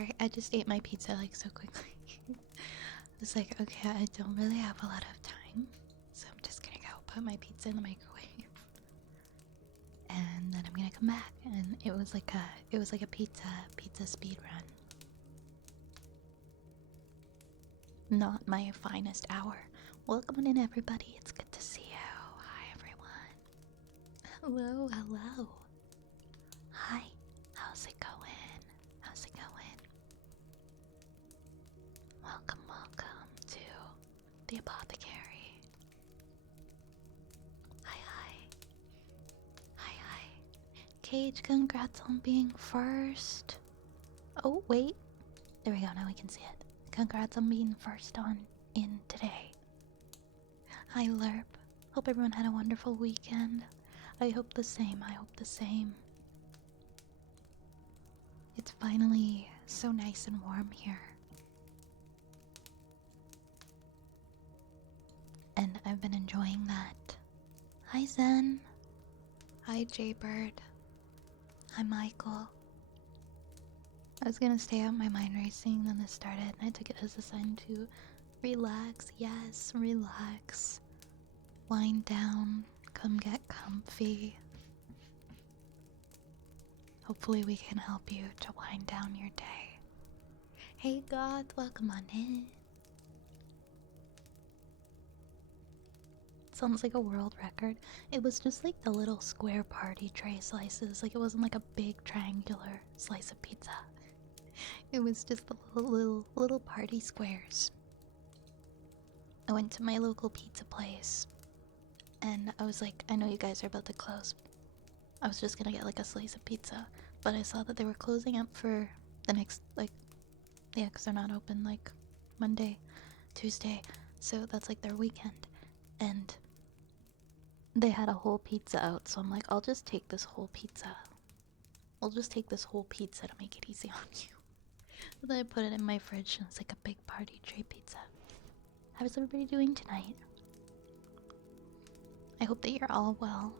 sorry. I just ate my pizza like so quickly. It's like, okay, I don't really have a lot of time, so I'm just gonna go put my pizza in the microwave, and then I'm gonna come back. And it was like a pizza speed run. Not my finest hour. Welcome on in, everybody. It's good to see you. Hi, everyone. Hello, hello. Hi. How's it going? How's it going? Welcome, welcome to the apothecary. Hi, hi. Hi, hi. Cage, congrats on being first. Oh, wait. There we go, now we can see it. Congrats on being first on in today. Hi, Lerp. Hope everyone had a wonderful weekend. I hope the same, I hope the same. It's finally so nice and warm here. And I've been enjoying that. Hi, Zen. Hi, Jaybird. Hi, Michael. I was gonna stay out my mind racing, then this started, and I took it as a sign to relax. Yes, relax. Wind down. Come get comfy. Hopefully we can help you to wind down your day. Hey God, welcome on in. Sounds like a world record. It was just like the little square party tray slices. Like it wasn't like a big triangular slice of pizza. It was just the little party squares. I went to my local pizza place and I was like, I know you guys are about to close. I was just gonna get like a slice of pizza, but I saw that they were closing up for the next, like, yeah, because they're not open like Monday, Tuesday, so that's like their weekend. And they had a whole pizza out, so I'm like, I'll just take this whole pizza. I'll just take this whole pizza to make it easy on you. But then I put it in my fridge and it's like a big party tray pizza. How's everybody doing tonight? I hope that you're all well.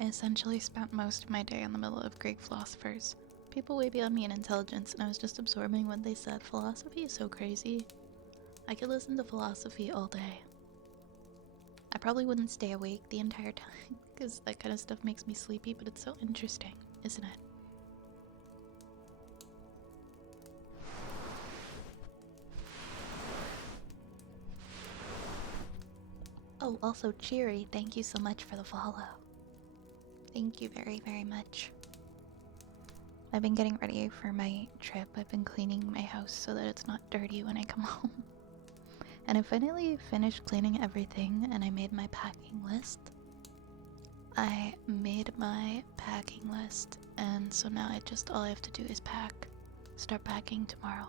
I essentially spent most of my day in the middle of Greek philosophers. People way beyond me in intelligence, and I was just absorbing what they said. Philosophy is so crazy. I could listen to philosophy all day. I probably wouldn't stay awake the entire time, because that kind of stuff makes me sleepy, but it's so interesting, isn't it? Oh, also Cheery, thank you so much for the follow. Thank you very, very much. I've been getting ready for my trip. I've been cleaning my house so that it's not dirty when I come home. And I finally finished cleaning everything and I made my packing list. And so now all I have to do is start packing tomorrow.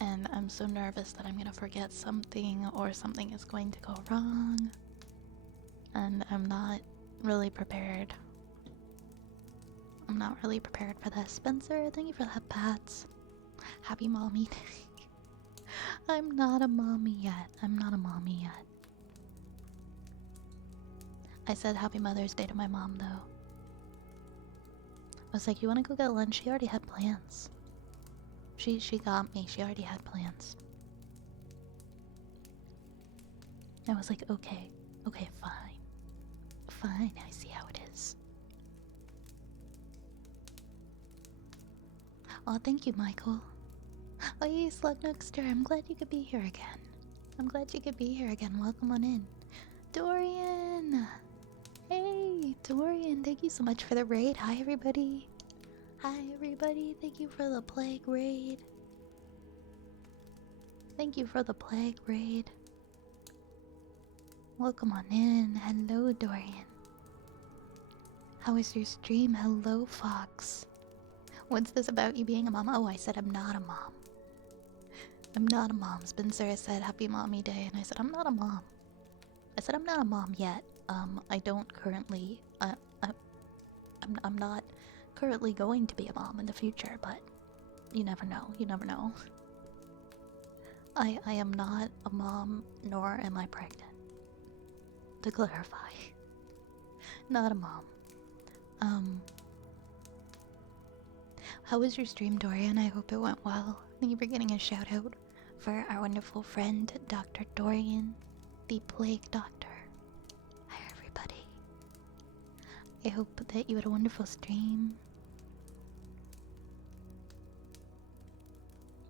And I'm so nervous that I'm gonna forget something or something is going to go wrong. And I'm not really prepared. I'm not really prepared for this. Spencer, thank you for that, Pats. Happy mommy day. I'm not a mommy yet. I'm not a mommy yet. I said happy Mother's Day to my mom, though. I was like, you wanna go get lunch? She already had plans. She got me. She already had plans. I was like, okay, fine. Fine, I see how it is. Oh, thank you, Michael. Oh, yeah, Slugnookster, I'm glad you could be here again. Welcome on in. Dorian! Hey, Dorian, thank you so much for the raid. Hi, everybody. Thank you for the plague raid. Welcome on in. Hello, Dorian. How was your stream? Hello, Fox. What's this about you being a mom? Oh, I said I'm not a mom. I'm not a mom. Spencer said happy mommy day, and I said I'm not a mom. I said I'm not a mom yet. I don't currently. I'm not currently going to be a mom in the future, but you never know. You never know. I am not a mom, nor am I pregnant. To clarify. Not a mom. How was your stream, Dorian? I hope it went well. Thank you for getting a shout out for our wonderful friend, Dr. Dorian, the Plague Doctor. Hi, everybody. I hope that you had a wonderful stream.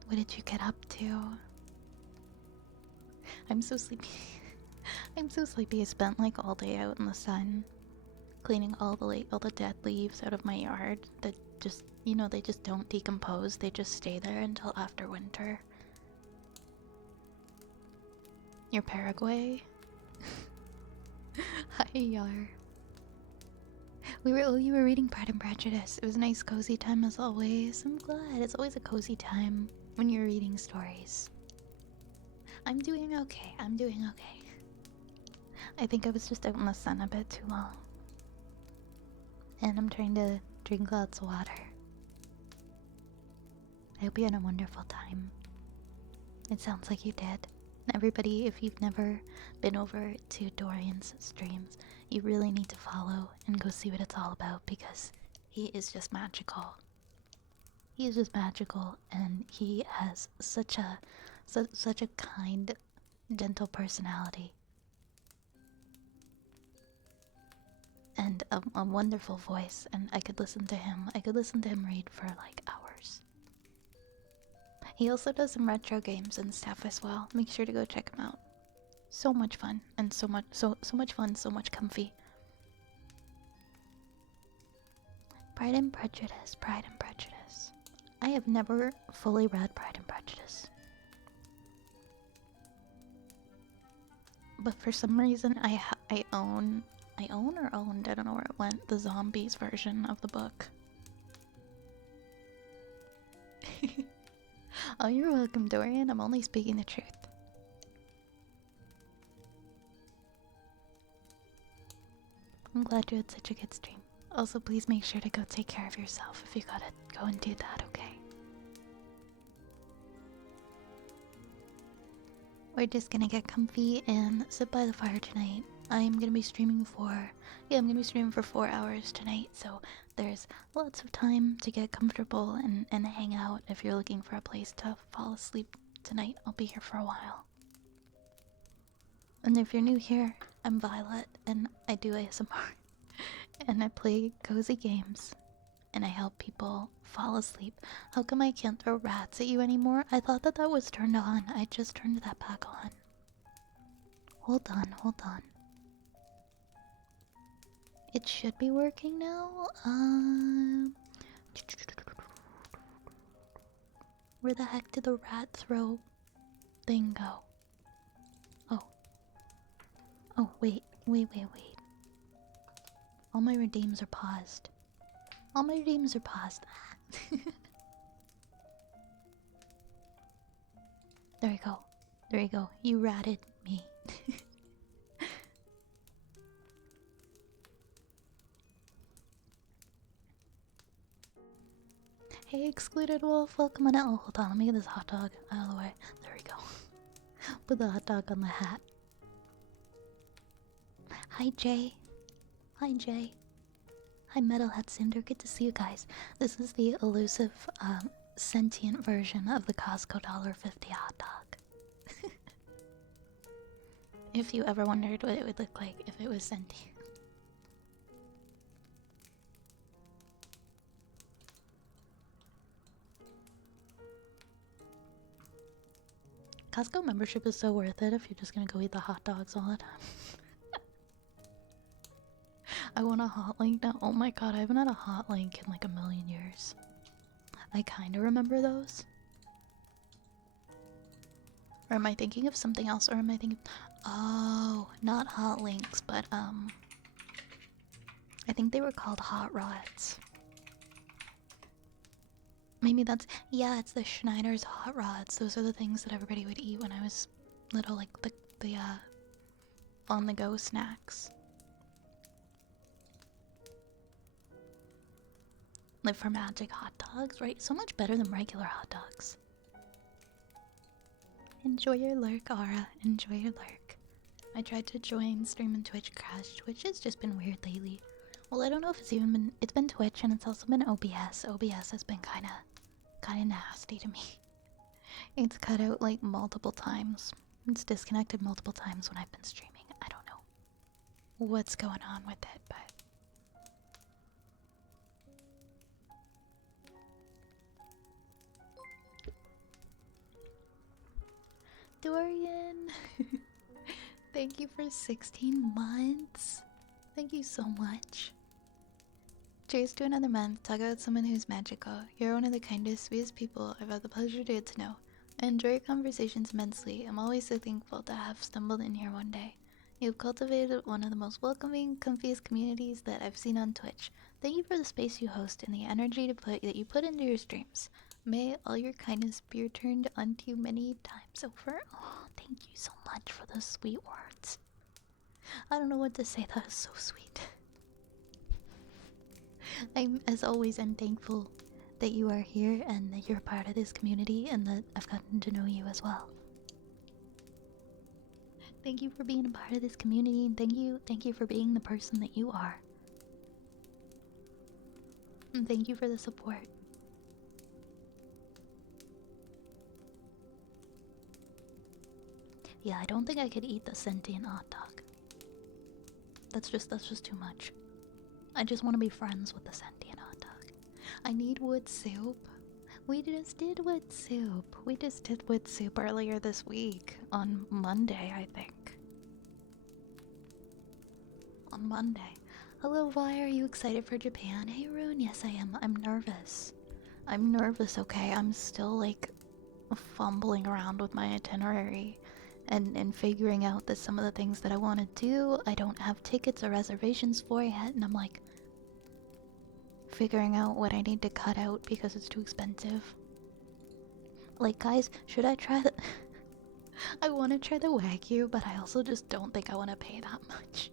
What did you get up to? I'm so sleepy. I'm so sleepy. I spent like all day out in the sun, cleaning all the dead leaves out of my yard that just, you know, they just don't decompose. They just stay there until after winter. You're Paraguay? Hi, Yar. You were reading Pride and Prejudice. It was a nice cozy time as always. I'm glad. It's always a cozy time when you're reading stories. I'm doing okay. I'm doing okay. I think I was just out in the sun a bit too long. And I'm trying to drink lots of water. I hope you had a wonderful time. It sounds like you did. Everybody, if you've never been over to Dorian's streams, you really need to follow and go see what it's all about because he is just magical. He is just magical, and he has such a kind, gentle personality. And a wonderful voice, and I could listen to him read for like hours. He also does some retro games and stuff as well. Make sure to go check him out. So much fun and so much fun, so much comfy. Pride and Prejudice, Pride and Prejudice. I have never fully read Pride and Prejudice. But for some reason I own or owned, I don't know where it went, the zombies version of the book. Oh, you're welcome, Dorian. I'm only speaking the truth. I'm glad you had such a good stream. Also, please make sure to go take care of yourself if you gotta go and do that, okay? We're just gonna get comfy and sit by the fire tonight. I'm gonna be streaming for 4 hours tonight, so there's lots of time to get comfortable and hang out. If you're looking for a place to fall asleep tonight, I'll be here for a while. And if you're new here, I'm Violet, and I do ASMR. And I play cozy games, and I help people fall asleep. How come I can't throw rats at you anymore? I thought that was turned on. I just turned that back on. Hold on, hold on. It should be working now. Where the heck did the rat throw thing go? Oh. Oh, wait. All my redeems are paused. All my redeems are paused. There you go. There you go. You ratted me. Hey, Excluded Wolf, welcome on out. Oh, hold on, let me get this hot dog out of the way. There we go. Put the hot dog on the hat. Hi, Jay. Hi, Jay. Hi, Metalhead Cinder. Good to see you guys. This is the elusive, sentient version of the Costco $1.50 hot dog. If you ever wondered what it would look like if it was sentient. Costco membership is so worth it if you're just gonna go eat the hot dogs all the time. I want a hot link now. Oh my god, I haven't had a hot link in like a million years. I kinda remember those. Or am I thinking of something else? Or am I thinking... Oh, not hot links, but I think they were called hot rods. Maybe that's... Yeah, it's the Schneider's hot rods. Those are the things that everybody would eat when I was little, like the on-the-go snacks. Live for magic hot dogs, right? So much better than regular hot dogs. Enjoy your lurk, Aura. Enjoy your lurk. I tried to join stream and Twitch crashed. Twitch has just been weird lately. Well, I don't know if it's even been. It's been Twitch and it's also been OBS. OBS has been kind of nasty to me. It's cut out like multiple times. It's disconnected multiple times when I've been streaming. I don't know what's going on with it, but Dorian, thank you for 16 months. Thank you so much. Cheers to another month. Talk about someone who's magical. You're one of the kindest, sweetest people I've had the pleasure to get to know. I enjoy your conversations immensely. I'm always so thankful to have stumbled in here one day. You've cultivated one of the most welcoming, comfiest communities that I've seen on Twitch. Thank you for the space you host and the energy that you put into your streams. May all your kindness be returned unto you many times over. Oh, thank you so much for those sweet words. I don't know what to say. That is so sweet. As always, I'm thankful that you are here and that you're a part of this community and that I've gotten to know you as well. Thank you for being a part of this community and thank you for being the person that you are. And thank you for the support. Yeah, I don't think I could eat the sentient hot dog. That's just too much. I just want to be friends with the sentient hot dog. I need wood soup. We just did wood soup. We just did wood soup earlier this week. On Monday, I think. On Monday. Hello, Vi. Are you excited for Japan? Hey, Rune. Yes, I am. I'm nervous. I'm nervous, okay? I'm still, like, fumbling around with my itinerary. And figuring out that some of the things that I want to do, I don't have tickets or reservations for yet. And I'm, like, figuring out what I need to cut out because it's too expensive. Like, guys, should I try the... I want to try the Wagyu, but I also just don't think I want to pay that much.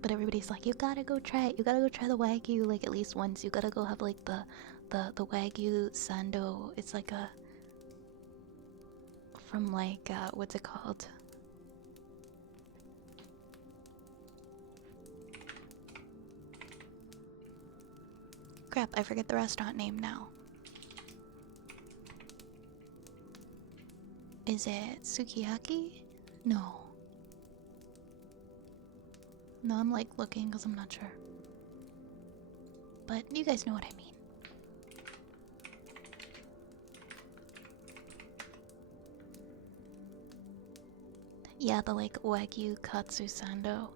But everybody's like, you gotta go try it. You gotta go try the Wagyu, like, at least once. You gotta go have, like, the Wagyu Sando. It's like a... From, like, what's it called? Crap, I forget the restaurant name now. Is it Sukiyaki? No. No, I'm like looking because I'm not sure. But you guys know what I mean. Yeah, the like Wagyu Katsu Sando.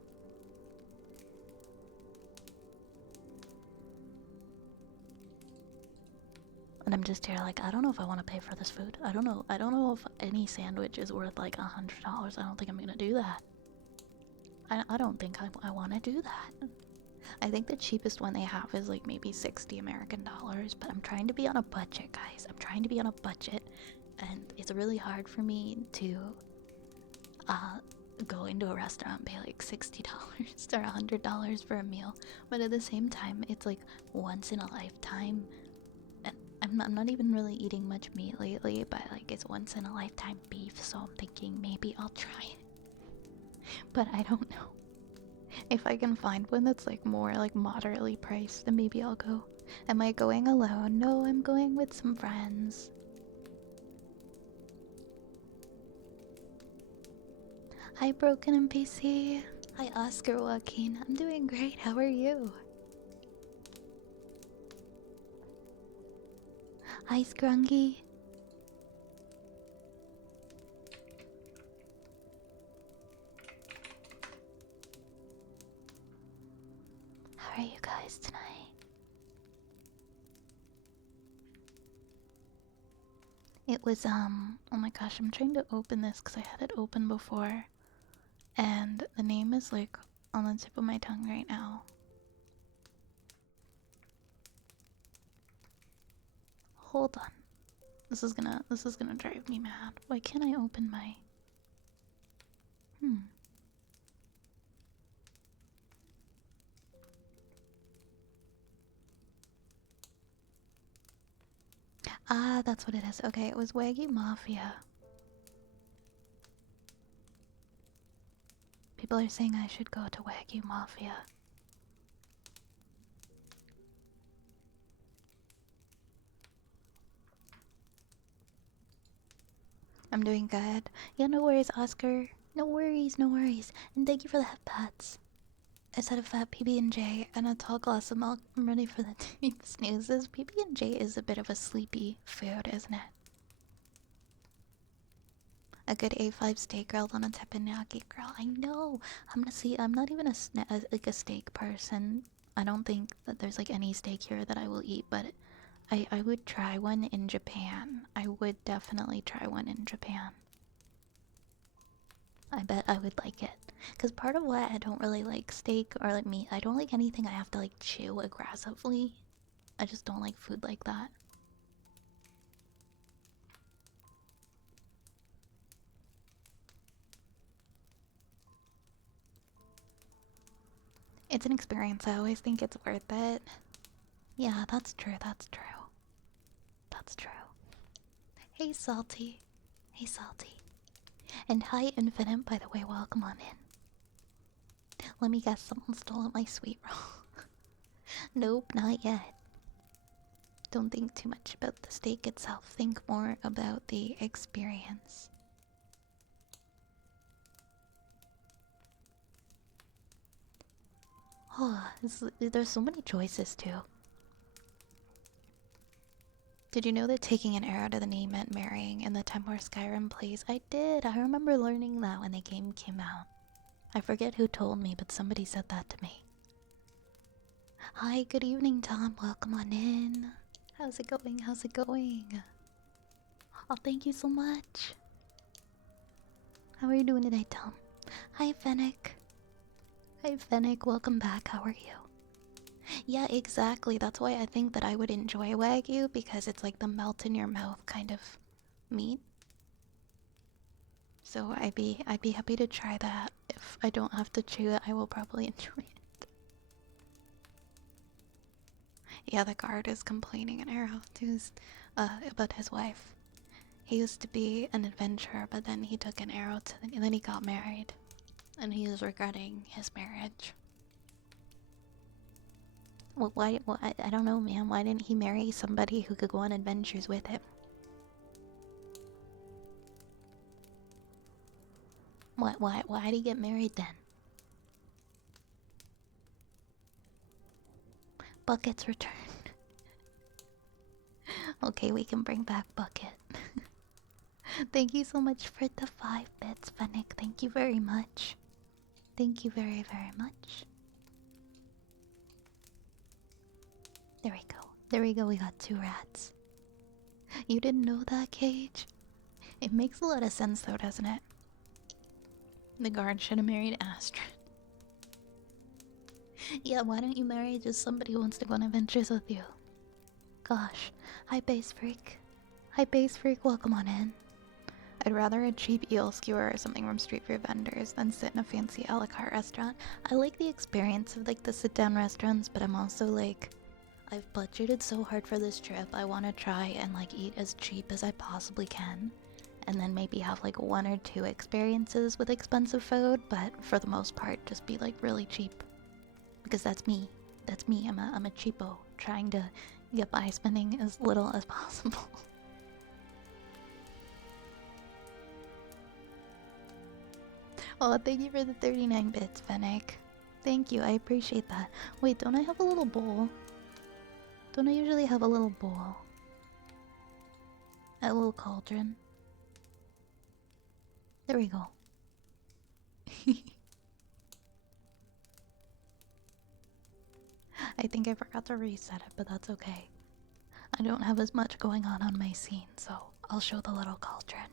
And I'm just here like, I don't know if I want to pay for this food. I don't know if any sandwich is worth like $100. I don't think I'm gonna do that. I don't think I want to do that. I think the cheapest one they have is like maybe 60 American dollars, but I'm trying to be on a budget, guys. I'm trying to be on a budget, and it's really hard for me to go into a restaurant and pay like $60 or $100 for a meal. But at the same time, it's like once in a lifetime. I'm not even really eating much meat lately, but like it's once in a lifetime beef, so I'm thinking maybe I'll try it. But I don't know. If I can find one that's like more like moderately priced, then maybe I'll go. Am I going alone? No, I'm going with some friends. Hi, Broken NPC. Hi, Oscar Joaquin. I'm doing great. How are you? Hi, Scrungy. How are you guys tonight? It was, oh my gosh, I'm trying to open this because I had it open before. And the name is like on the tip of my tongue right now. Hold on. This is gonna drive me mad. Why can't I open my... Ah, that's what it is. Okay, it was Wagyu Mafia. people are saying I should go to Wagyu Mafia. I'm doing good. Yeah, no worries, Oscar. No worries, no worries. And thank you for the headpats. I said a fat PB&J and a tall glass of milk. I'm ready for the deep snoozes. PB&J is a bit of a sleepy food, isn't it? A good A5 steak grilled on a teppanyaki grill. I know. I'm not even like a steak person. I don't think that there's like any steak here that I will eat, but I would try one in Japan. I would definitely try one in Japan. I bet I would like it. Because part of why I don't really like steak or like meat, I don't like anything I have to like chew aggressively. I just don't like food like that. It's an experience. I always think it's worth it. Yeah, that's true. That's true. That's true. Hey, Salty. Hey, Salty. And hi, Infinite, by the way. Welcome on in. Let me guess, someone stole my sweet roll. Nope, not yet. Don't think too much about the steak itself. Think more about the experience. Oh, there's so many choices too. Did you know that taking an arrow to the knee meant marrying in the time where Skyrim plays? I did. I remember learning that when the game came out. I forget who told me, but somebody said that to me. Hi, good evening, Tom. Welcome on in. How's it going? How's it going? Oh, thank you so much. How are you doing today, Tom? Hi, Fennec. Hi, Fennec. Welcome back. How are you? Yeah, exactly. That's why I think that I would enjoy Wagyu, because it's like the melt in your mouth kind of meat. So I'd be happy to try that. If I don't have to chew it, I will probably enjoy it. Yeah, the guard is complaining an arrow to his, about his wife. He used to be an adventurer, but then he took an arrow and then he got married. And he is regretting his marriage. Well, I don't know, man. Why didn't he marry somebody who could go on adventures with him? Why did he get married then? Bucket's returned. Okay, we can bring back Bucket. Thank you so much for the 5 bits, Fennec. Thank you very much. Thank you very, very much. There we go. There we go. We got 2 rats. You didn't know that, Cage? It makes a lot of sense, though, doesn't it? The guard should have married Astrid. Yeah, why don't you marry just somebody who wants to go on adventures with you? Gosh. Hi, Base Freak. Hi, Base Freak. Welcome on in. I'd rather a cheap eel skewer or something from street food vendors than sit in a fancy a la carte restaurant. I like the experience of like the sit-down restaurants, but I'm also like, I've budgeted so hard for this trip. I want to try and like eat as cheap as I possibly can, and then maybe have like 1 or 2 experiences with expensive food, but for the most part just be like really cheap, because that's me. That's me. I'm a cheapo trying to get by spending as little as possible. Oh, thank you for the 39 bits, Fennec. Thank you, I appreciate that. Wait, don't I have a little bowl? Don't I usually have a little bowl? A little cauldron? There we go. I think I forgot to reset it, but that's okay. I don't have as much going on my scene, so I'll show the little cauldron.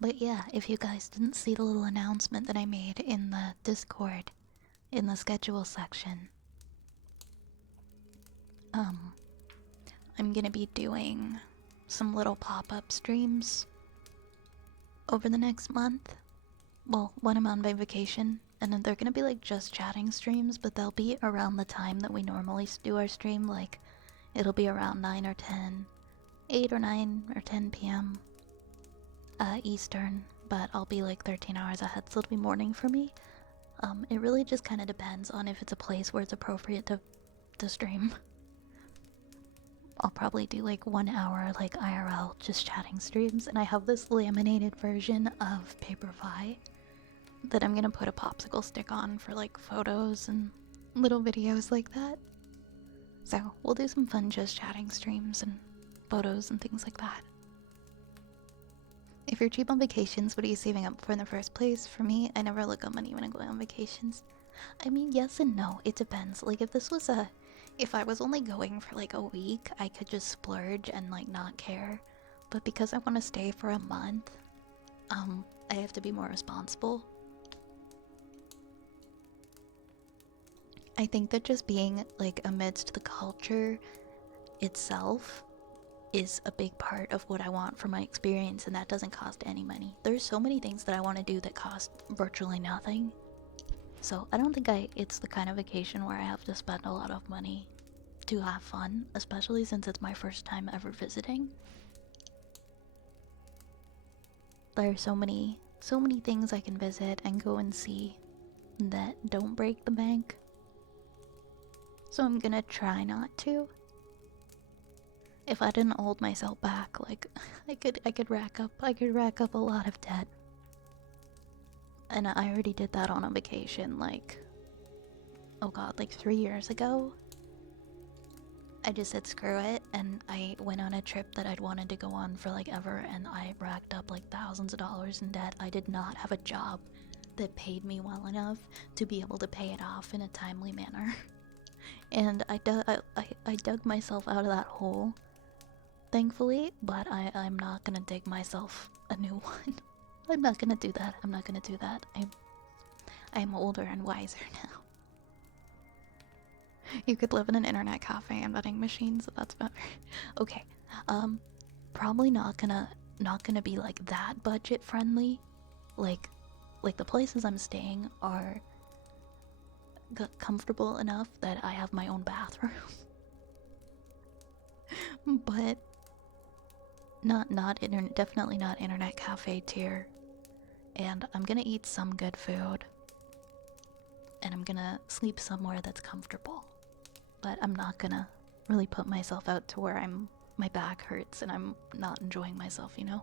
But yeah, if you guys didn't see the little announcement that I made in the Discord, in the schedule section, I'm gonna be doing some little pop-up streams over the next month. Well, when I'm on my vacation, and then they're gonna be like just chatting streams, but they'll be around the time that we normally do our stream, like it'll be around 9 or 10, 8 or 9 or 10 p.m. Eastern, but I'll be like 13 hours ahead, so it'll be morning for me. It really just kind of depends on if it's a place where it's appropriate to stream. I'll probably do like 1 hour like IRL just chatting streams, and I have this laminated version of Paperfy that I'm gonna put a popsicle stick on for like photos and little videos like that. So we'll do some fun just chatting streams and photos and things like that. If you're cheap on vacations, what are you saving up for in the first place? For me, I never look at money when I'm going on vacations. I mean, yes and no. It depends. Like, if I was only going for like a week, I could just splurge and like not care. But because I want to stay for a month, I have to be more responsible. I think that just being like amidst the culture itself is a big part of what I want from my experience, and that doesn't cost any money. There's so many things that I want to do that cost virtually nothing. So I don't think it's the kind of vacation where I have to spend a lot of money to have fun, especially since it's my first time ever visiting. There are so many things I can visit and go and see that don't break the bank. So I'm gonna try not to. If I didn't hold myself back, like I could rack up a lot of debt. And I already did that on a vacation, like, oh god, like 3 years ago. I just said screw it, and I went on a trip that I'd wanted to go on for like ever, and I racked up like thousands of dollars in debt. I did not have a job that paid me well enough to be able to pay it off in a timely manner. And I dug myself out of that hole, thankfully, but I'm not gonna dig myself a new one. I'm not gonna do that. I'm not gonna do that. I'm older and wiser now. You could live in an internet cafe and vending machines, if that's better. Okay. Probably not gonna be like that budget friendly. Like the places I'm staying are comfortable enough that I have my own bathroom. But definitely not internet cafe tier. And I'm gonna eat some good food. And I'm gonna sleep somewhere that's comfortable. But I'm not gonna really put myself out to where my back hurts and I'm not enjoying myself, you know?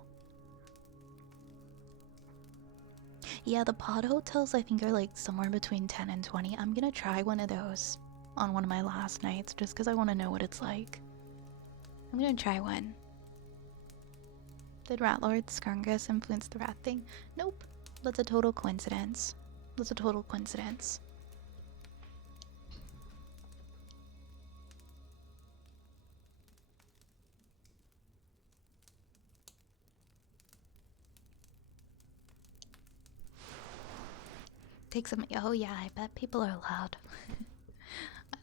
Yeah, the pod hotels I think are like somewhere between 10 and 20. I'm gonna try one of those on one of my last nights just because I want to know what it's like. I'm gonna try one. Did Rat Lord Skrungus influence the rat thing? Nope. That's a total coincidence. That's a total coincidence. Take some. Oh, yeah, I bet people are loud.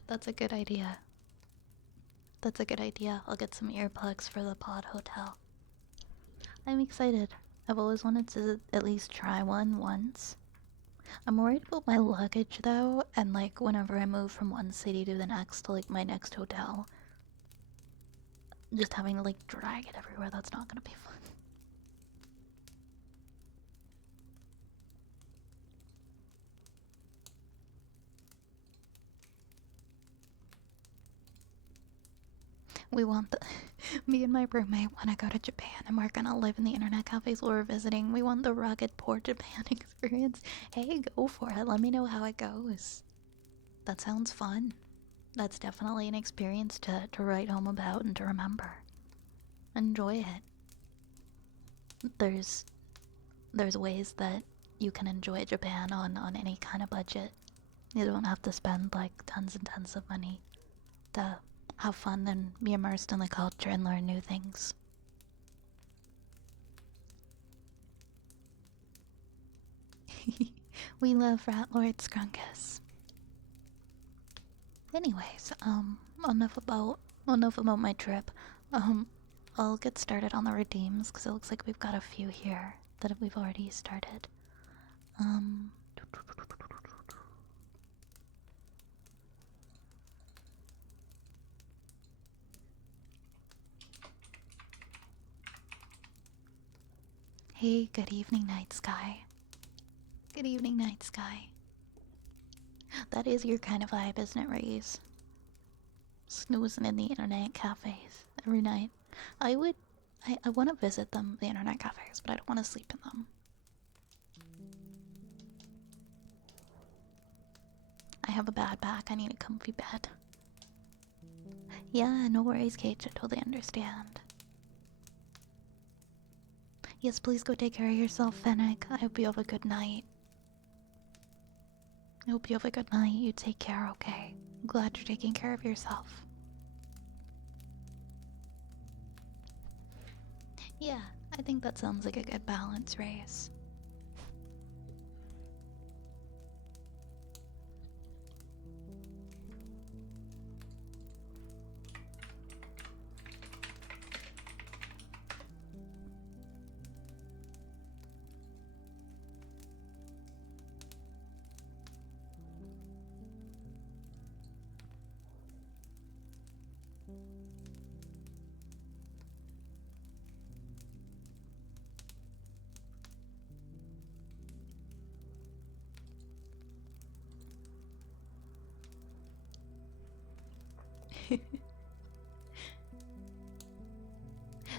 That's a good idea. That's a good idea. I'll get some earplugs for the pod hotel. I'm excited. I've always wanted to at least try one once. I'm worried about my luggage though, and like whenever I move from one city to the next, to like my next hotel, just having to like drag it everywhere, that's not gonna be fun. We want the me and my roommate want to go to Japan, and we're gonna live in the internet cafes while we're visiting. We want the rugged poor Japan experience. Hey, go for it. Let me know how it goes. That sounds fun. That's definitely an experience to write home about and to remember. Enjoy it. There's ways that you can enjoy Japan on any kind of budget. You don't have to spend like tons and tons of money to have fun and be immersed in the culture and learn new things. We love Rat Lord Skrunkus. Anyways, enough about my trip. I'll get started on the redeems because it looks like we've got a few here that we've already started. Hey, good evening, Night Sky. Good evening, Night Sky. That is your kind of vibe, isn't it, Raze? Snoozing in the internet cafes every night. I want to visit them, the internet cafes, but I don't want to sleep in them. I have a bad back. I need a comfy bed. Yeah, no worries, Kate. I totally understand. Yes, please go take care of yourself, Fennec. I hope you have a good night. I hope you have a good night. You take care, okay? I'm glad you're taking care of yourself. Yeah, I think that sounds like a good balance, Reyes.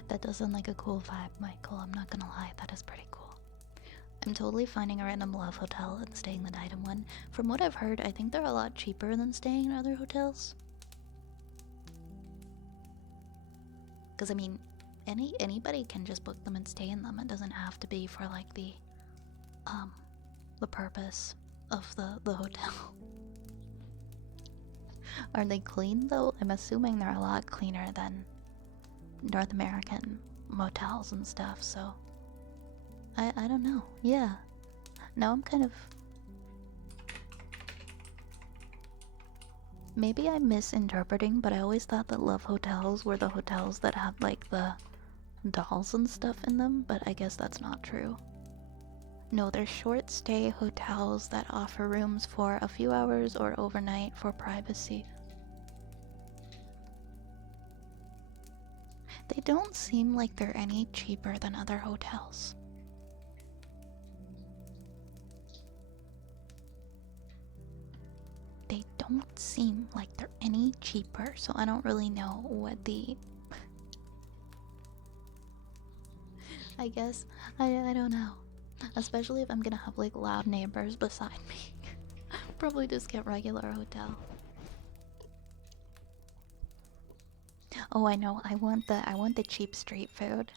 That does sound like a cool vibe, Michael. I'm not gonna lie, that is pretty cool. I'm totally finding a random love hotel and staying the night in one. From what I've heard, I think they're a lot cheaper than staying in other hotels. Because, I mean, anybody can just book them and stay in them. It doesn't have to be for, like, the purpose of the hotel. Are they clean, though? I'm assuming they're a lot cleaner than North American motels and stuff, so I don't know. Yeah. Now I'm kind of... Maybe I'm misinterpreting, but I always thought that love hotels were the hotels that have, like, the dolls and stuff in them, but I guess that's not true. No, they're short stay hotels that offer rooms for a few hours or overnight for privacy. They don't seem like they're any cheaper than other hotels. They don't seem like they're any cheaper, so I don't really know what the... I guess, I don't know. Especially if I'm gonna have like loud neighbors beside me. Probably just get regular hotel. Oh, I know. I want the cheap street food.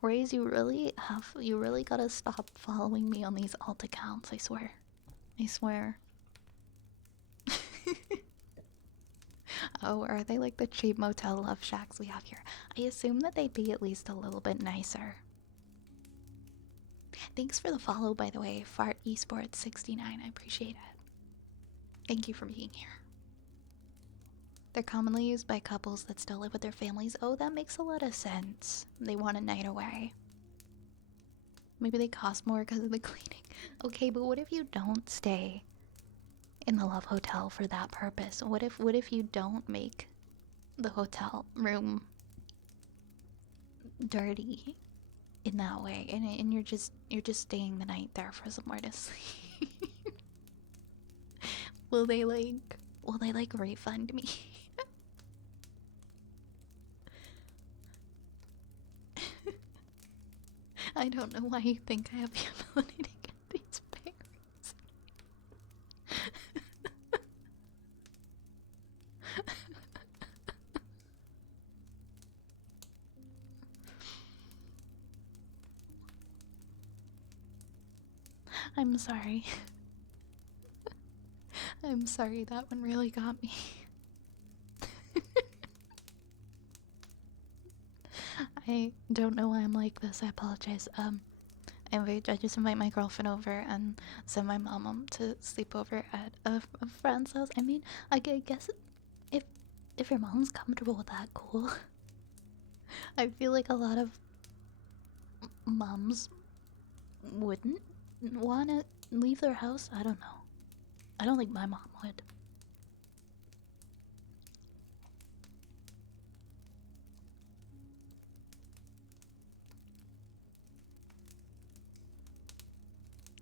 Raze, you really gotta stop following me on these alt accounts, I swear. I swear. Oh, are they like the cheap motel love shacks we have here? I assume that they'd be at least a little bit nicer. Thanks for the follow, by the way, Fart Esports 69. I appreciate it. Thank you for being here. They're commonly used by couples that still live with their families. Oh, that makes a lot of sense. They want a night away. Maybe they cost more because of the cleaning. Okay, but what if you don't stay in the love hotel for that purpose? What if you don't make the hotel room dirty in that way, and you're just staying the night there for somewhere to sleep? Will they refund me? I don't know why you think I have the ability to get these berries. I'm sorry. I'm sorry, that one really got me. I don't know why I'm like this. I apologize. I just invite my girlfriend over and send my mom to sleep over at a friend's house. I mean, I guess if your mom's comfortable with that, cool. I feel like a lot of moms wouldn't want to leave their house. I don't know. I don't think my mom would.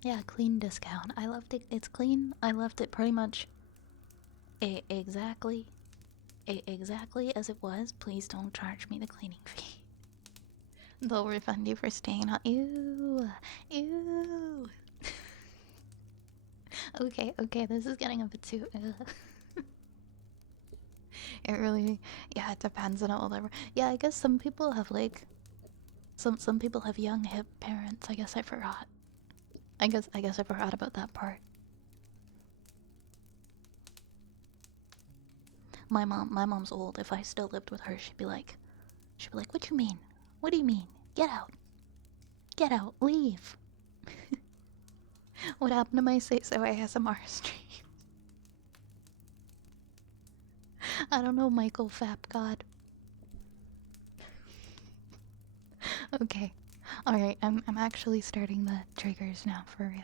Yeah, clean discount. I loved it. It's clean. I left it pretty much exactly exactly as it was. Please don't charge me the cleaning fee. They'll refund you for staying on. Ew, ew. Okay, okay, this is getting a bit too. It really, yeah, it depends on whatever. Yeah, I guess some people have like, some people have young hip parents. I guess I forgot. I guess I forgot about that part. My mom's old. If I still lived with her, she'd be like, what you mean? What do you mean? Get out, leave. What happened to my Say So ASMR stream? I don't know, Michael Fap God. Okay. Alright, I'm actually starting the triggers now for real.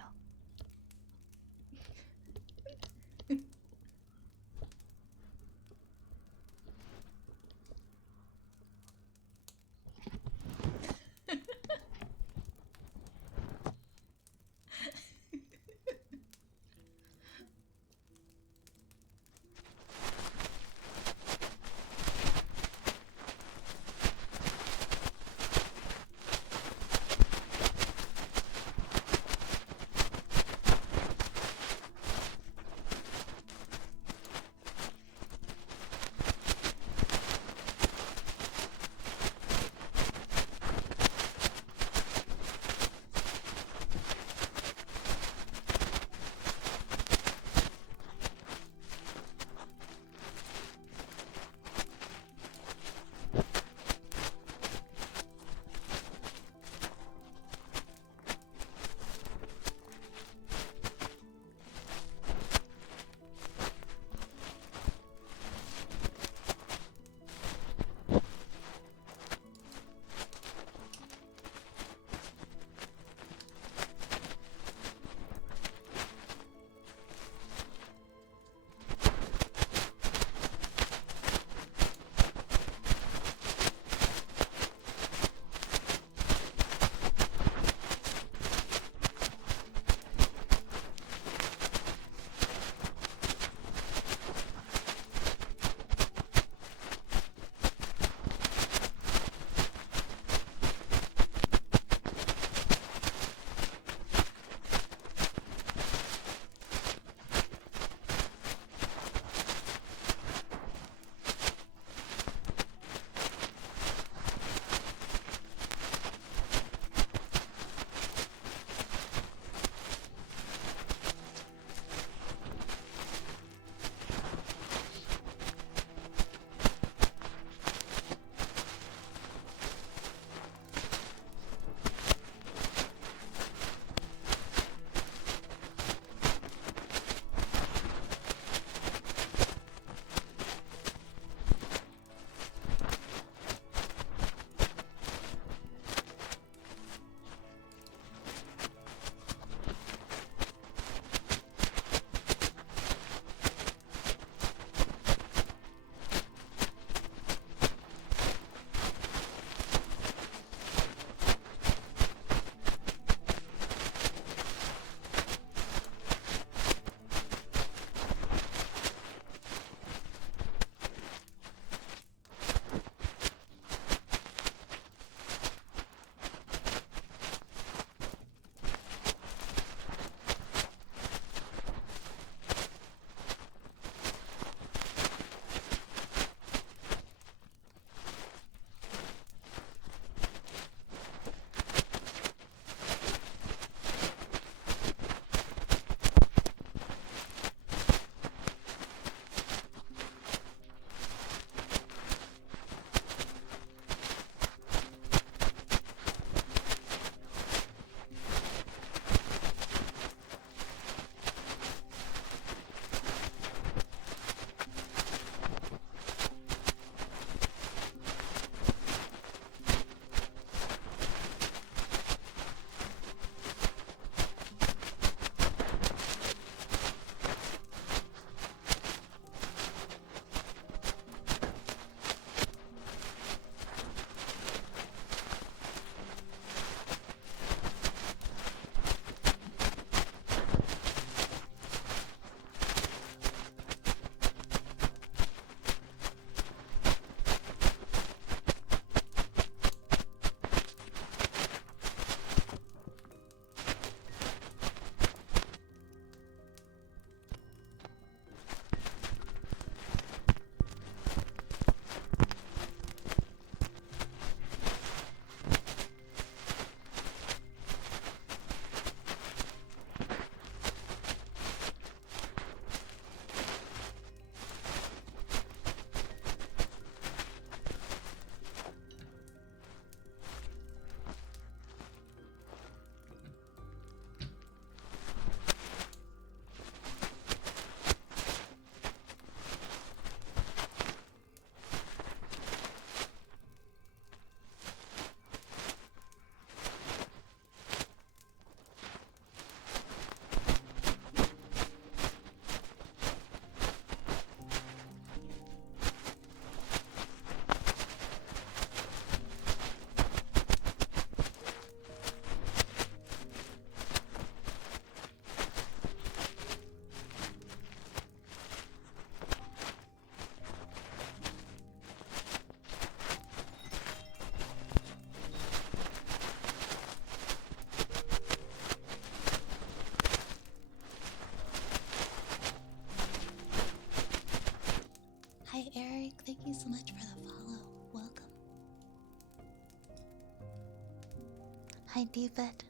Hi, David.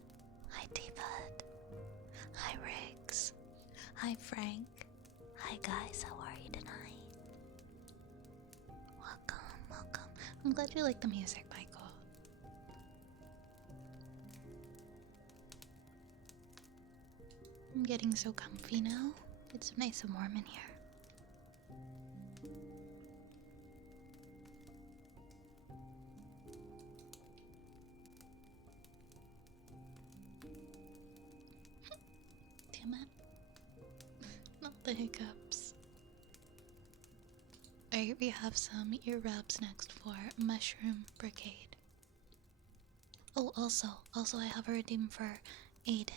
Hi, David. Hi, Riggs. Hi, Frank. Hi, guys. How are you tonight? Welcome, welcome. I'm glad you like the music, Michael. I'm getting so comfy now. It's so nice and warm in here. Damn it. Not the hiccups. Alright, we have some ear wraps next for Mushroom Brigade. Oh, also I have a redeem for Aiden.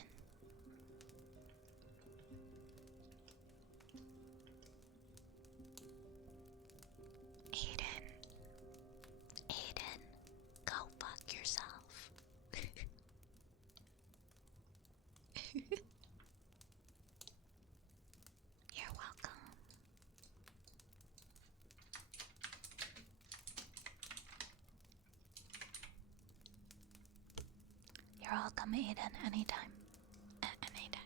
Aiden. Aiden, go fuck yourself. You're welcome. You're welcome, Aiden, anytime. Anytime.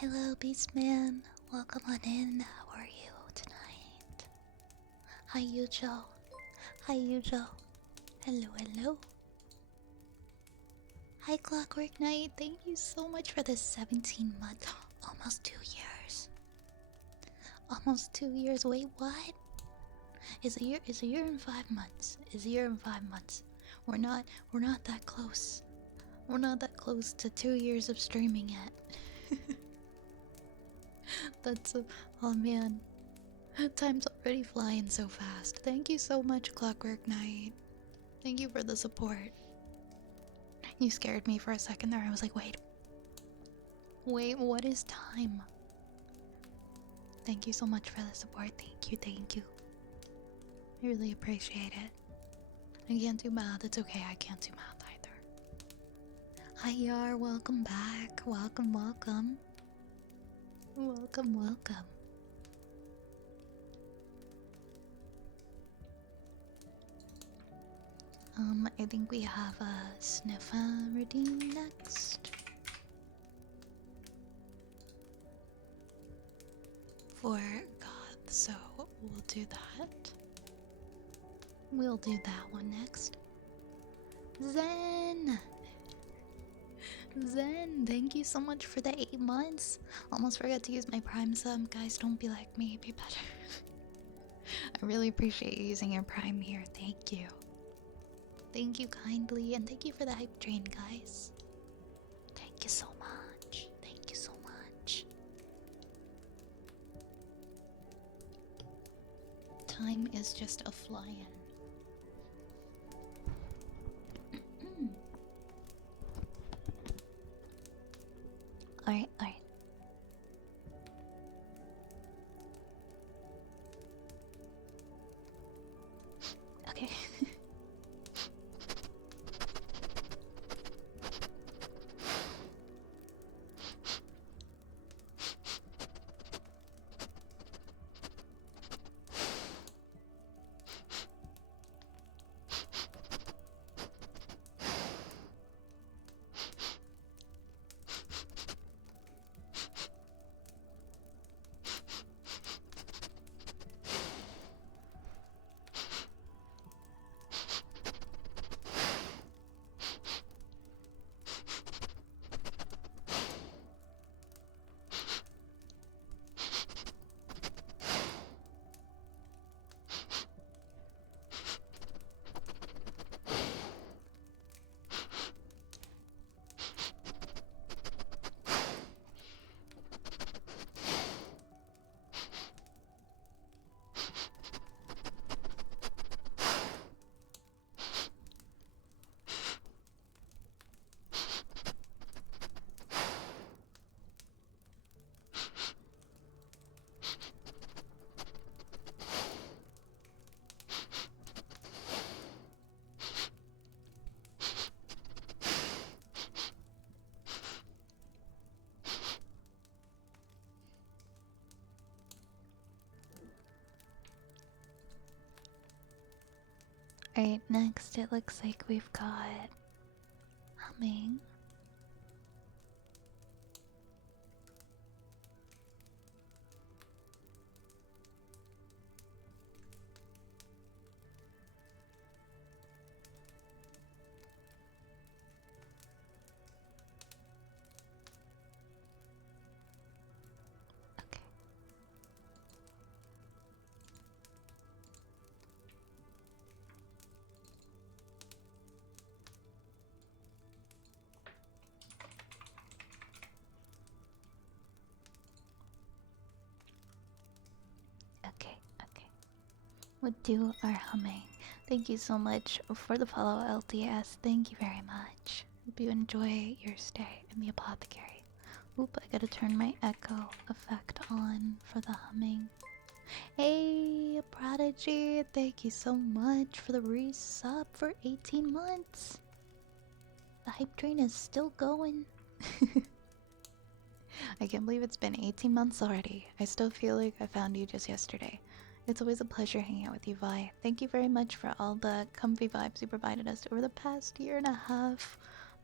Hello, Beastman. Welcome on in. How are you tonight? Hi, Yujo. Hi, Yujo. Hello, hello. Hi, Clockwork Knight. Thank you so much for this 17 months. Almost 2 years. Almost 2 years. Wait, what? Is a year and 5 months. Is a year and 5 months. We're not that close. We're not that close to 2 years of streaming yet. That's oh man. Time's already flying so fast. Thank you so much, Clockwork Knight. Thank you for the support. You scared me for a second there. I was like, wait, what is time? Thank you so much for the support. Thank you. I really appreciate it. I can't do math. It's okay. I can't do math either. Hi, Yar. Welcome back. Welcome. Welcome. I think we have a sniffer redeem next. For God, so we'll do that. We'll do that one next. Zen, thank you so much for the 8 months. Almost forgot to use my Prime sub. Guys, don't be like me. Be better. I really appreciate you using your Prime here. Thank you. Thank you kindly, and thank you for the hype train, guys. Thank you so much. Thank you so much. Time is just a flying. Alright. Okay. Alright, next it looks like we've got humming. Okay. Okay. We'll do our humming. Thank you so much for the follow, LTS. Thank you very much. Hope you enjoy your stay in the apothecary. Oop, I gotta turn my echo effect on for the humming. Hey, Prodigy, thank you so much for the resub for 18 months. The hype train is still going. I can't believe it's been 18 months already. I still feel like I found you just yesterday. It's always a pleasure hanging out with you, Vi. Thank you very much for all the comfy vibes you provided us over the past year and a half.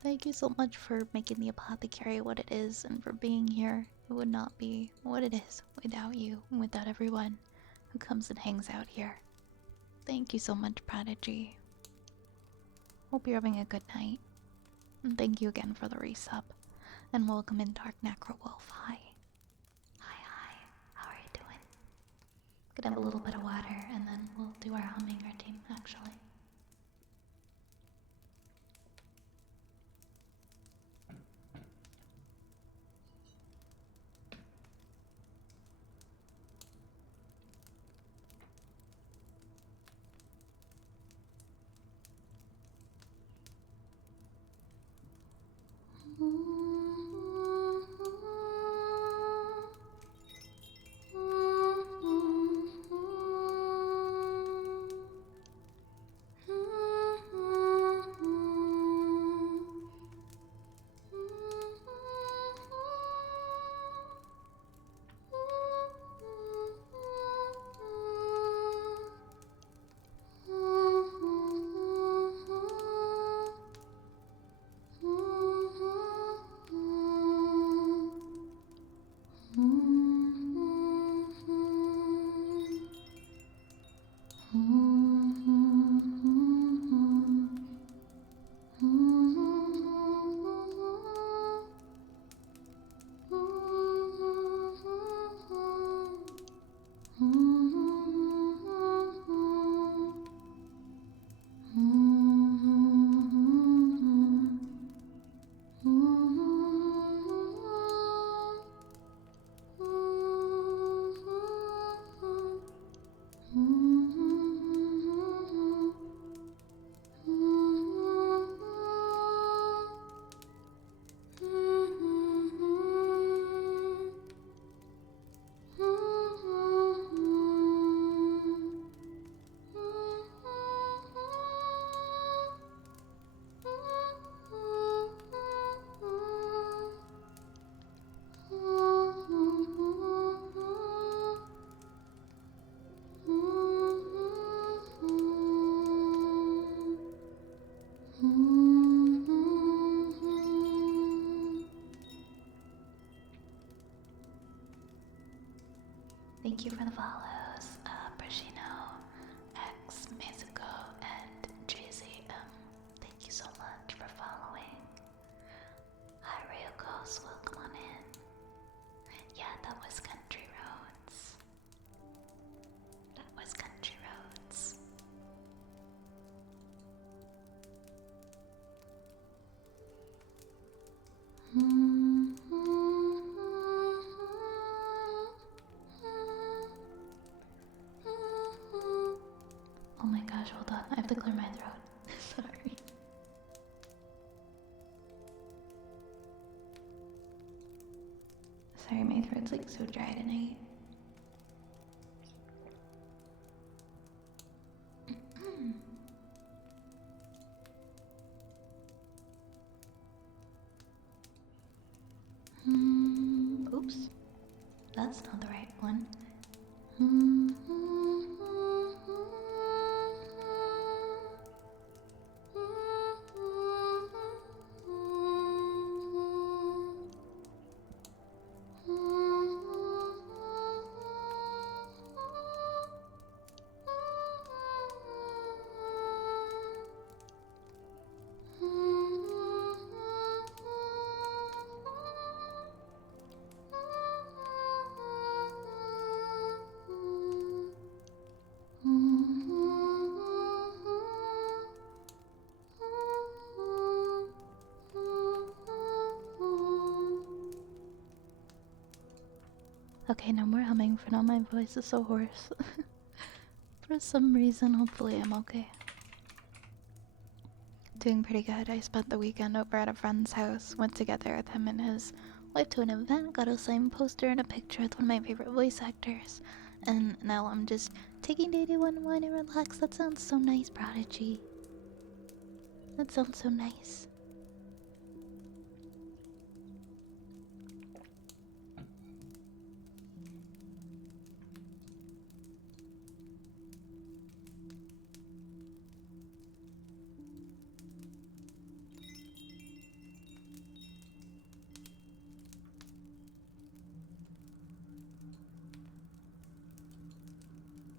Thank you so much for making the apothecary what it is and for being here. It would not be what it is without you and without everyone who comes and hangs out here. Thank you so much, Prodigy. Hope you're having a good night. And thank you again for the resub. And welcome in, Dark Necro Wolf. Hi. Hi, hi. How are you doing? Gonna have a little bit of water and then we'll do our humming routine, actually. Thank you for the follows, Brashino, X, Mexico, and JZM. Thank you so much for following. Hi, Ryokos, welcome on in. Yeah, that was Country Roads. That was Country Roads. Oh my gosh, hold on. I have to clear my throat. Sorry. Sorry, my throat's like so dry tonight. Oops. That's not the right one. Okay, no more humming for now. My voice is so hoarse. For some reason, hopefully I'm okay. Doing pretty good. I spent the weekend over at a friend's house. Went together with him and his wife to an event. Got a signed poster and a picture with one of my favorite voice actors. And now I'm just taking day to unwind and relax. That sounds so nice, Prodigy. That sounds so nice.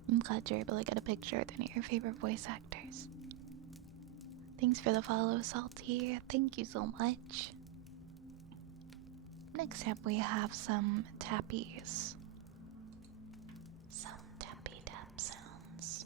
I'm glad you're able to get a picture with any of your favorite voice actors. Thanks for the follow, Salty. Thank you so much. Next up, we have some tappies. Some tappy tap sounds.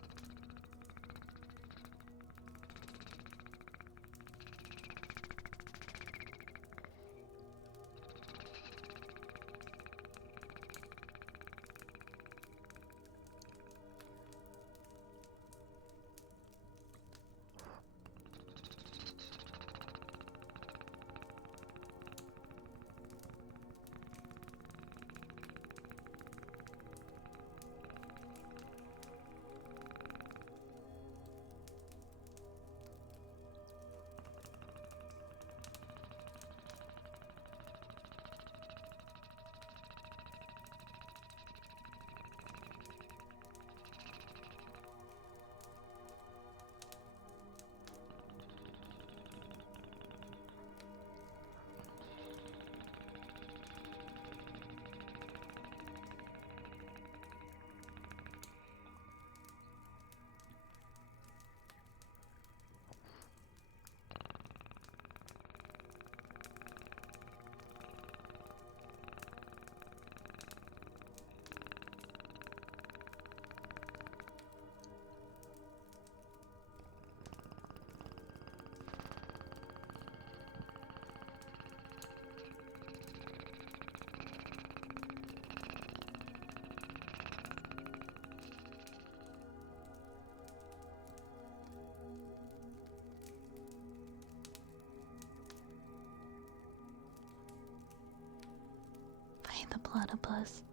the platypus?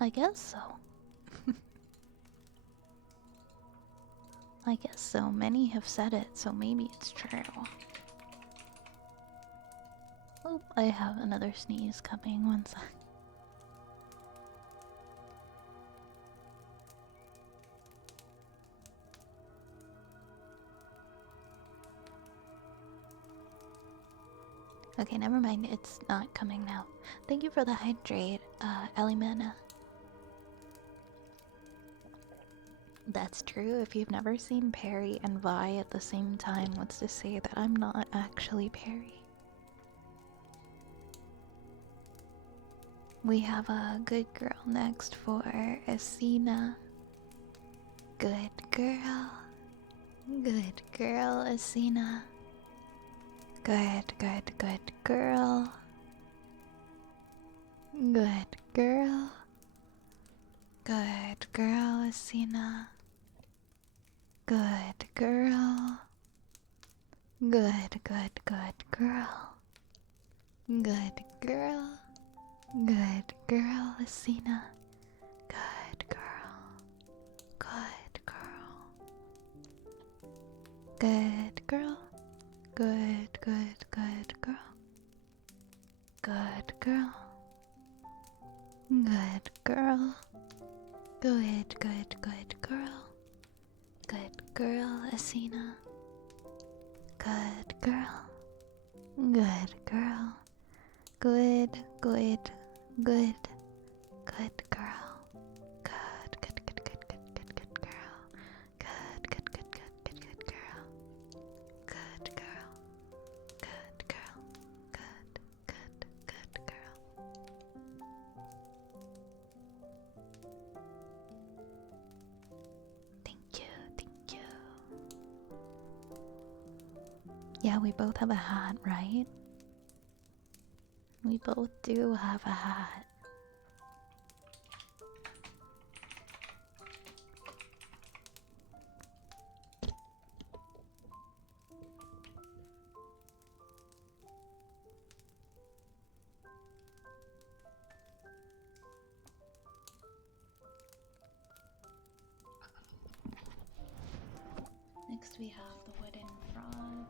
I guess so. I guess so. Many have said it, so maybe it's true. Oh, I have another sneeze coming. One sec. Okay, never mind. It's not coming now. Thank you for the hydrate, Elimana. That's true. If you've never seen Perry and Vi at the same time, what's to say that I'm not actually Perry? We have a good girl next for Asina. Good girl. Good girl, Asina. Good, good, good girl. Good girl. Good girl, Asina. Good girl. Good, good, good girl. Good girl. Good girl, Asina. Good girl. Good girl. Good girl. Good, good, good girl. Good girl. Good girl. Good, good, good girl. Good girl, Asina. Good girl. Good girl. Good, good, good. Good girl. Good, good, good, good, good, good, good girl. Good, good, good, good, good, good girl. Good girl. Good girl. Good, good, good girl. Thank you, thank you. Yeah, we both have a hat, right? We both do have a hat. Next we have the wooden frog.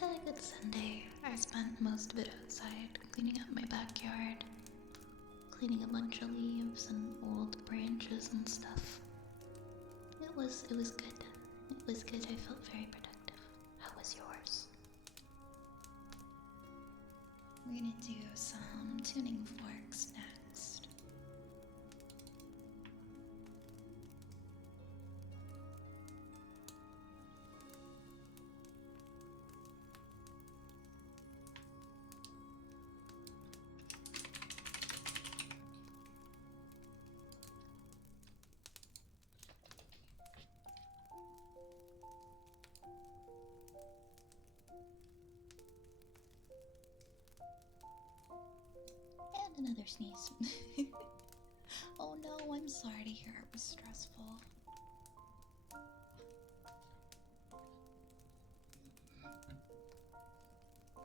had a good Sunday. I spent most of it outside, cleaning up my backyard, cleaning a bunch of leaves and old branches and stuff. It was good. It was good. I felt very productive. How was yours? We're gonna do some tuning forks next. And another sneeze. Oh no, I'm sorry to hear it was stressful.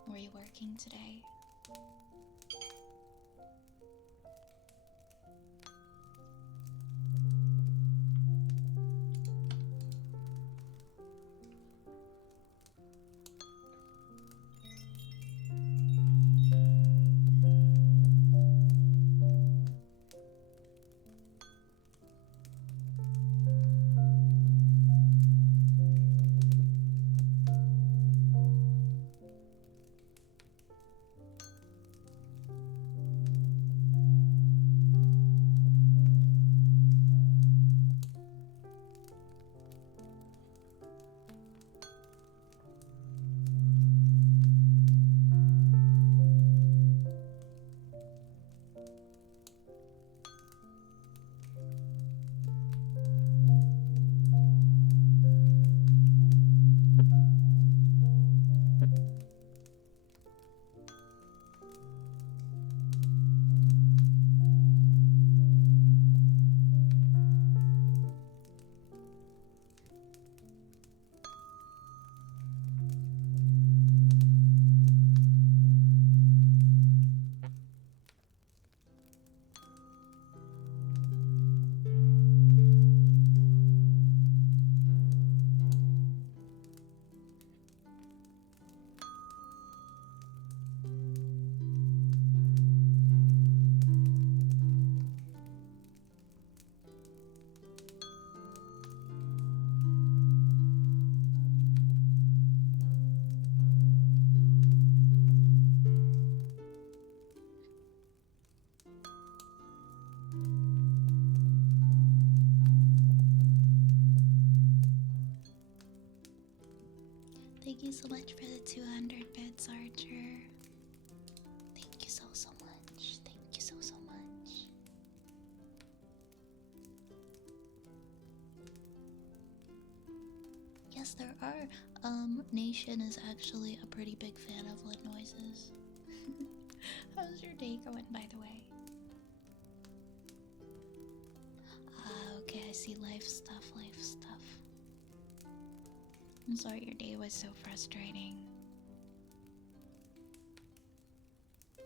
Were you working today? Thank you so much for the 200 bits, Archer. Thank you so much. Thank you so much. Yes, there are. Nation is actually a pretty big fan of wood noises. How's your day going, by the way? Ah, okay, I see life stuff. I'm sorry your day was so frustrating.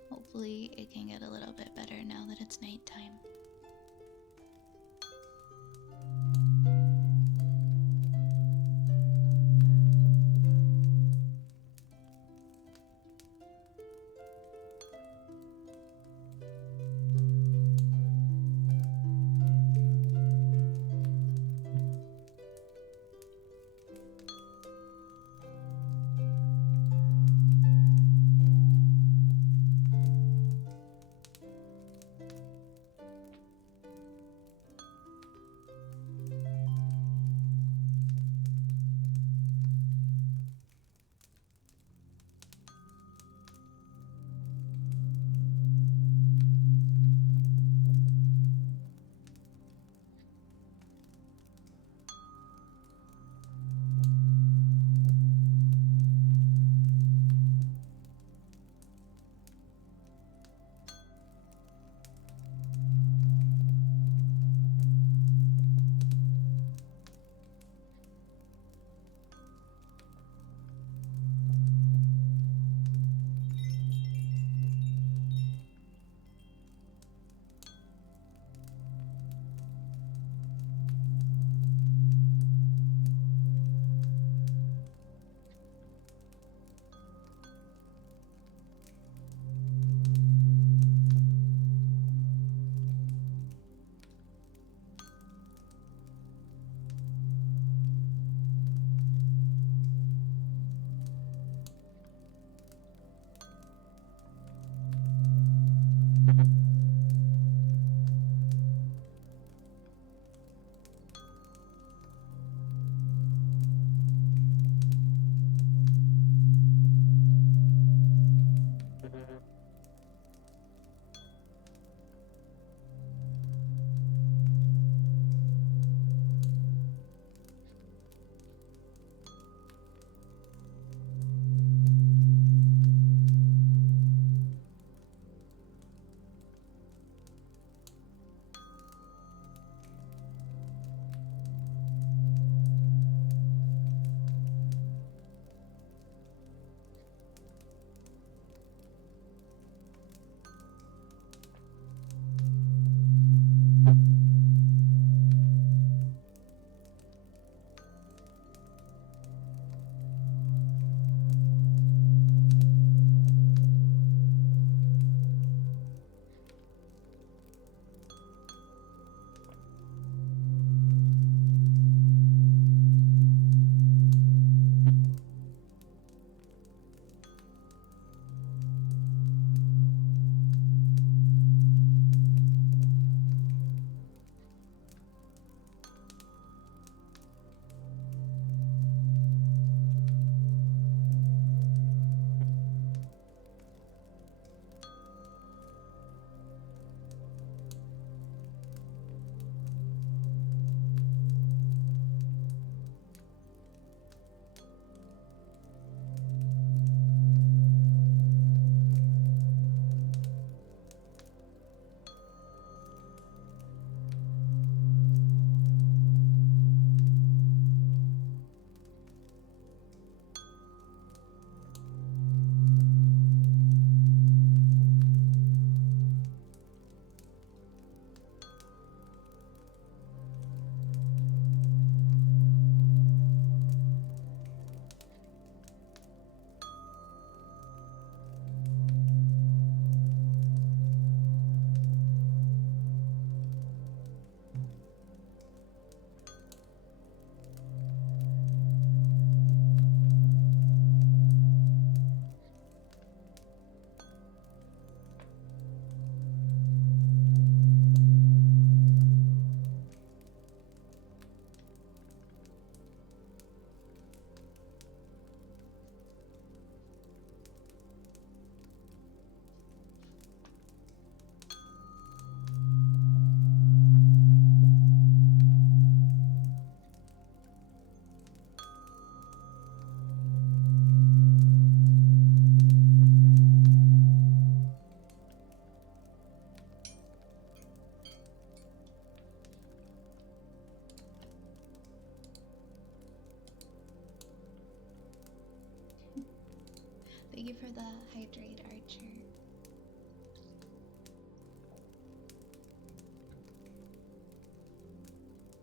Hopefully it can get a little bit better now that it's nighttime.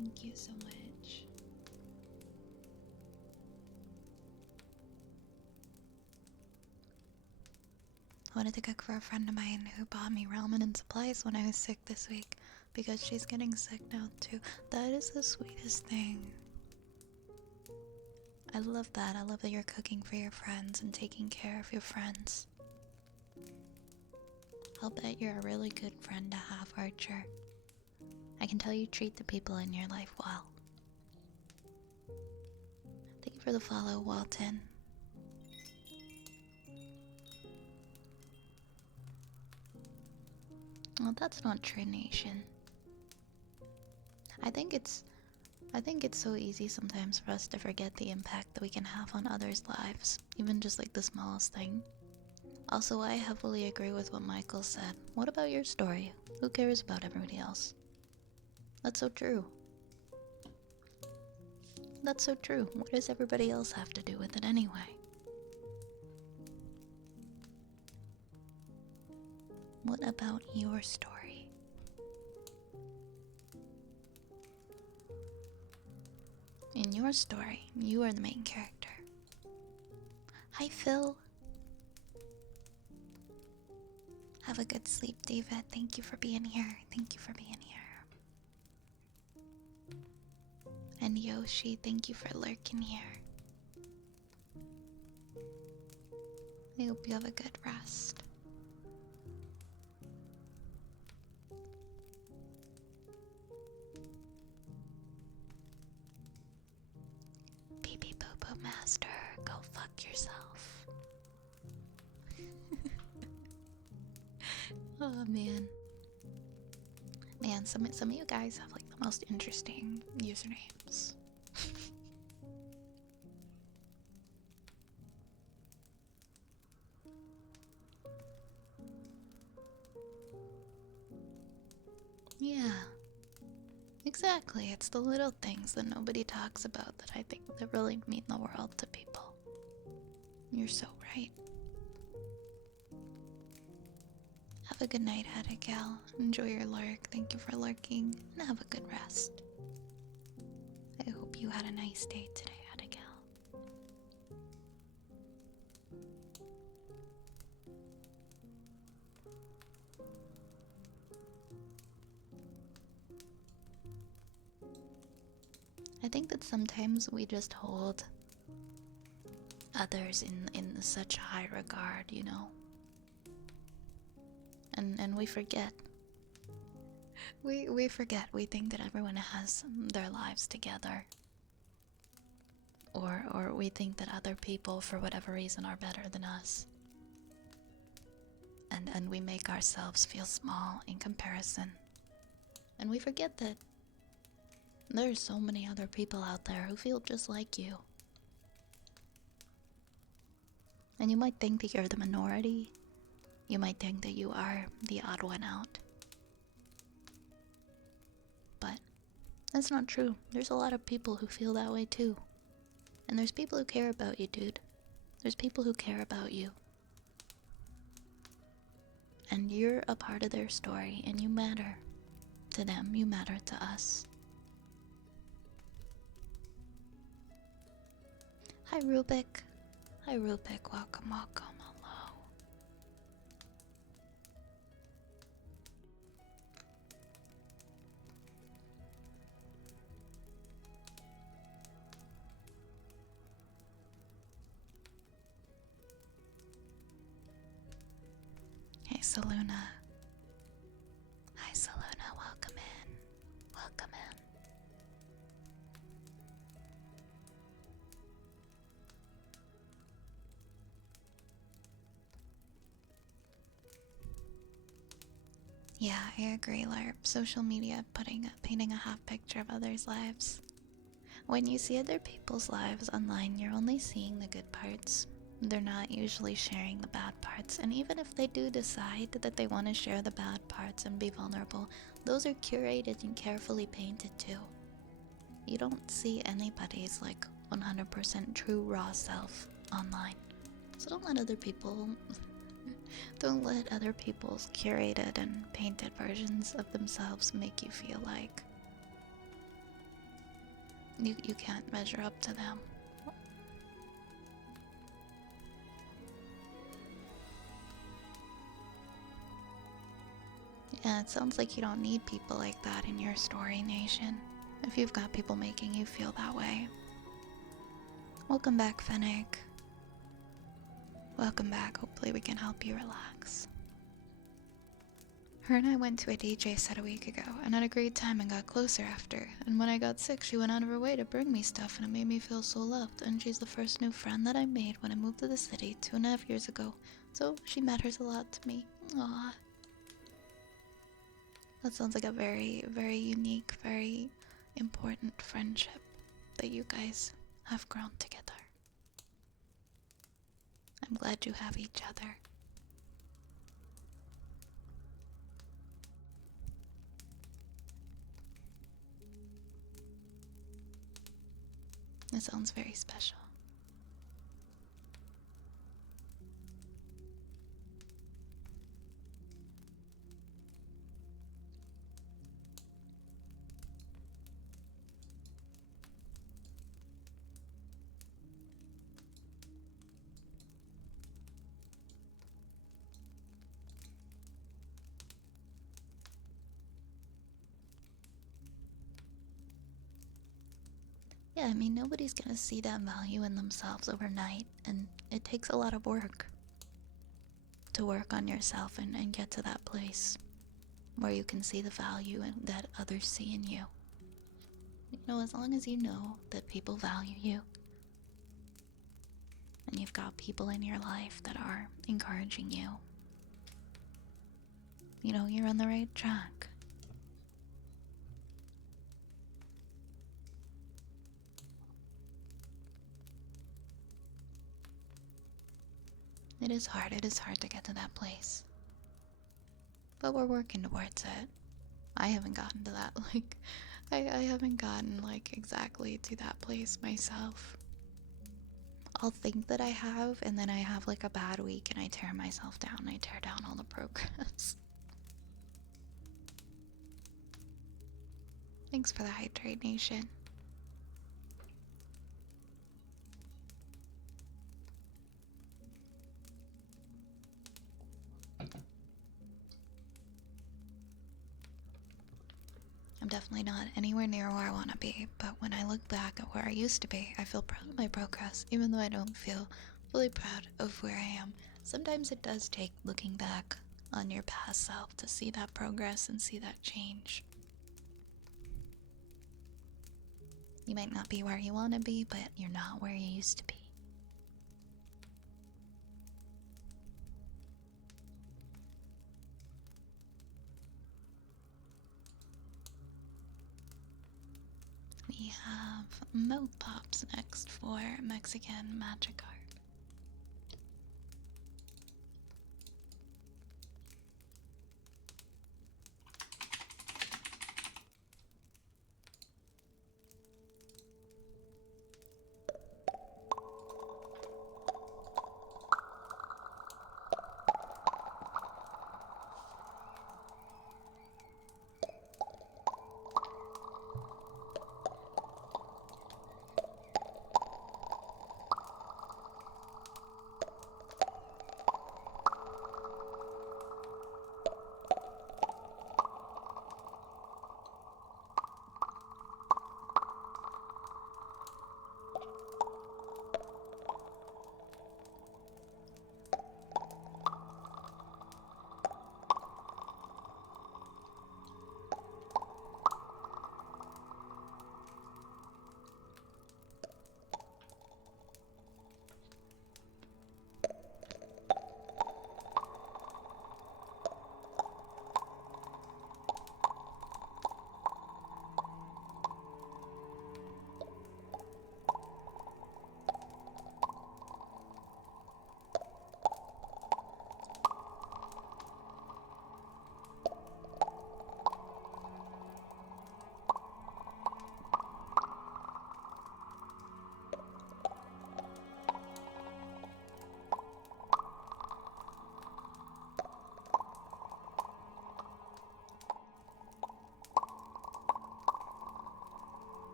Thank you so much. I wanted to cook for a friend of mine who bought me ramen and supplies when I was sick this week because she's getting sick now too. That is the sweetest thing. I love that. I love that you're cooking for your friends and taking care of your friends. I'll bet you're a really good friend to have, Archer. I can tell you treat the people in your life well. Thank you for the follow, Walton. Well, that's not true, Nation. I think it's so easy sometimes for us to forget the impact that we can have on others' lives, even just like the smallest thing. Also, I heavily agree with what Michael said. What about your story? Who cares about everybody else? That's so true. That's so true. What does everybody else have to do with it anyway? What about your story? In your story, you are the main character. Hi, Phil. Have a good sleep, David. Thank you for being here. Thank you for being here. And Yoshi, thank you for lurking here. I hope you have a good rest. Pee pee poo poo master, go fuck yourself. Oh man. Man, some of you guys have like the most interesting usernames. Yeah. Exactly. It's the little things that nobody talks about that I think that really mean the world to people. You're so right. Have a good night, Abigail. Enjoy your lurk. Thank you for lurking. And have a good rest. I hope you had a nice day today, Abigail. I think that sometimes we just hold others in such high regard, you know? And we forget. We forget. We think that everyone has their lives together. Or we think that other people, for whatever reason, are better than us. And we make ourselves feel small in comparison. And we forget that there are so many other people out there who feel just like you. And you might think that you're the minority. You might think that you are the odd one out. But that's not true. There's a lot of people who feel that way too. And there's people who care about you, dude. There's people who care about you. And you're a part of their story, and you matter to them. You matter to us. Hi, Rubik. Hi, Rubik. Welcome, welcome. Hello. Hey, Saluna. Hi, Saluna. Welcome in. Welcome in. Yeah, I agree, LARP. Social media painting a half picture of others' lives. When you see other people's lives online, you're only seeing the good parts. They're not usually sharing the bad parts, and even if they do decide that they want to share the bad parts and be vulnerable, those are curated and carefully painted too. You don't see anybody's like 100% true raw self online. So don't let other people's curated and painted versions of themselves make you feel like you can't measure up to them. Yeah, it sounds like you don't need people like that in your story, Nation. If you've got people making you feel that way. Welcome back, Fennec. Welcome back. Hopefully we can help you relax. Her and I went to a DJ set a week ago and had a great time and got closer after. And when I got sick, she went out of her way to bring me stuff and it made me feel so loved. And she's the first new friend that I made when I moved to the city 2.5 years ago. So she matters a lot to me. Aww. That sounds like a very, very unique, very important friendship that you guys have grown together. I'm glad you have each other. It sounds very special. Yeah, I mean, nobody's gonna see that value in themselves overnight, and it takes a lot of work to work on yourself and get to that place where you can see the value that others see in you. You know, as long as you know that people value you, and you've got people in your life that are encouraging you, you know, you're on the right track. It is hard to get to that place. But we're working towards it. I haven't gotten to that, like, I haven't gotten, like, exactly to that place myself. I'll think that I have, and then I have, like, a bad week, and I tear myself down. I tear down all the progress. Thanks for the hydrate, Nation. I'm definitely not anywhere near where I want to be, but when I look back at where I used to be, I feel proud of my progress, even though I don't feel fully proud of where I am. Sometimes it does take looking back on your past self to see that progress and see that change. You might not be where you want to be, but you're not where you used to be. We have Mouth Pops next for Mexican Magic Art.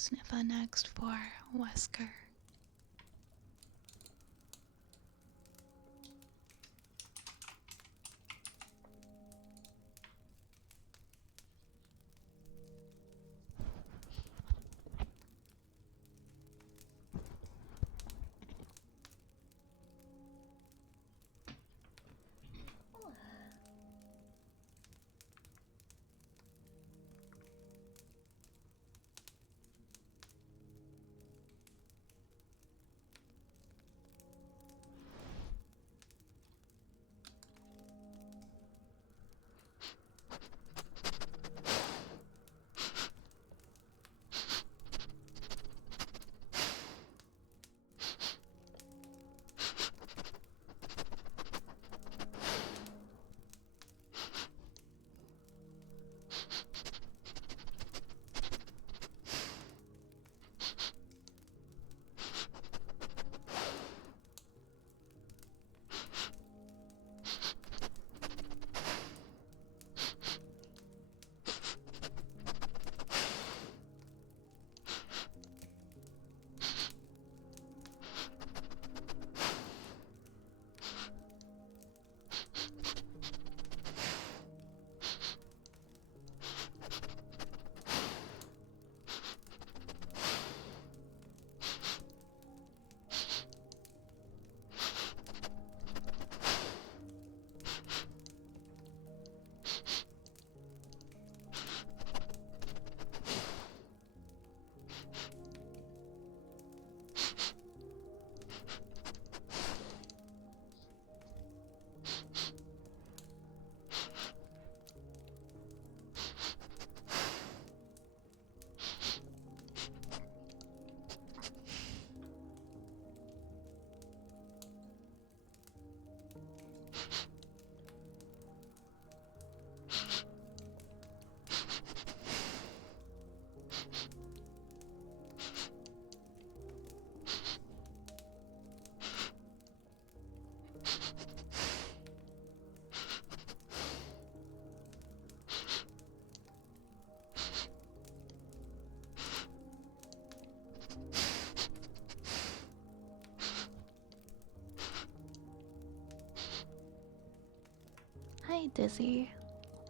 Sniffa next for Wesker. Hi Dizzy.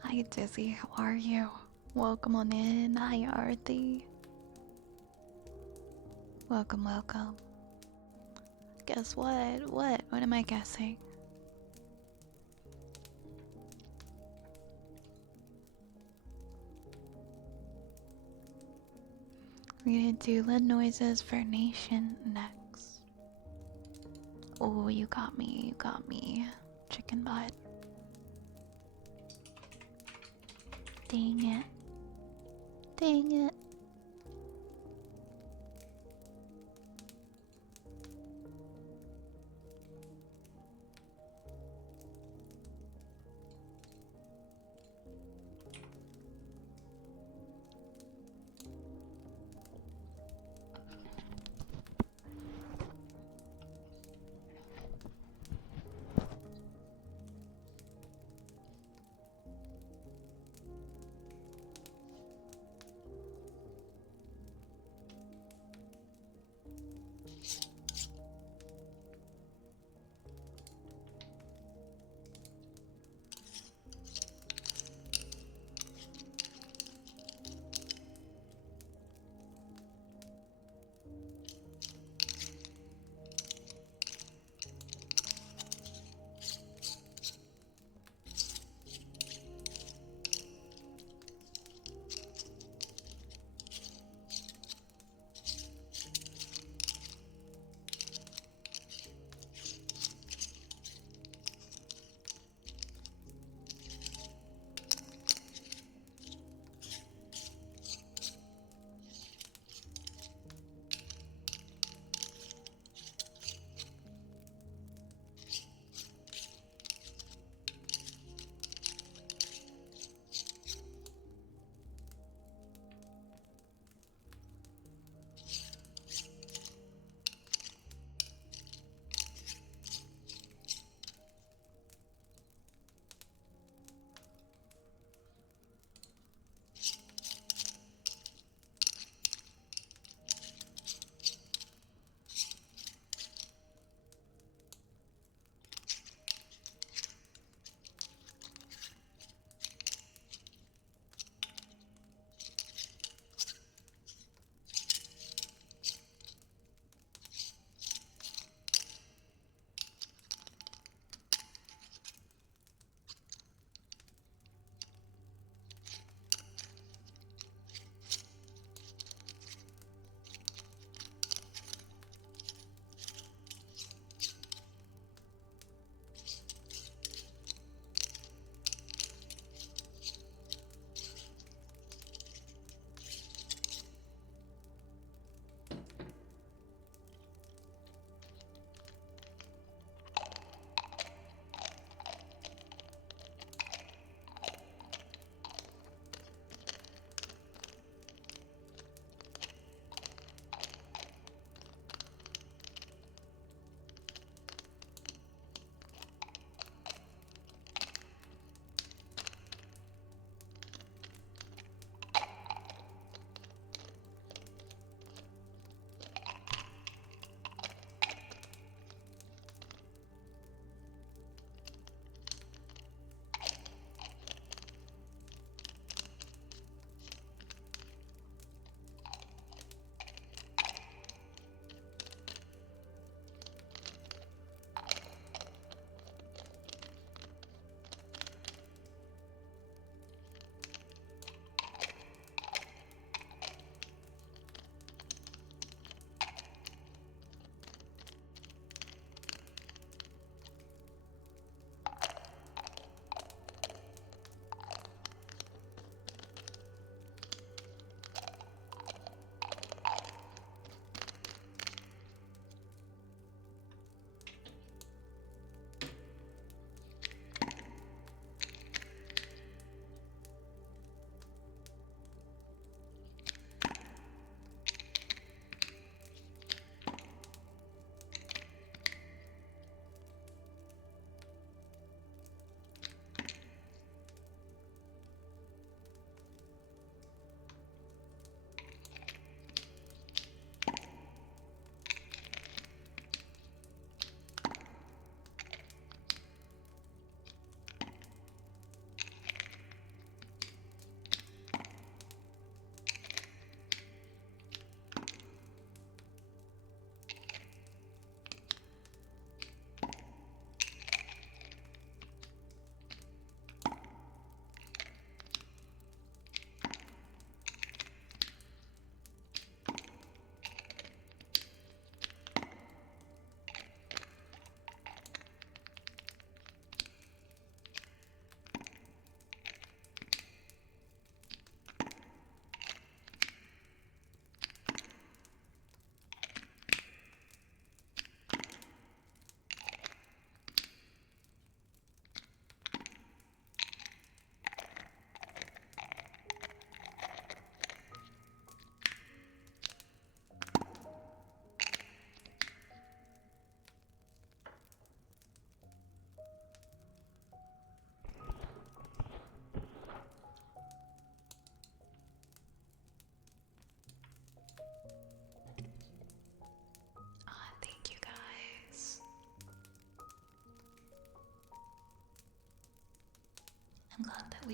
Hi Dizzy, how are you? Welcome on in. Hi Arthi. Welcome, welcome. Guess what? What? What am I guessing? We're gonna do the noises for Nation next. Oh, you got me, you got me. Chicken butt. Dang it. Dang it.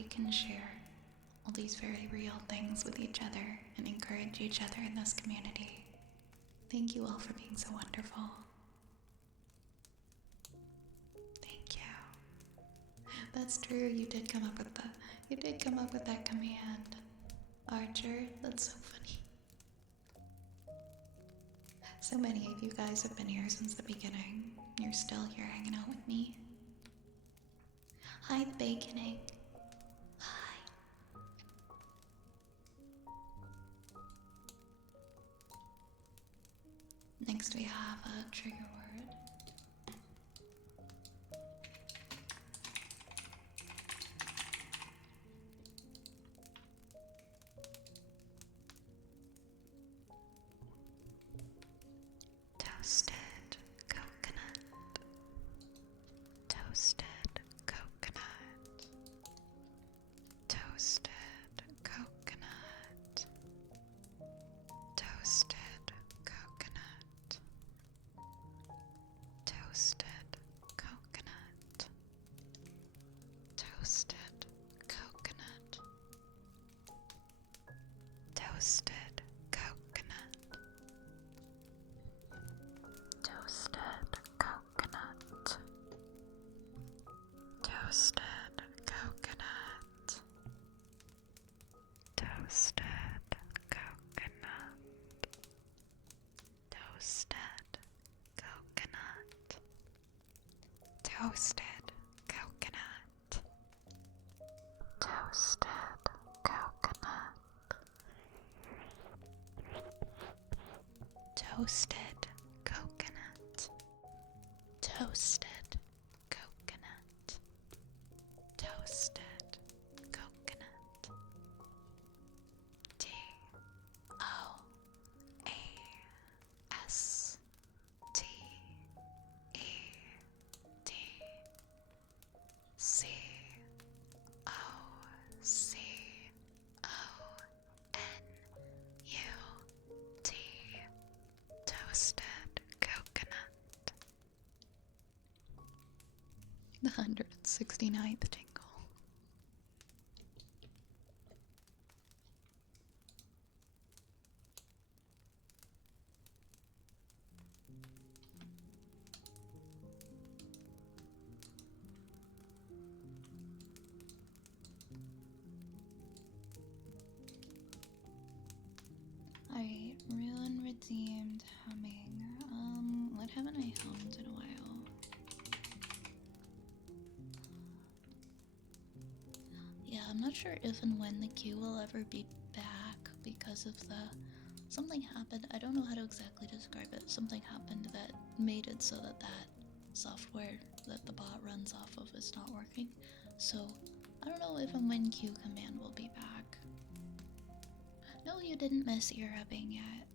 can share all these very real things with each other and encourage each other in this community. Thank you all for being so wonderful. Thank you. That's true, you did come up with that command. Archer, that's so funny. So many of you guys have been here since the beginning. You're still here hanging out with me. Hi, the baconing. Hi. Next we have a trigger word. Toasted coconut. Toasted coconut. Toasted coconut. Toasted coconut. Toasted coconut. Toasted coconut. Toasted coconut. Toasted coconut. Toasted coconut. Toasted coconut. Toasted coconut. Toasted coconut. Toasted coconut. Toasted coconut. Toasted coconut. Toasted coconut. Toasted coconut. The 169th tingle. Alright, ruin redeemed humming. What haven't I hummed in a while? Yeah, I'm not sure if and when the queue will ever be back because of something happened. I don't know how to exactly describe it. Something happened that made it so that software that the bot runs off of is not working. So I don't know if and when Q command will be back. No, you didn't miss ear rubbing yet.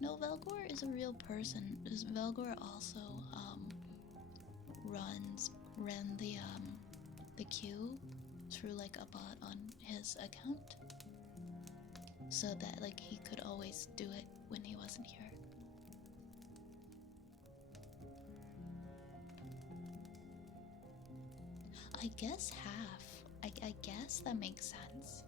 No, Velgor is a real person. Velgor also ran the queue through like a bot on his account, so that like he could always do it when he wasn't here. I guess half. I guess that makes sense.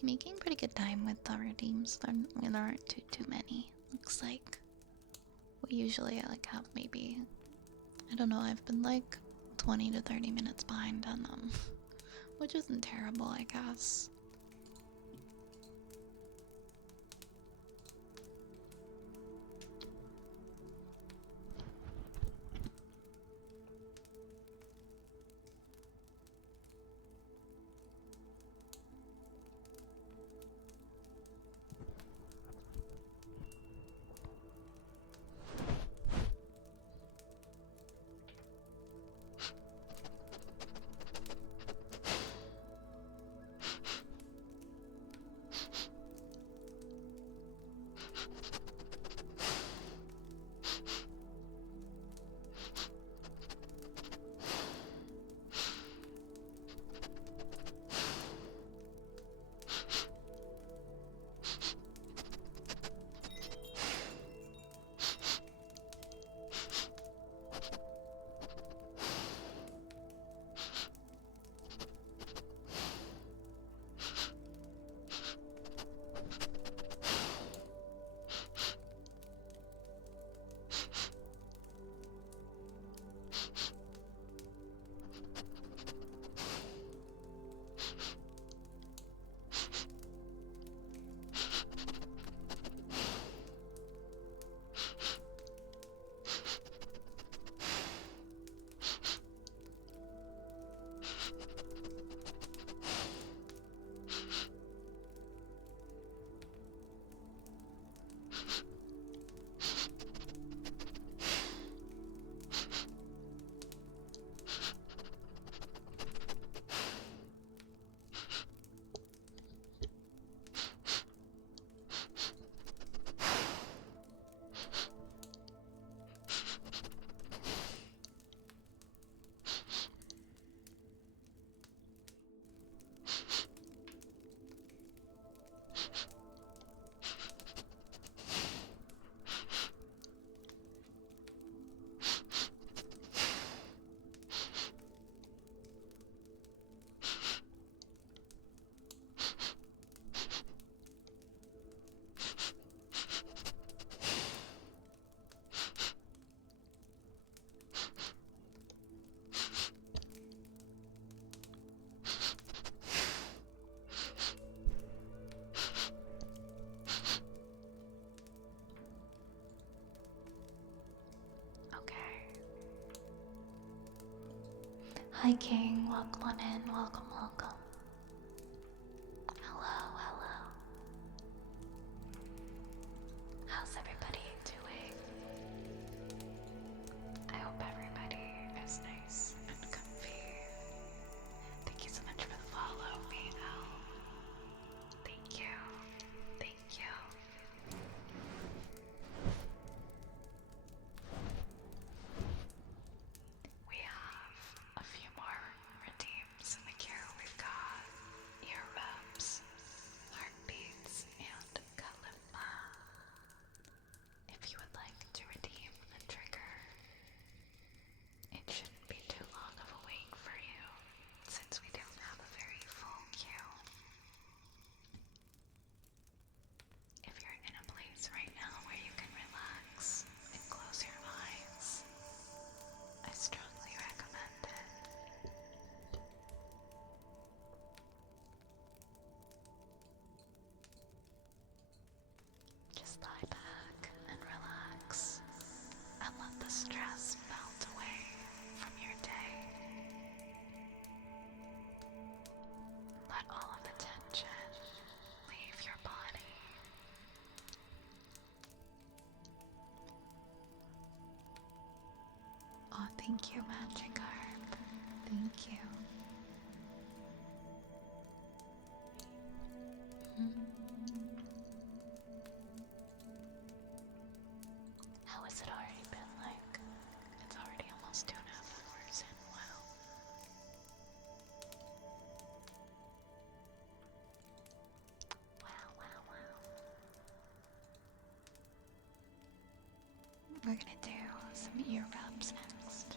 I'm making pretty good time with the redeems. There aren't too many. Looks like we usually like have maybe, I don't know, I've been like 20 to 30 minutes behind on them, which isn't terrible, I guess. Hi King, welcome on in, welcome, welcome. Hello, hello. How's everybody doing? I hope everybody is nice and comfy. Thank you so much for the follow, BL. Thank you, thank you. We have a few more redeems in the queue. We've got earbuds, heartbeats, and kalimba. If you would like to redeem a trigger, it shouldn't be too long of a wait for you, since we don't have a very full queue. If you're in a place right now where you can relax and close your eyes, I strongly recommend it. Just lie back and relax and let the stress melt away from your day. Let all of the tension leave your body. Oh, thank you, Magikarp. Thank you. How has it already been like? It's already almost 2.5 hours in. Wow. Wow, wow, wow. We're gonna do some ear rubs next.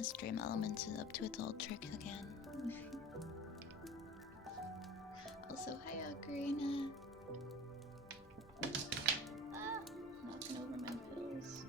gonna stream Elements up to its old tricks again. Also, hi Ocarina. Ah, knocking over my pills.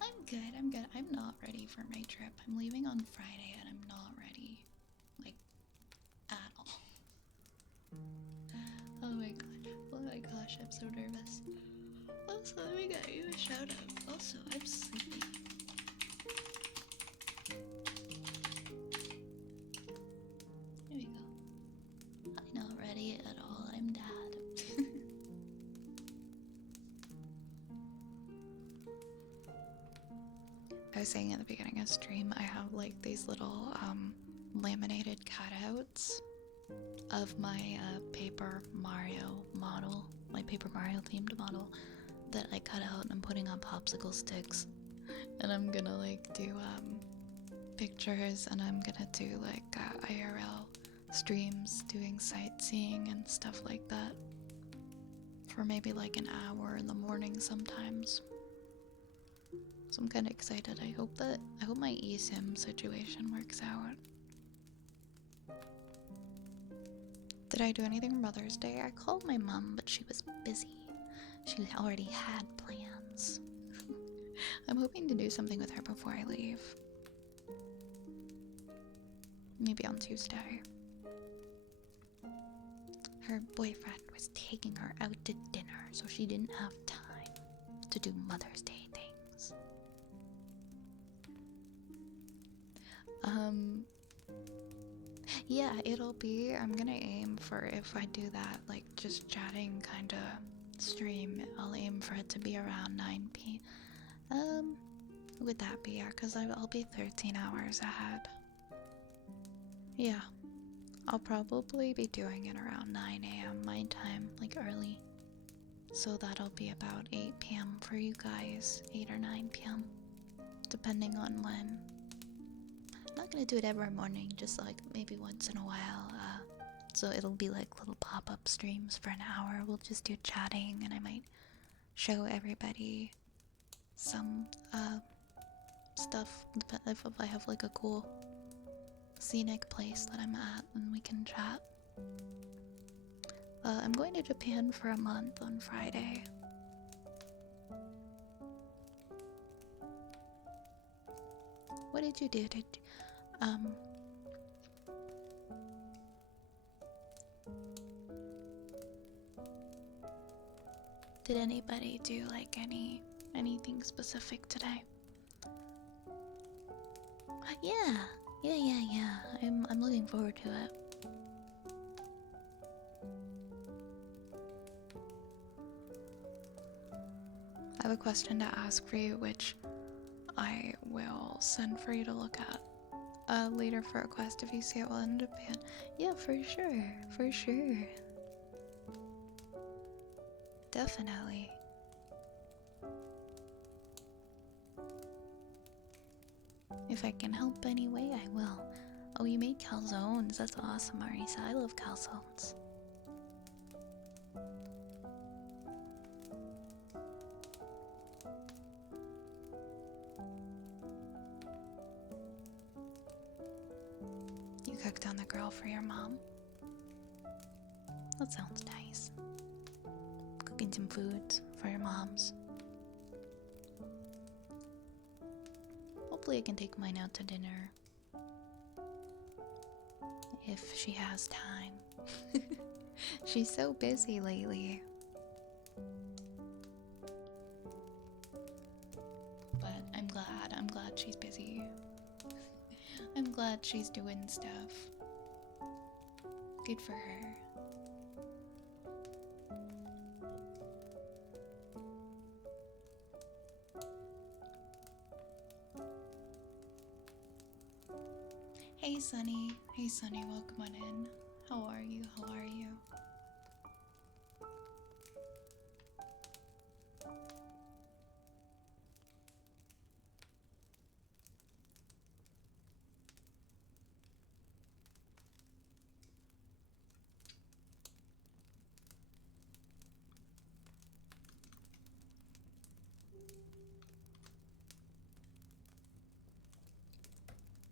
I'm good. I'm not ready for my trip. I'm leaving on Friday and I'm not ready. Like, at all. Oh my gosh, I'm so nervous. Also, let me get you a shout out. Also, I'm sleepy. Here we go. I'm not ready at all. I'm dad. I was saying at the beginning of stream, I have like these little laminated cutouts of my Paper Mario model, my Paper Mario themed model that I cut out and I'm putting on popsicle sticks. And I'm gonna like do pictures and I'm gonna do like IRL streams doing sightseeing and stuff like that for maybe like an hour in the morning sometimes. So I'm kind of excited. I hope my eSIM situation works out. Did I do anything for Mother's Day? I called my mom, but she was busy. She already had plans. I'm hoping to do something with her before I leave. Maybe on Tuesday. Her boyfriend was taking her out to dinner, so she didn't have time to do Mother's Day things. Yeah, I'm gonna aim for, if I do that, like just chatting kinda stream, I'll aim for it to be around 9 p.m. Would that be? Yeah, because I'll be 13 hours ahead. Yeah, I'll probably be doing it around 9 a.m. my time, like early. So that'll be about 8 p.m. for you guys, 8 or 9 p.m. depending on when. I'm not gonna do it every morning, just like maybe once in a while. So it'll be like little pop-up streams for an hour. We'll just do chatting and I might show everybody some stuff if I have like a cool scenic place that I'm at and we can chat. I'm going to Japan for a month on Friday. What did you do? Did anybody do like anything specific today? Yeah. I'm looking forward to it. I have a question to ask for you, which I will send for you to look at later for a quest if you see it while in Japan. Yeah, for sure. Definitely. If I can help any way, I will. Oh, you made calzones. That's awesome, Marisa. I love calzones. You cooked on the grill for your mom? That sounds nice. Cooking some foods for your moms. Hopefully I can take mine out to dinner. If she has time. She's so busy lately. But I'm glad she's busy. I'm glad glad she's doing stuff. Good for her. Hey Sunny, welcome on in. How are you?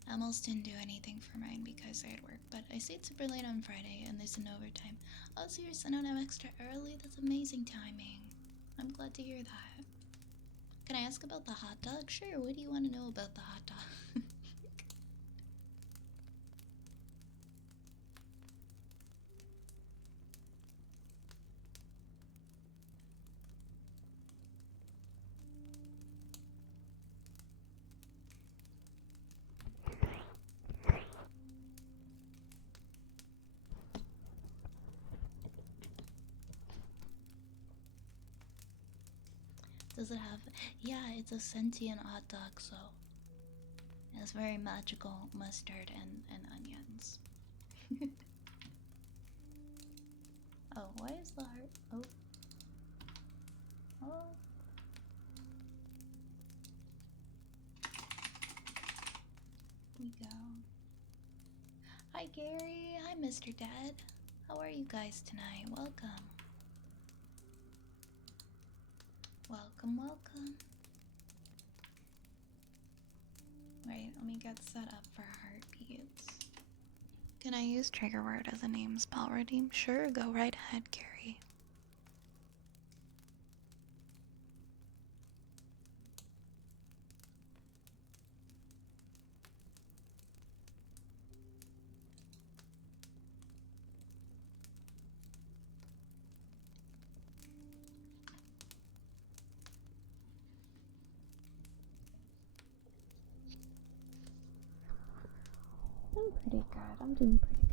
I almost didn't do anything for mine because I had work, but I stayed super late on Friday and there's an overtime. Oh, so you're sending out extra early? That's amazing timing. I'm glad to hear that. Can I ask about the hot dog? Sure, what do you want to know about the hot dog? Does it have... Yeah, it's a sentient hot dog, so... It's very magical mustard and onions. Oh, why is the heart... Oh. Oh. We go. Hi Gary, hi Mr. Dad. How are you guys tonight? Welcome. Welcome. Right, let me get set up for heartbeats. Can I use trigger word as a name spell redeem? Sure, go right ahead, Gary. I'm pretty good. I'm doing pretty good.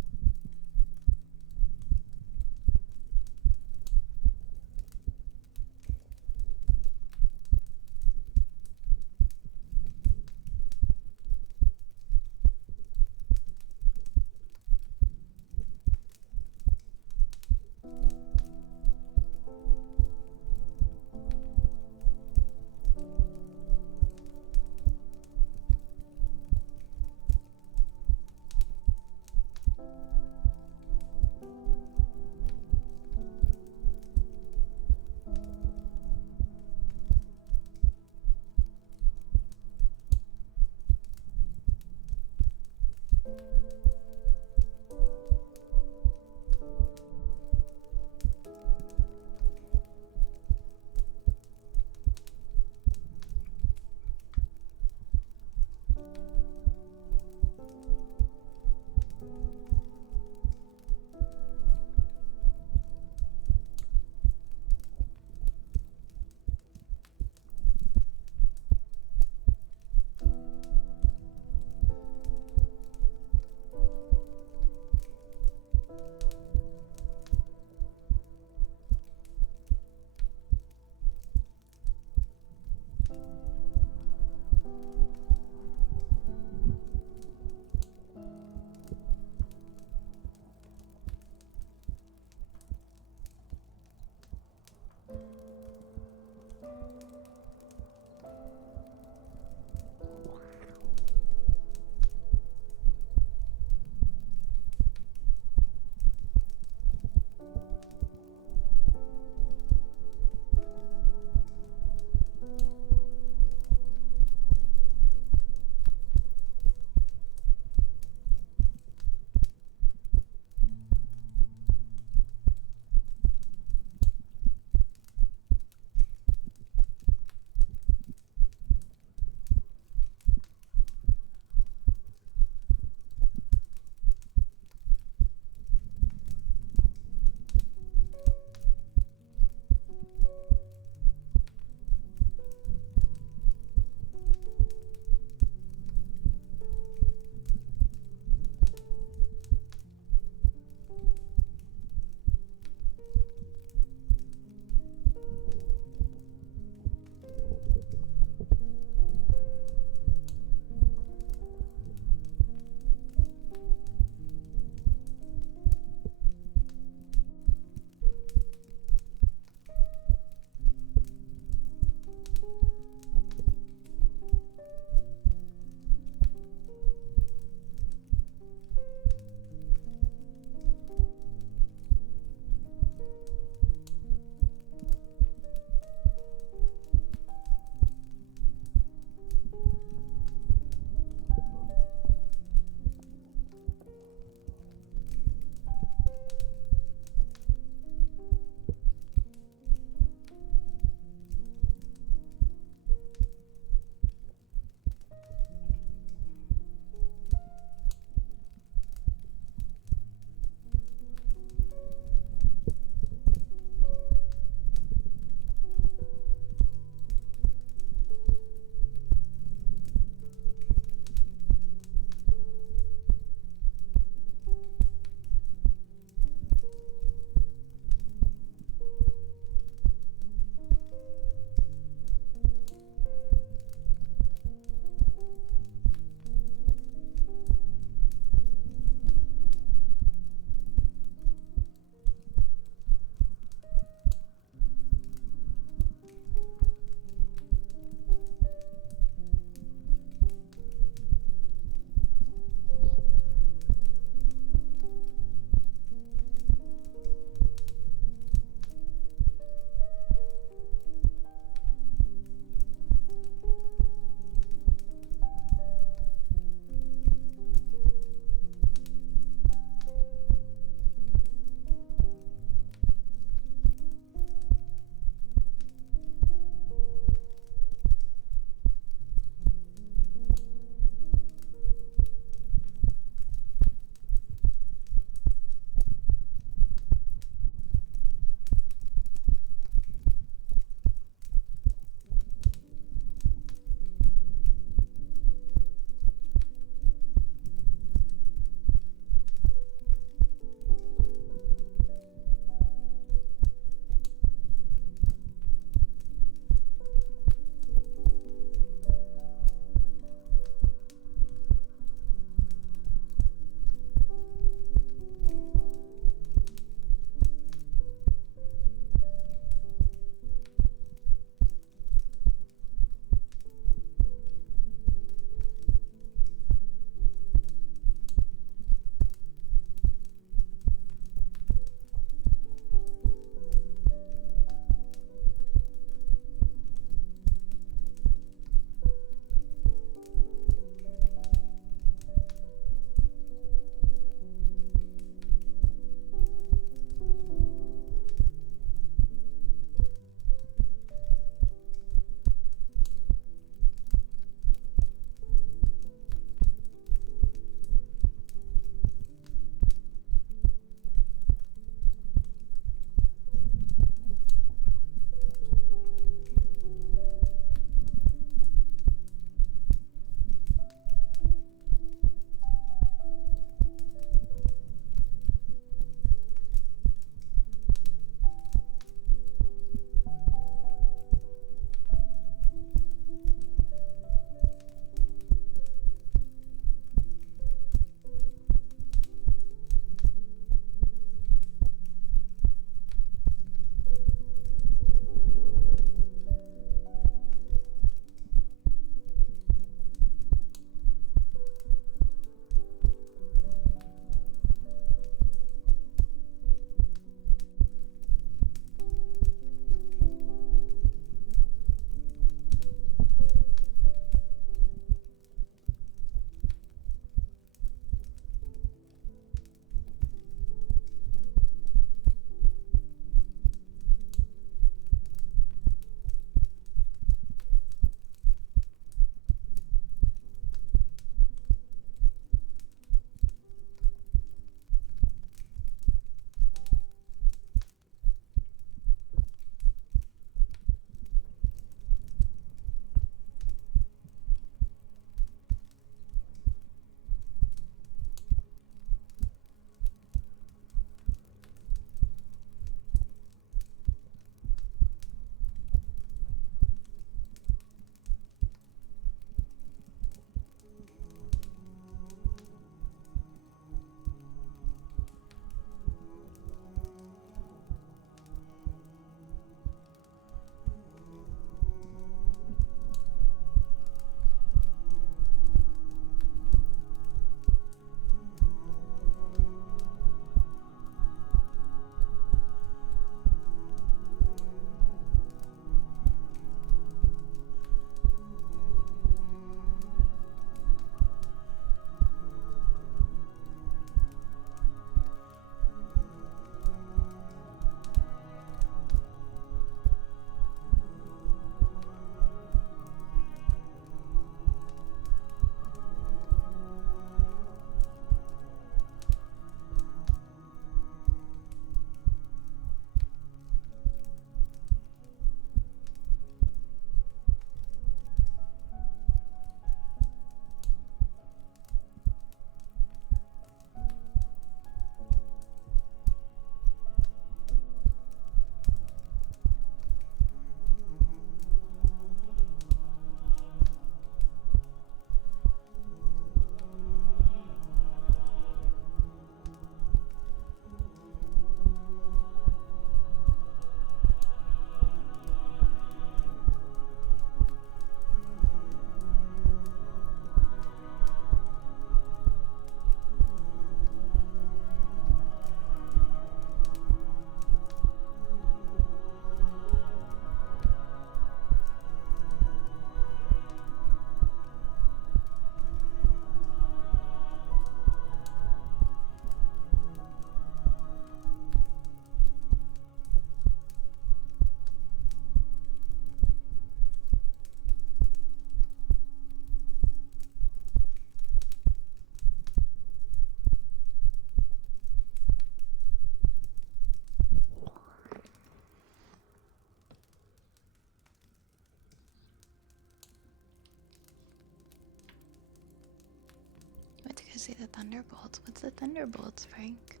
see the Thunderbolts. What's the Thunderbolts, Frank?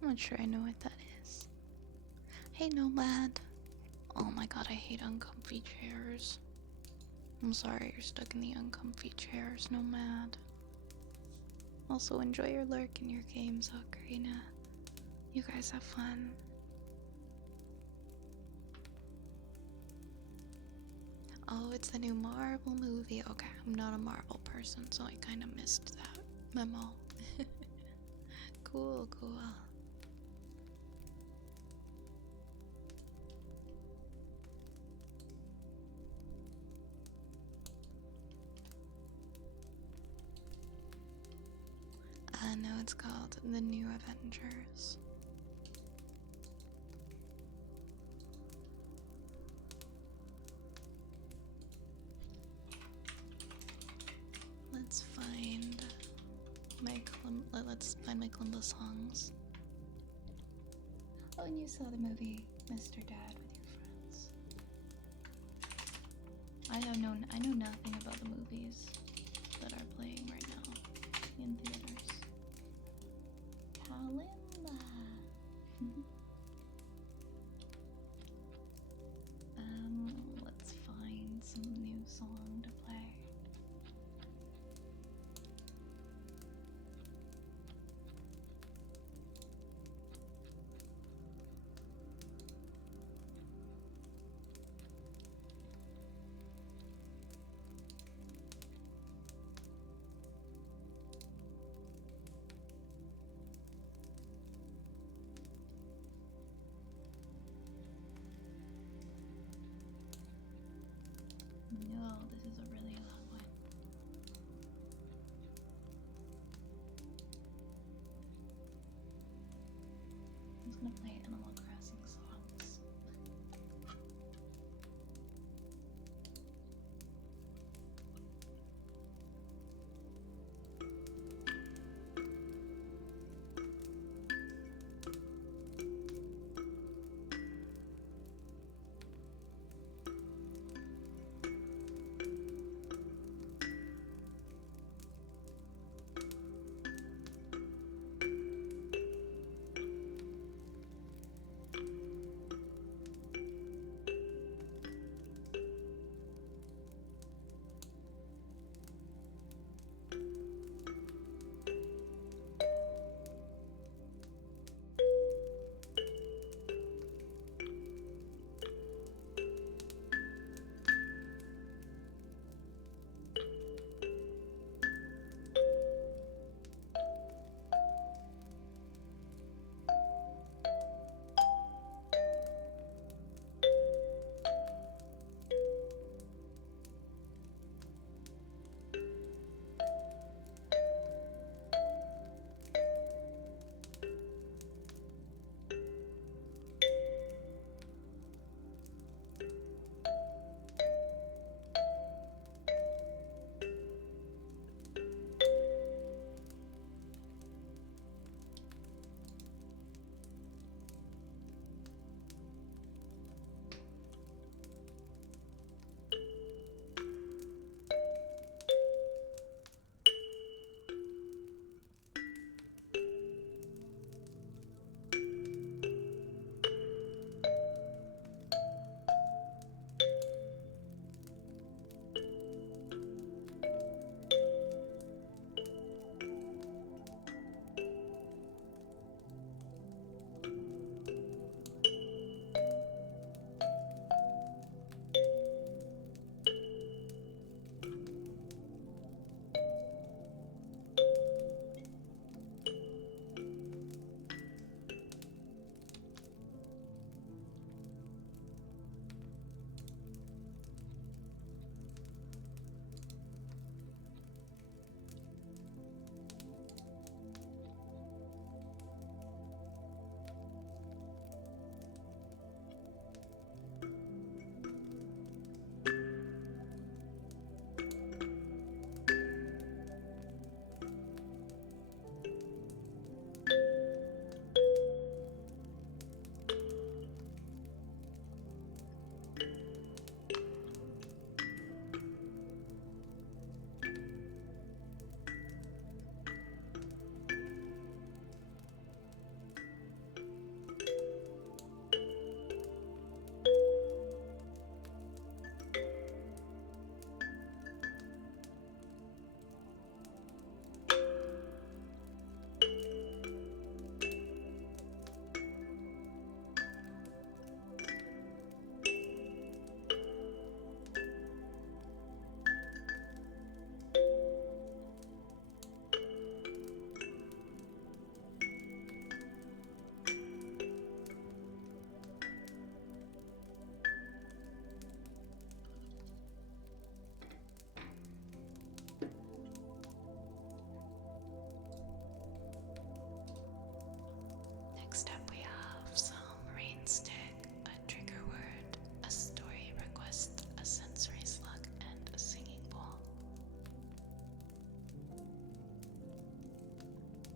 I'm not sure I know what that is. Hey, Nomad. Oh my god, I hate uncomfy chairs. I'm sorry you're stuck in the uncomfy chairs, Nomad. Also, enjoy your lurk in your games, Ocarina. You guys have fun. Oh, it's the new Marvel movie. Okay, I'm not a Marvel person, so I kind of missed that memo. Cool, cool. No, it's called The New Avengers. Let's find my Kalimba songs. Oh, and you saw the movie Mr. Dad with your friends. I know nothing about the movies that are playing right now in theaters. Kalimba. Let's find some new song to play. No, this is a really loud one. I'm just gonna play Animal Crossing songs.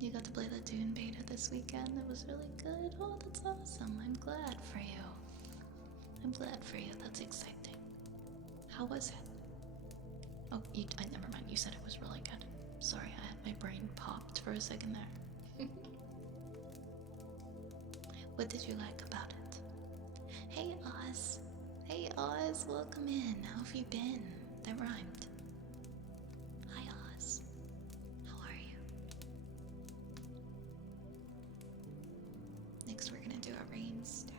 You got to play the Dune beta this weekend. It was really good. Oh, that's awesome. I'm glad for you. I'm glad for you. That's exciting. How was it? Oh, never mind. You said it was really good. Sorry, my brain popped for a second there. What did you like about it? Hey, Oz. Hey, Oz. Welcome in. How have you been? That rhymed. Hi, Oz. How are you? Next, we're gonna do a rain stack.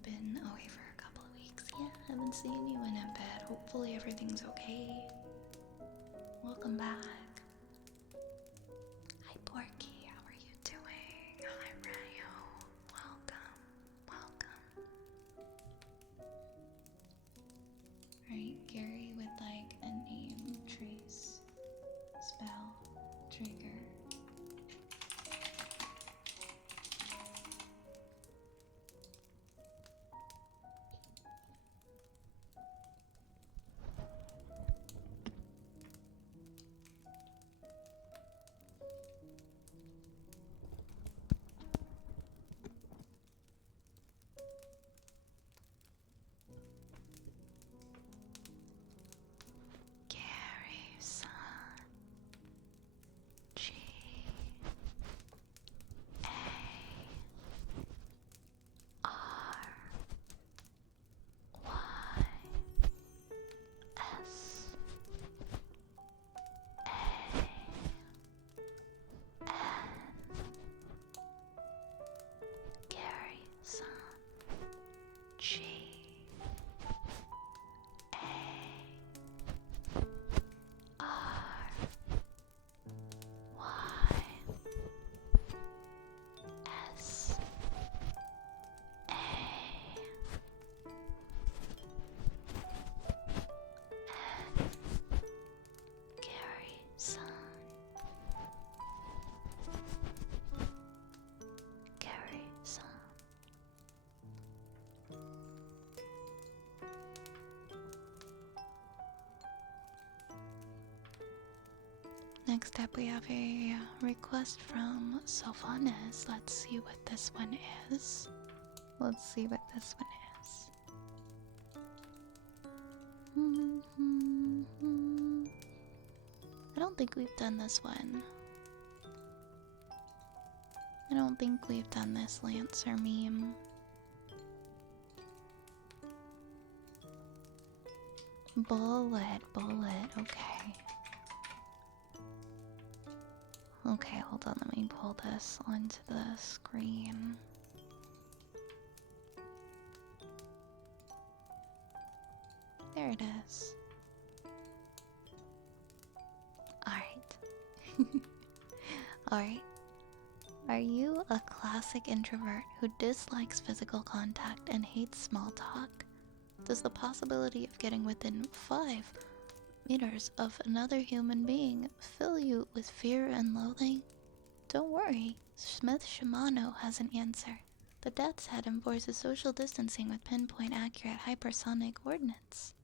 Been away for a couple of weeks. Yeah, haven't seen you in a bit. Hopefully everything's okay. Welcome back. Hi, Porky. How are you doing? Hi, Rayo. Welcome. Welcome. Alright, Gary with like a name, trace, spell, trigger. Gary-san. G A R Y S A N. Gary-san. G A R Y S A N. Gary-san. Gary-san. Next up, we have a request from Sophonis. Let's see what this one is. Let's see what this one is. I don't think we've done this one. I don't think we've done this Lancer meme. Bullet, okay. Okay, hold on, let me pull this onto the screen. There it is. Alright. Alright. Are you a classic introvert who dislikes physical contact and hates small talk? Does the possibility of getting within 5 meters of another human being fill you with fear and loathing? Don't worry, Smith Shimano has an answer. The Death's Head enforces social distancing with pinpoint accurate hypersonic ordnance.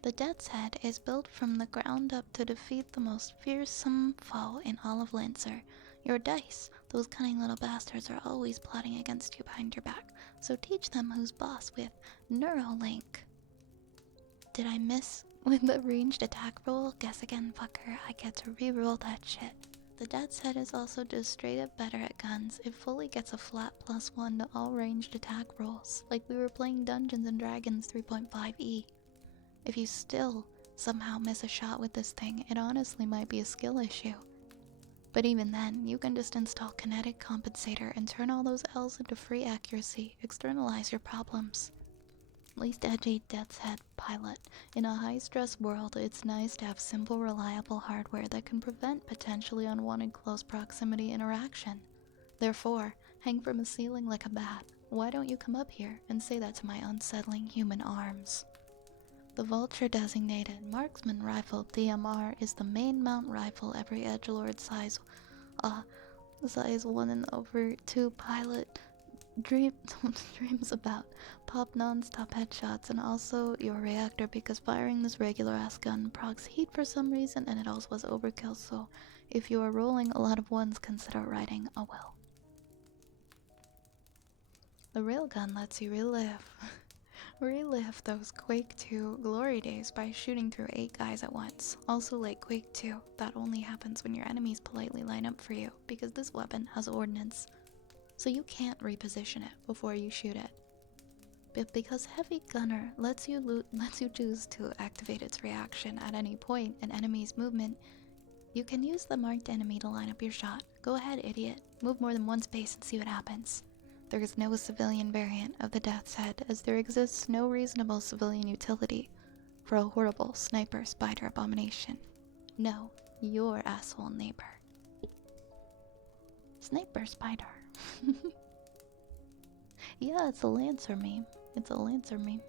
The Death's Head is built from the ground up to defeat the most fearsome foe in all of Lancer. Your dice, those cunning little bastards, are always plotting against you behind your back, so teach them who's boss with Neuralink. Did I miss with the ranged attack roll? Guess again, fucker. I get to re-roll that shit. The Death's Head is also just straight up better at guns. It fully gets a flat +1 to all ranged attack rolls, like we were playing Dungeons & Dragons 3.5e. If you still somehow miss a shot with this thing, it honestly might be a skill issue. But even then, you can just install Kinetic Compensator and turn all those L's into free accuracy, externalize your problems. Least edgy Death's Head pilot. In a high-stress world, it's nice to have simple, reliable hardware that can prevent potentially unwanted close proximity interaction. Therefore, hang from a ceiling like a bat. Why don't you come up here and say that to my unsettling human arms? The Vulture-designated Marksman Rifle DMR is the main mount rifle every edgelord size 1 and over 2 pilot dreams about. Pop non-stop headshots, and also your reactor, because firing this regular-ass gun procs heat for some reason, and it also was overkill, so if you are rolling a lot of ones, consider writing a will. The railgun lets you relive those Quake 2 glory days by shooting through 8 guys at once. Also like Quake 2, that only happens when your enemies politely line up for you, because this weapon has ordnance, so you can't reposition it before you shoot it. But because Heavy Gunner lets you choose to activate its reaction at any point in enemy's movement, you can use the marked enemy to line up your shot. Go ahead, idiot. Move more than one space and see what happens. There is no civilian variant of the Death's Head, as there exists no reasonable civilian utility for a horrible sniper spider abomination. No, your asshole neighbor. Sniper spider. Yeah, it's a Lancer meme. It's a Lancer meme.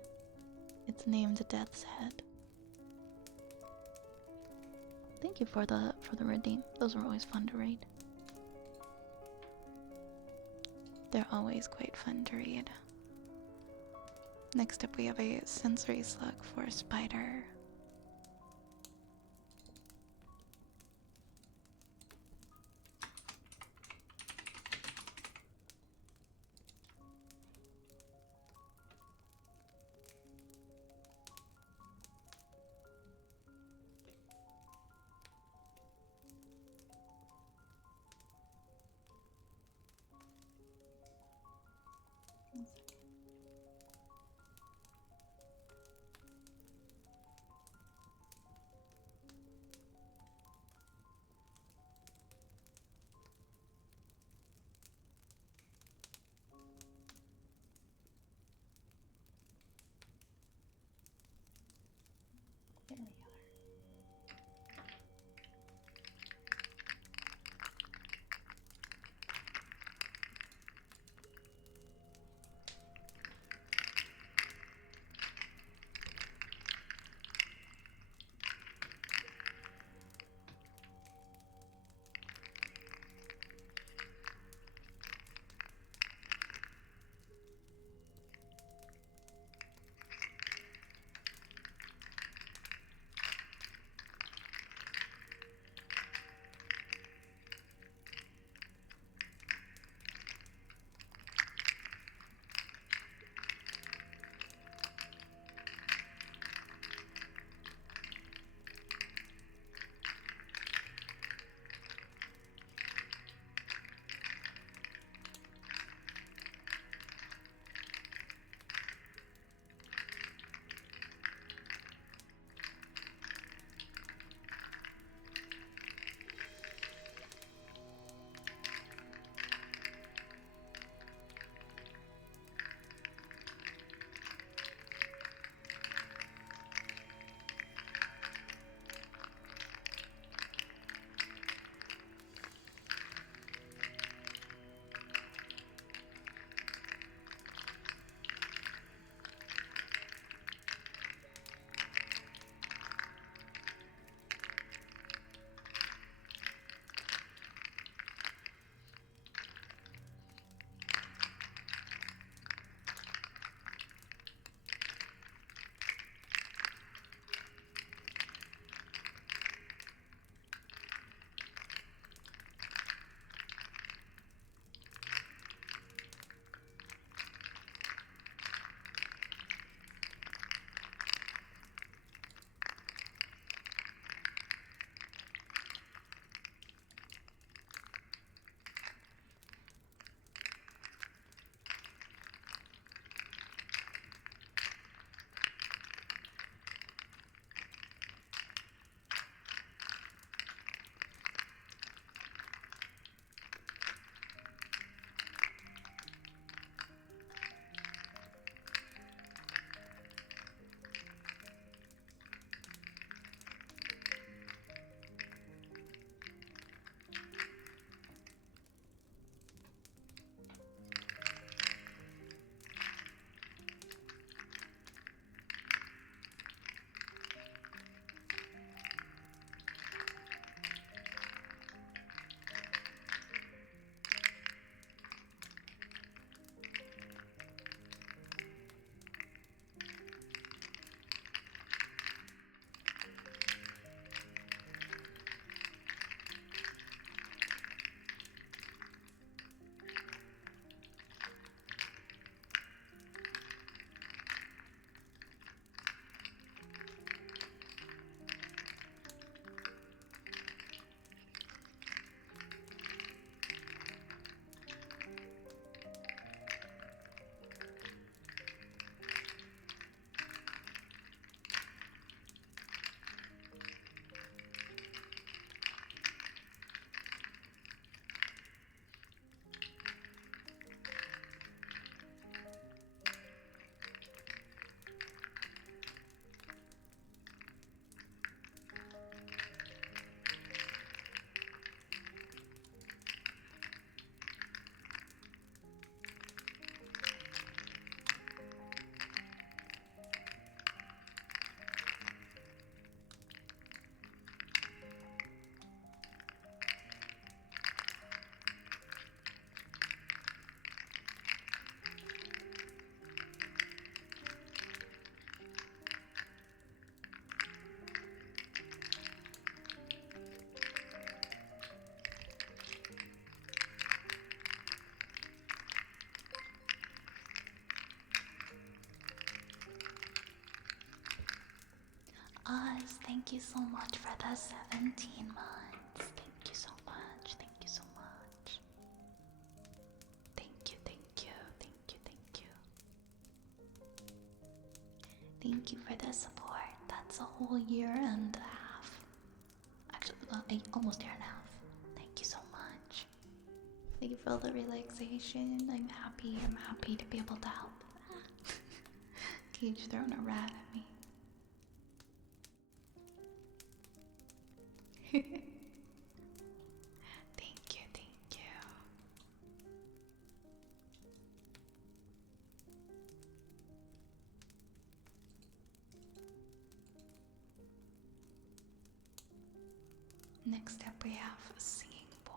It's named Death's Head. Thank you for the redeem. Those are always fun to read. They're always quite fun to read. Next up we have a sensory slug for a spider. thank you so much for the 17 months. Thank you so much. Thank you so much. Thank you, thank you, thank you, thank you. Thank you for the support. That's a whole year and a half. Actually, almost a year and a half. Thank you so much. Thank you for all the relaxation. I'm happy to be able to help. Cage throwing a rat at me. Thank you, thank you. Next up, we have a singing bowl.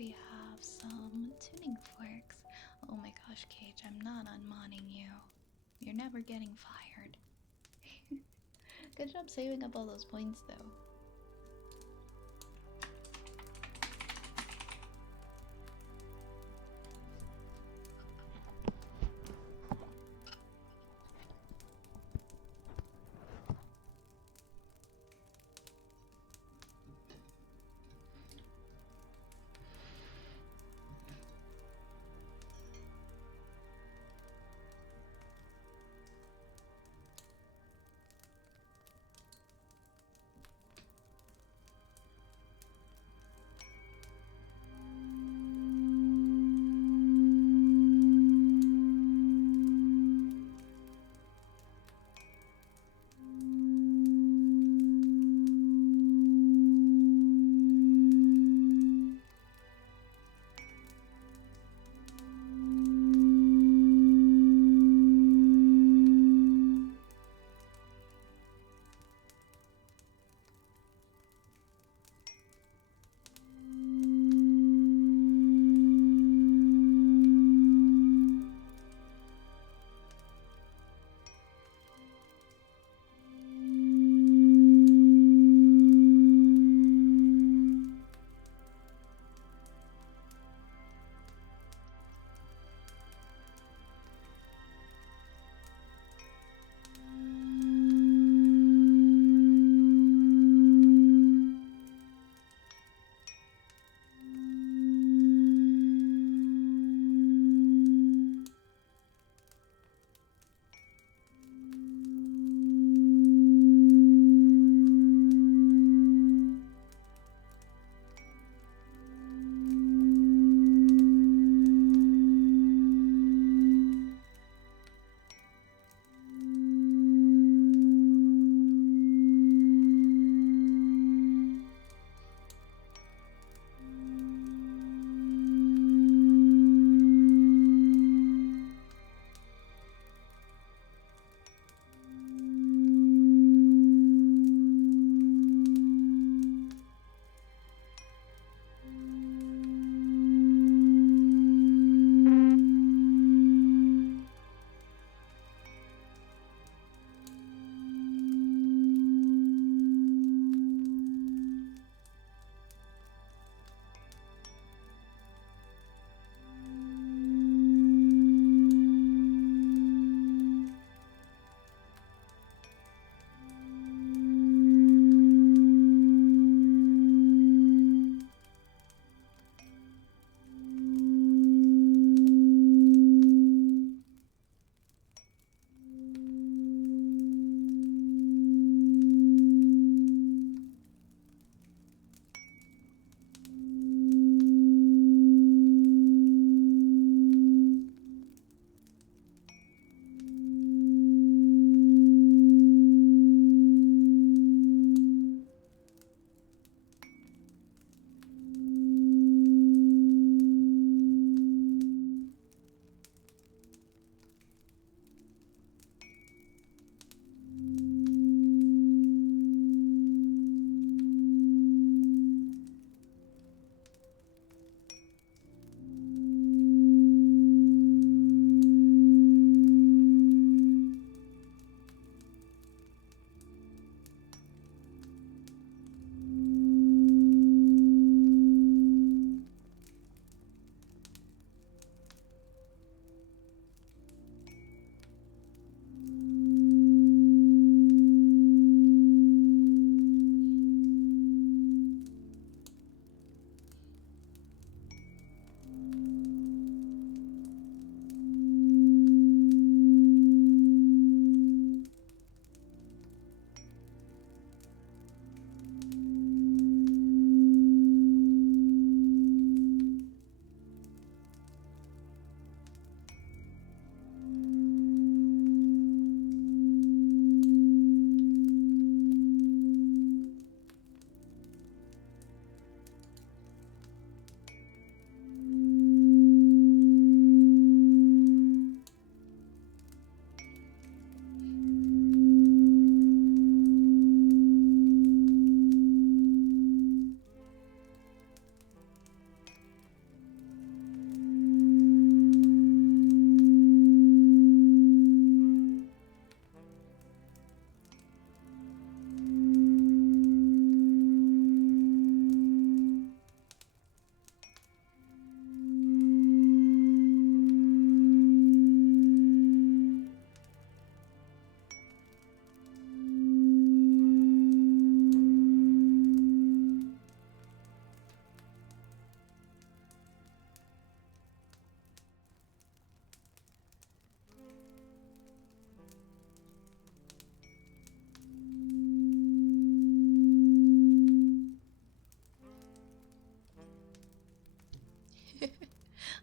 we have some tuning forks. Oh my gosh, Cage, I'm not unmodding you. You're never getting fired. Good job saving up all those points, though.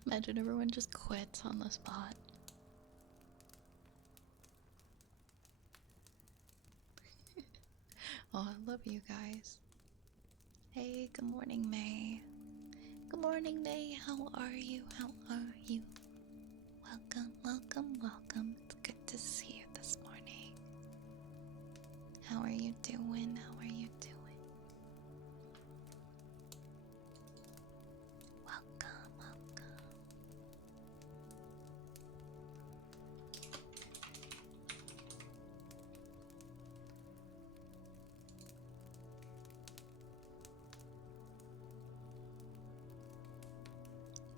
Imagine everyone just quits on the spot. Oh, I love you guys. Hey, good morning, May. Good morning, May. How are you? How are you? Welcome, welcome, welcome. It's good to see you this morning. How are you doing? How are you doing? Welcome, welcome.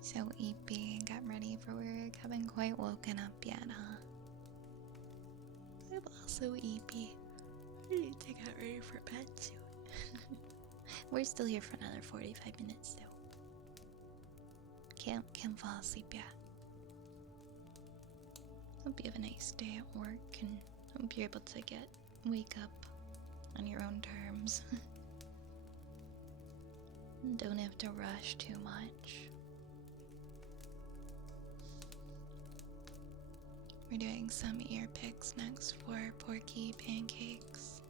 So EP, got ready for work. Haven't quite woken up yet, huh? I'm also EP. I need to get ready for bed soon. We're still here for another 45 minutes though. Can't fall asleep yet. Hope you have a nice day at work and hope you're able to wake up on your own terms. Don't have to rush too much. We're doing some ear picks next for porky pancakes.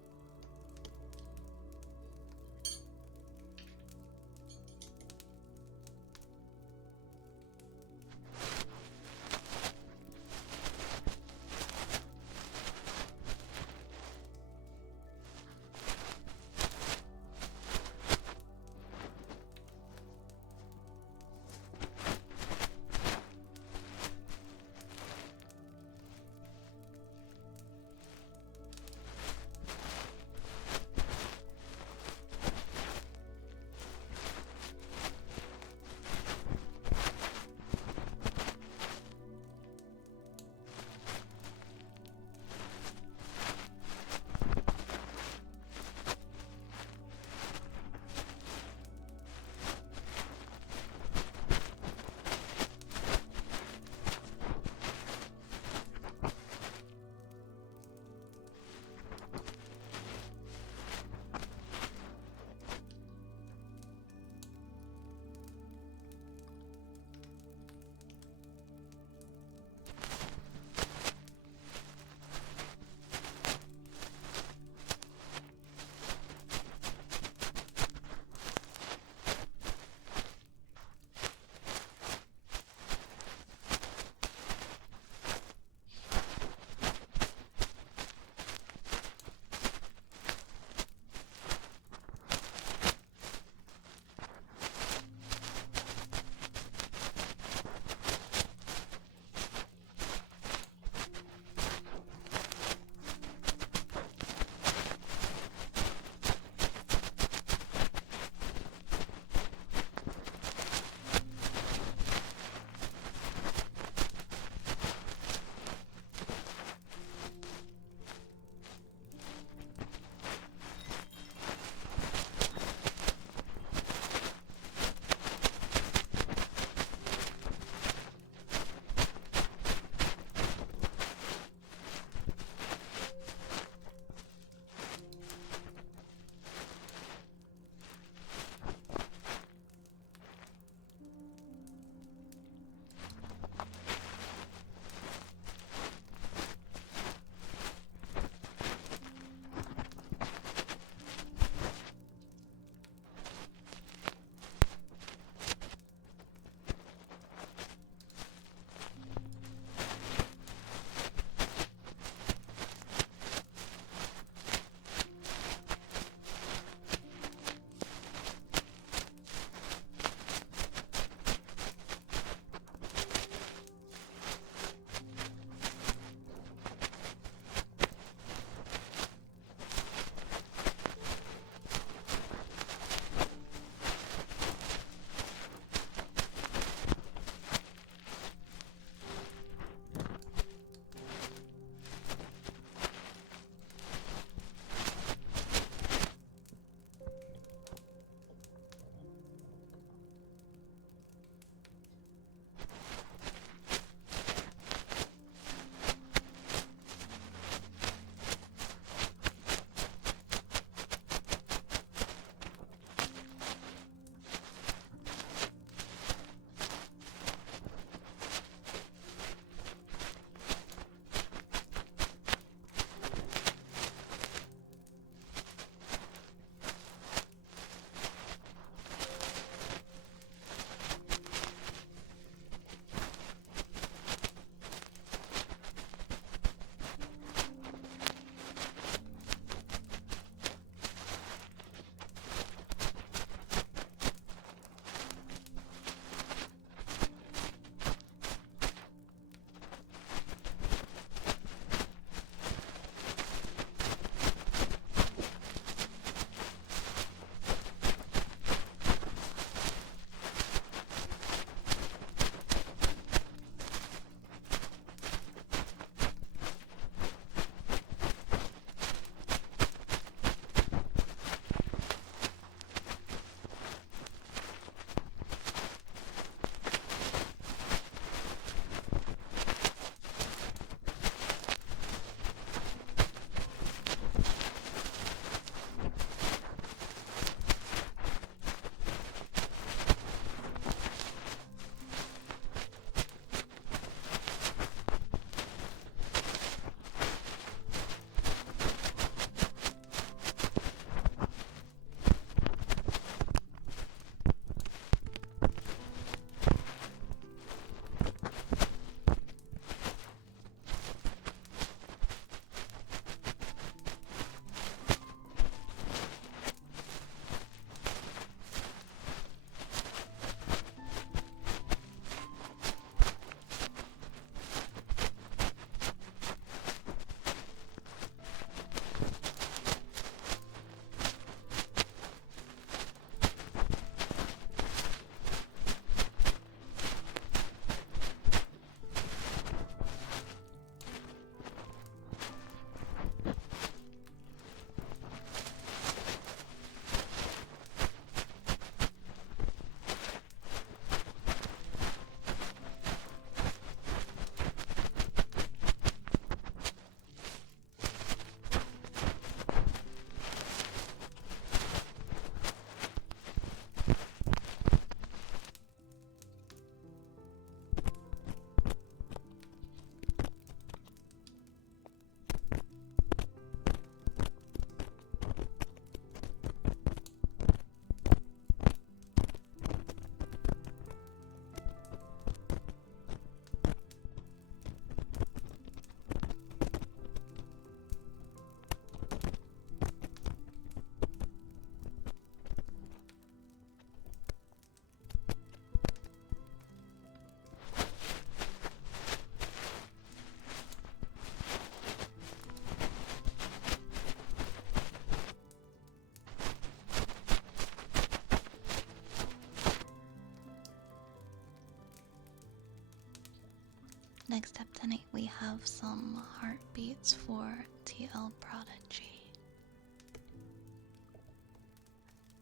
Next up tonight, we have some heartbeats for TL Prodigy.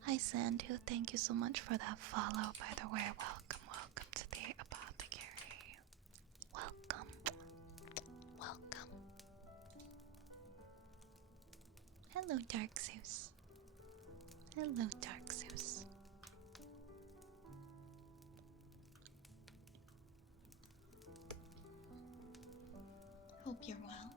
Hi Sandu, thank you so much for that follow, by the way. Welcome, welcome to the apothecary. Welcome, welcome. Hello, Dark Zeus. Hello, Dark Zeus. Hope you're well.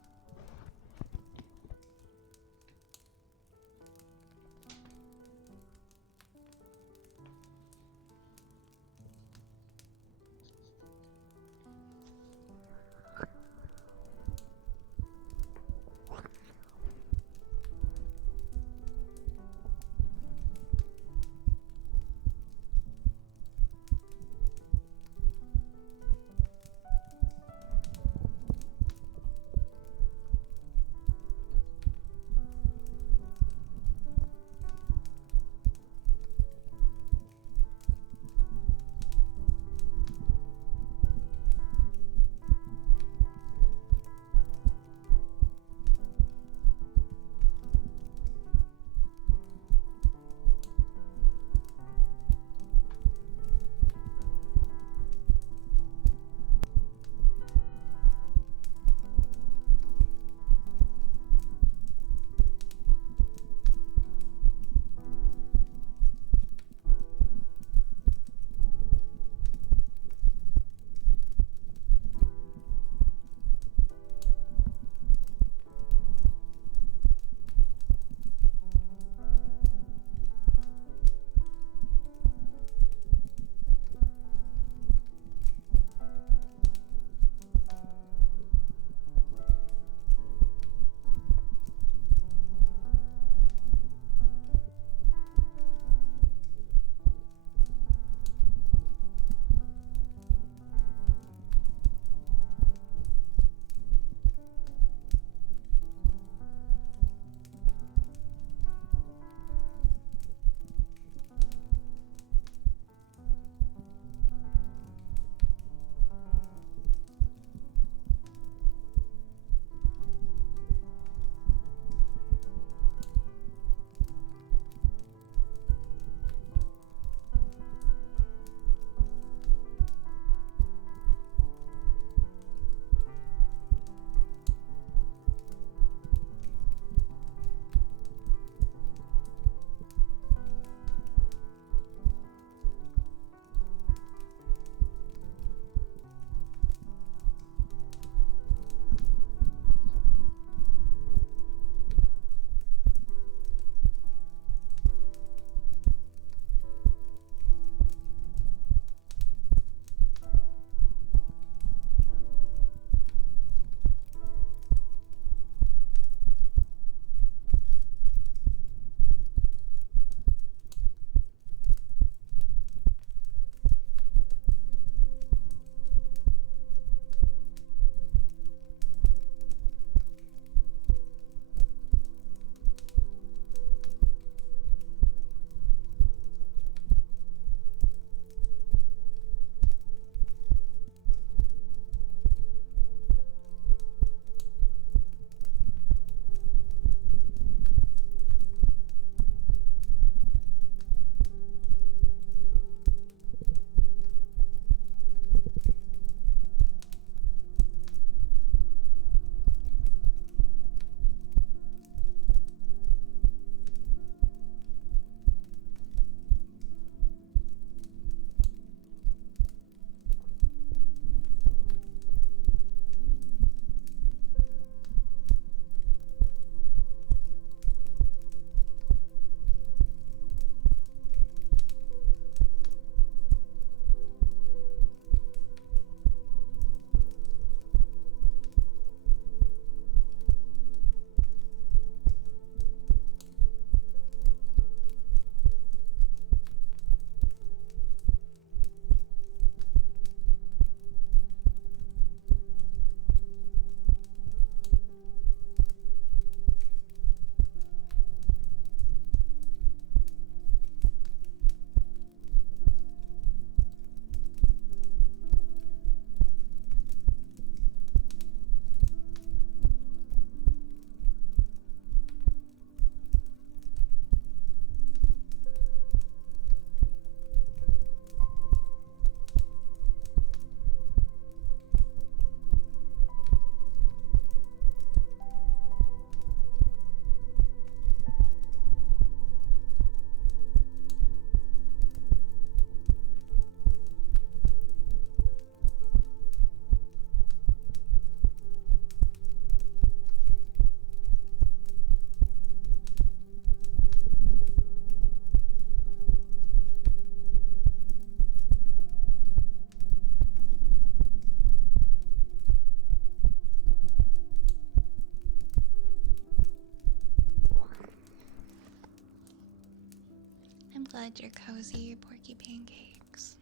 glad you're cozy, Porky Pancakes.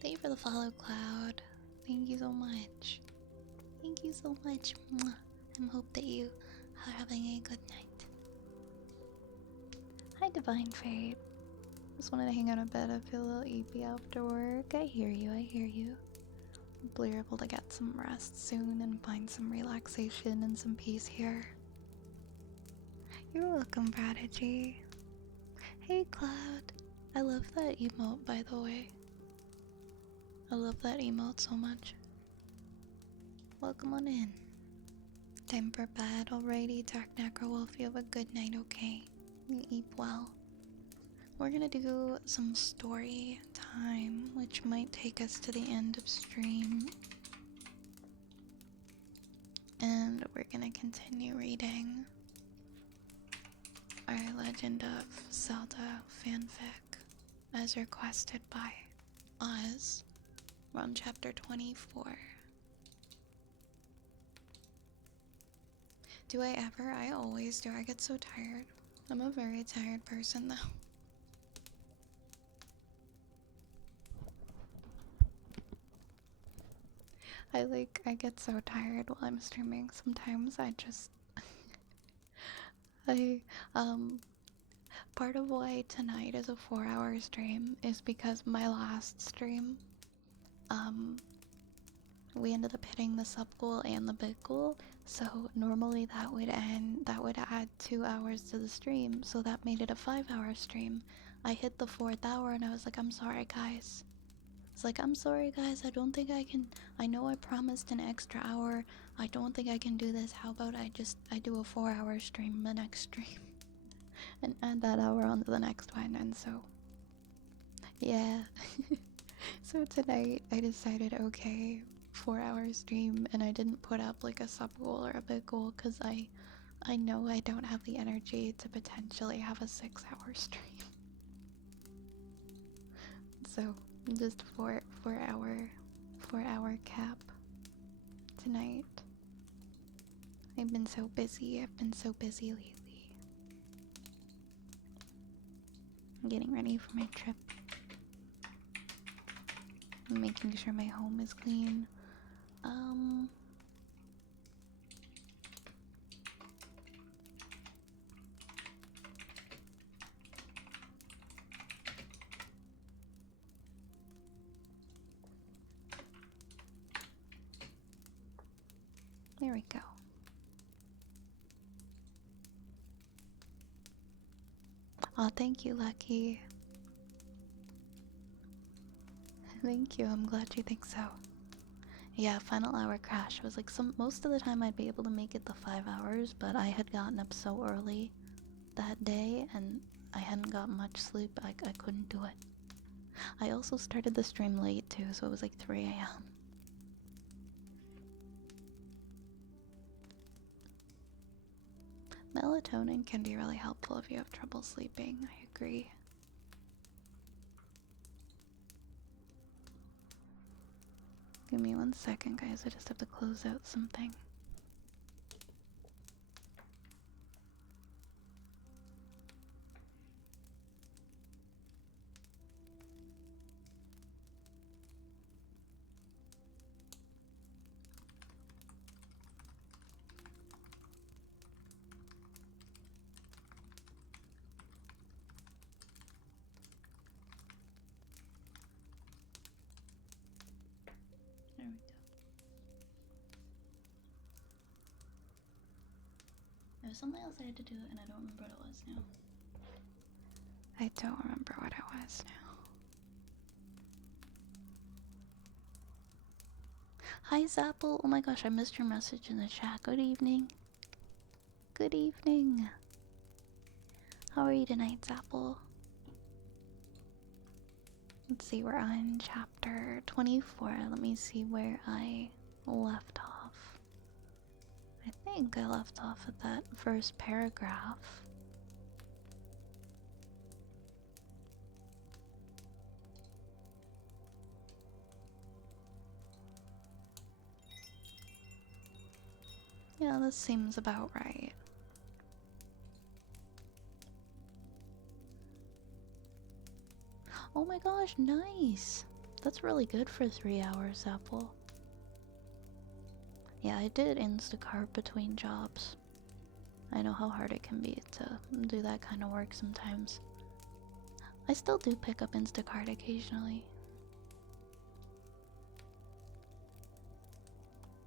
Thank you for the follow, Cloud. Thank you so much. Thank you so much. Mwah. I hope that you are having a good night. Hi, Divine Fate. Just wanted to hang out a bit. I feel a little eepy after work. I hear you, I hear you. Hopefully you're able to get some rest soon and find some relaxation and some peace here. You're welcome, Prodigy. Hey, Cloud. I love that emote, by the way. I love that emote so much. Welcome on in. Time for bed already, Dark Necrowolf. You have a good night, okay? You eat well. We're gonna do some story time, which might take us to the end of stream. And we're gonna continue reading our Legend of Zelda fanfic as requested by Oz. We're on chapter 24. Do I ever? I always do. I get so tired. I'm a very tired person though. I get so tired while I'm streaming. Sometimes I just part of why tonight is a 4-hour stream is because my last stream, we ended up hitting the sub goal and the big goal. So normally that would add 2 hours to the stream, so that made it a 5-hour stream. I hit the 4th hour and I was like, I'm sorry guys. It's like, I'm sorry guys, I don't think I can. I know I promised an extra hour. I don't think I can do this. How about I do a 4-hour stream the next stream and add that hour onto the next one. And so yeah. So tonight I decided, okay, 4-hour stream, and I didn't put up like a sub goal or a big goal because I know I don't have the energy to potentially have a 6-hour stream. So just 4-hour cap tonight. I've been so busy lately. I'm getting ready for my trip. I'm making sure my home is clean. There we go. Oh, thank you, Lucky. Thank you, I'm glad you think so. Yeah, final hour crash. It was like most of the time I'd be able to make it the 5 hours, but I had gotten up so early that day and I hadn't got much sleep. I couldn't do it. I also started the stream late too, so it was like 3 a.m. Melatonin can be really helpful if you have trouble sleeping. I agree. Give me 1 second, guys. I just have to close out something. There we go. There was something else I had to do, and I don't remember what it was now. I don't remember what it was now. Hi, Zapple. Oh my gosh, I missed your message in the chat. Good evening. Good evening. How are you tonight, Zapple? Let's see, we're on chapter 24. Let me see where I left off. I think I left off at that first paragraph. Yeah, this seems about right. Oh my gosh, nice! That's really good for 3 hours, Apple. Yeah, I did Instacart between jobs. I know how hard it can be to do that kind of work sometimes. I still do pick up Instacart occasionally.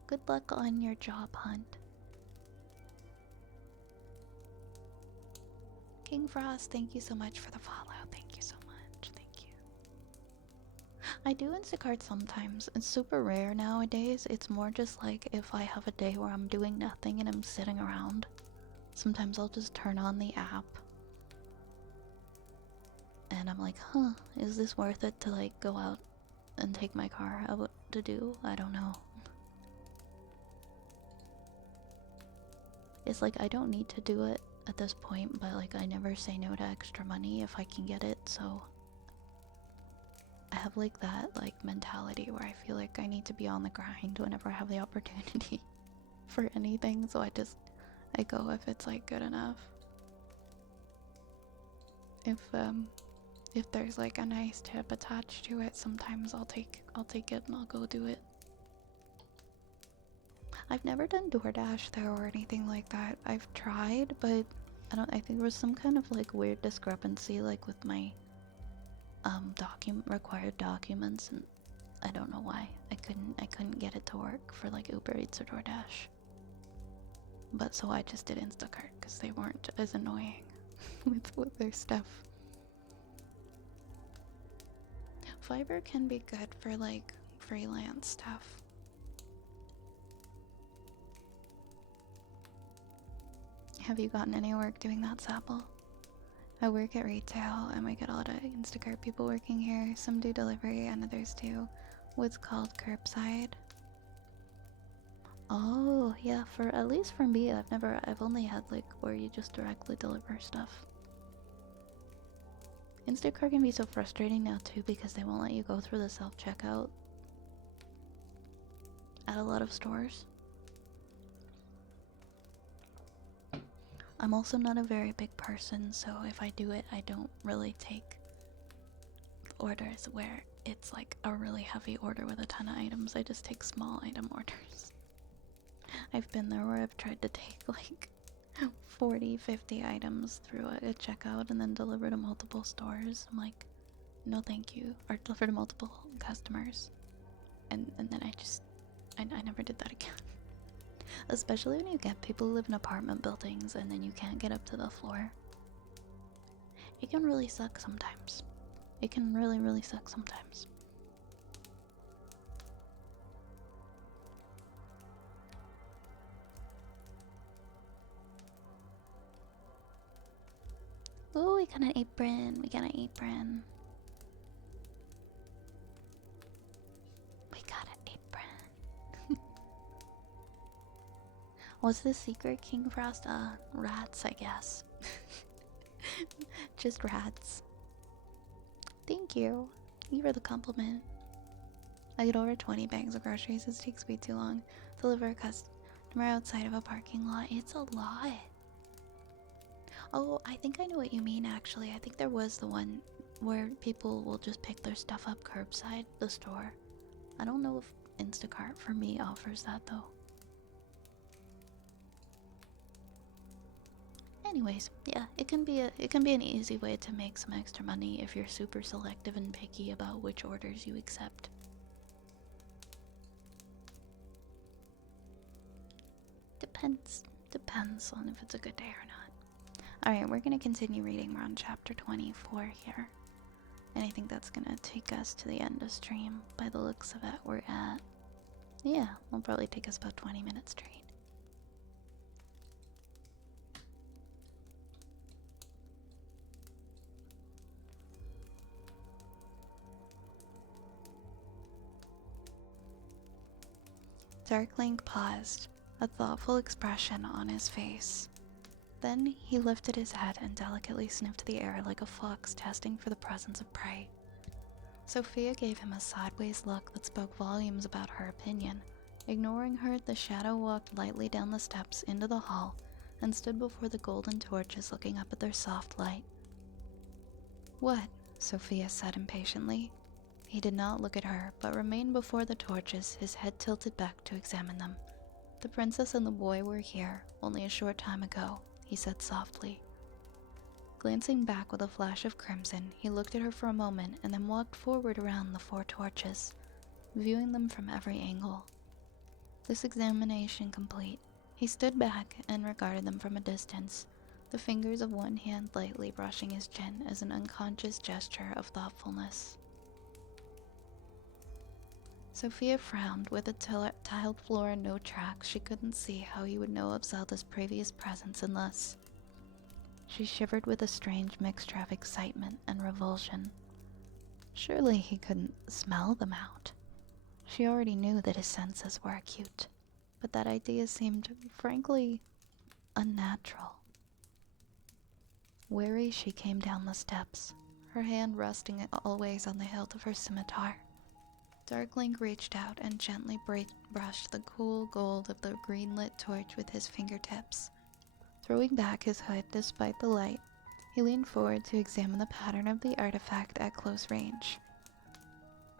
Good luck on your job hunt. King Frost, thank you so much for the follow. Thank you so much. Thank you. I do Instacart sometimes. It's super rare nowadays. It's more just like if I have a day where I'm doing nothing and I'm sitting around. Sometimes I'll just turn on the app. And I'm like, huh, is this worth it to like go out and take my car out to do? I don't know. It's like I don't need to do it at this point, but like I never say no to extra money if I can get it, so I have like that like mentality where I feel like I need to be on the grind whenever I have the opportunity for anything, so I go if it's like good enough. If there's like a nice tip attached to it, sometimes I'll take it and I'll go do it. I've never done DoorDash though or anything like that. I've tried, but I think there was some kind of like weird discrepancy like with my required documents, and I don't know why. I couldn't get it to work for like Uber Eats or DoorDash. But so I just did Instacart because they weren't as annoying with their stuff. Fiverr can be good for like freelance stuff. Have you gotten any work doing that, Sapple? I work at retail and we get a lot of Instacart people working here. Some do delivery and others do what's called curbside. Oh, yeah, for at least for me, I've only had like where you just directly deliver stuff. Instacart can be so frustrating now too because they won't let you go through the self-checkout at a lot of stores. I'm also not a very big person, so if I do it, I don't really take orders where it's like a really heavy order with a ton of items. I just take small item orders. I've been there where I've tried to take like 40, 50 items through a checkout and then deliver to multiple stores. I'm like, no thank you. Or deliver to multiple customers. And then I never did that again. Especially when you get people who live in apartment buildings and then you can't get up to the floor. It can really suck sometimes. It can really, really suck sometimes. Oh, we got an apron. We got an apron. We got an apron. What's the secret, King Frost? Rats, I guess. Just rats. Thank you. Thank you for the compliment. I get over 20 bags of groceries. This takes way too long to deliver a customer outside of a parking lot. It's a lot. Oh, I think I know what you mean actually. I think there was the one where people will just pick their stuff up curbside, the store. I don't know if Instacart for me offers that though. Anyways, yeah, it can be an easy way to make some extra money if you're super selective and picky about which orders you accept. Depends on if it's a good day or not. Alright, we're gonna continue reading. We're on chapter 24 here. And I think that's gonna take us to the end of stream. By the looks of it, we're at... Yeah, it'll probably take us about 20 minutes straight. Darklink paused, a thoughtful expression on his face. Then he lifted his head and delicately sniffed the air like a fox testing for the presence of prey. Sophia gave him a sideways look that spoke volumes about her opinion. Ignoring her, the shadow walked lightly down the steps into the hall and stood before the golden torches looking up at their soft light. What? Sophia said impatiently. He did not look at her, but remained before the torches, his head tilted back to examine them. The princess and the boy were here only a short time ago, he said softly. Glancing back with a flash of crimson, he looked at her for a moment and then walked forward around the 4 torches, viewing them from every angle. This examination complete, he stood back and regarded them from a distance, the fingers of one hand lightly brushing his chin as an unconscious gesture of thoughtfulness. Sophia frowned. With a tiled floor and no tracks, she couldn't see how he would know of Zelda's previous presence unless... She shivered with a strange mixture of excitement and revulsion. Surely he couldn't smell them out. She already knew that his senses were acute, but that idea seemed, frankly, unnatural. Wary, she came down the steps, her hand resting always on the hilt of her scimitar. Darklink reached out and gently brushed the cool gold of the green-lit torch with his fingertips. Throwing back his hood despite the light, he leaned forward to examine the pattern of the artifact at close range.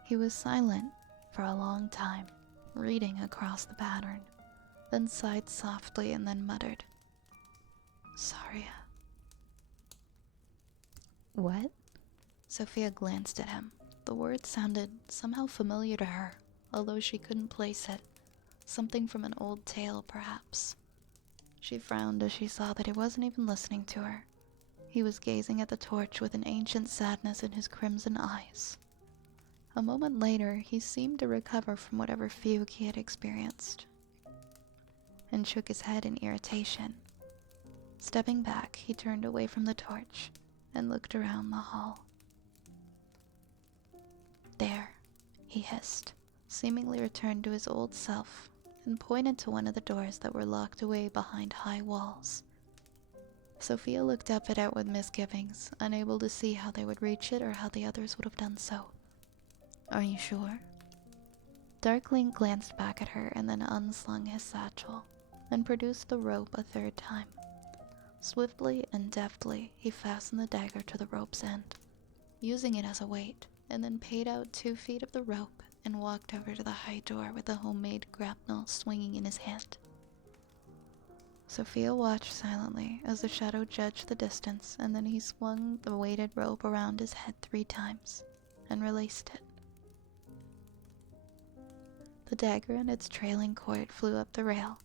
He was silent for a long time, reading across the pattern, then sighed softly and then muttered, "Saria." "What?" Sophia glanced at him. The word sounded somehow familiar to her, although she couldn't place it. Something from an old tale, perhaps. She frowned as she saw that he wasn't even listening to her. He was gazing at the torch with an ancient sadness in his crimson eyes. A moment later, he seemed to recover from whatever fugue he had experienced, and shook his head in irritation. Stepping back, he turned away from the torch and looked around the hall. "There," he hissed, seemingly returned to his old self, and pointed to one of the doors that were locked away behind high walls. Sophia looked up at it with misgivings, unable to see how they would reach it or how the others would have done so. "Are you sure?" Darklink glanced back at her and then unslung his satchel, and produced the rope a 3rd time. Swiftly and deftly, he fastened the dagger to the rope's end, using it as a weight, and then paid out 2 feet of the rope and walked over to the high door with the homemade grapnel swinging in his hand. Sophia watched silently as the shadow judged the distance, and then he swung the weighted rope around his head 3 times and released it. The dagger and its trailing cord flew up the rail,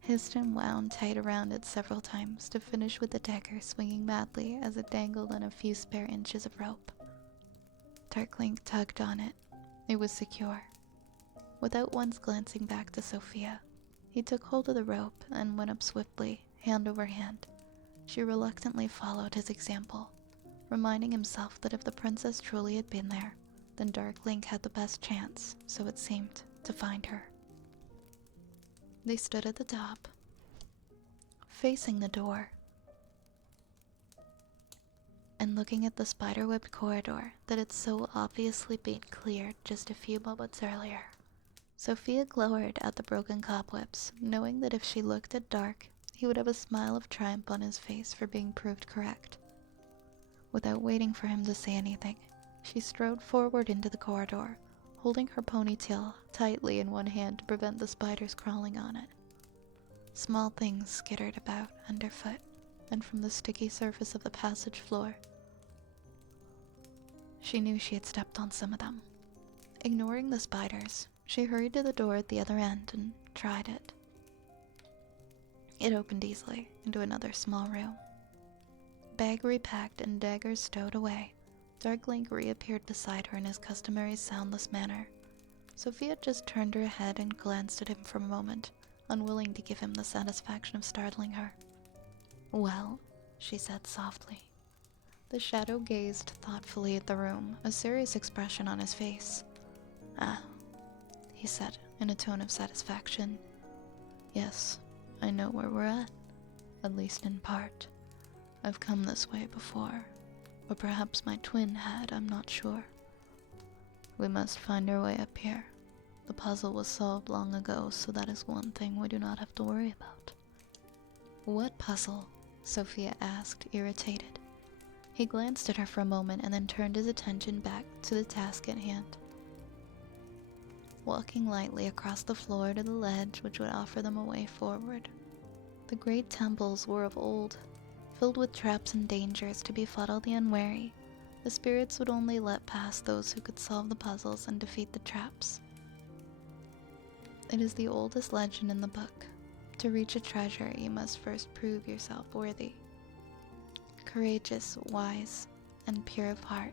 hissed and wound tight around it several times to finish with the dagger swinging madly as it dangled on a few spare inches of rope. Darklink tugged on it. It was secure. Without once glancing back to Sophia, he took hold of the rope and went up swiftly, hand over hand. She reluctantly followed his example, reminding himself that if the princess truly had been there, then Darklink had the best chance, so it seemed, to find her. They stood at the top, facing the door, and looking at the spider-webbed corridor that had so obviously been cleared just a few moments earlier. Sophia glowered at the broken cobwebs, knowing that if she looked at Dark, he would have a smile of triumph on his face for being proved correct. Without waiting for him to say anything, she strode forward into the corridor, holding her ponytail tightly in one hand to prevent the spiders crawling on it. Small things skittered about underfoot and from the sticky surface of the passage floor. She knew she had stepped on some of them. Ignoring the spiders, she hurried to the door at the other end and tried it. It opened easily into another small room. Bag repacked and daggers stowed away, Darklink reappeared beside her in his customary soundless manner. Sophia just turned her head and glanced at him for a moment, unwilling to give him the satisfaction of startling her. "Well," she said softly. The shadow gazed thoughtfully at the room, a serious expression on his face. "Ah," he said in a tone of satisfaction. "Yes, I know where we're at least in part. I've come this way before, or perhaps my twin had, I'm not sure. We must find our way up here. The puzzle was solved long ago, so that is one thing we do not have to worry about." "What puzzle?" Sophia asked, irritated. He glanced at her for a moment and then turned his attention back to the task at hand. Walking lightly across the floor to the ledge which would offer them a way forward. The great temples were of old, filled with traps and dangers to befuddle the unwary. The spirits would only let pass those who could solve the puzzles and defeat the traps. It is the oldest legend in the book. To reach a treasure, you must first prove yourself worthy. Courageous, wise, and pure of heart.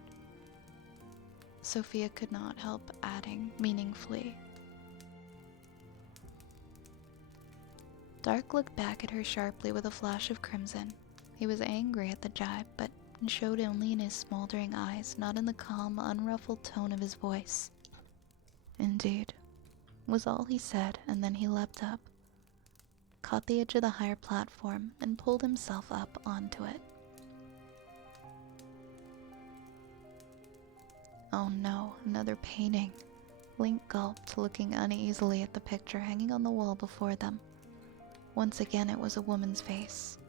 Sophia could not help adding meaningfully. Dark looked back at her sharply with a flash of crimson. He was angry at the jibe, but showed only in his smoldering eyes, not in the calm, unruffled tone of his voice. Indeed, was all he said, and then he leapt up, caught the edge of the higher platform, and pulled himself up onto it. Oh no, another painting. Link gulped, looking uneasily at the picture hanging on the wall before them. Once again it was a woman's face.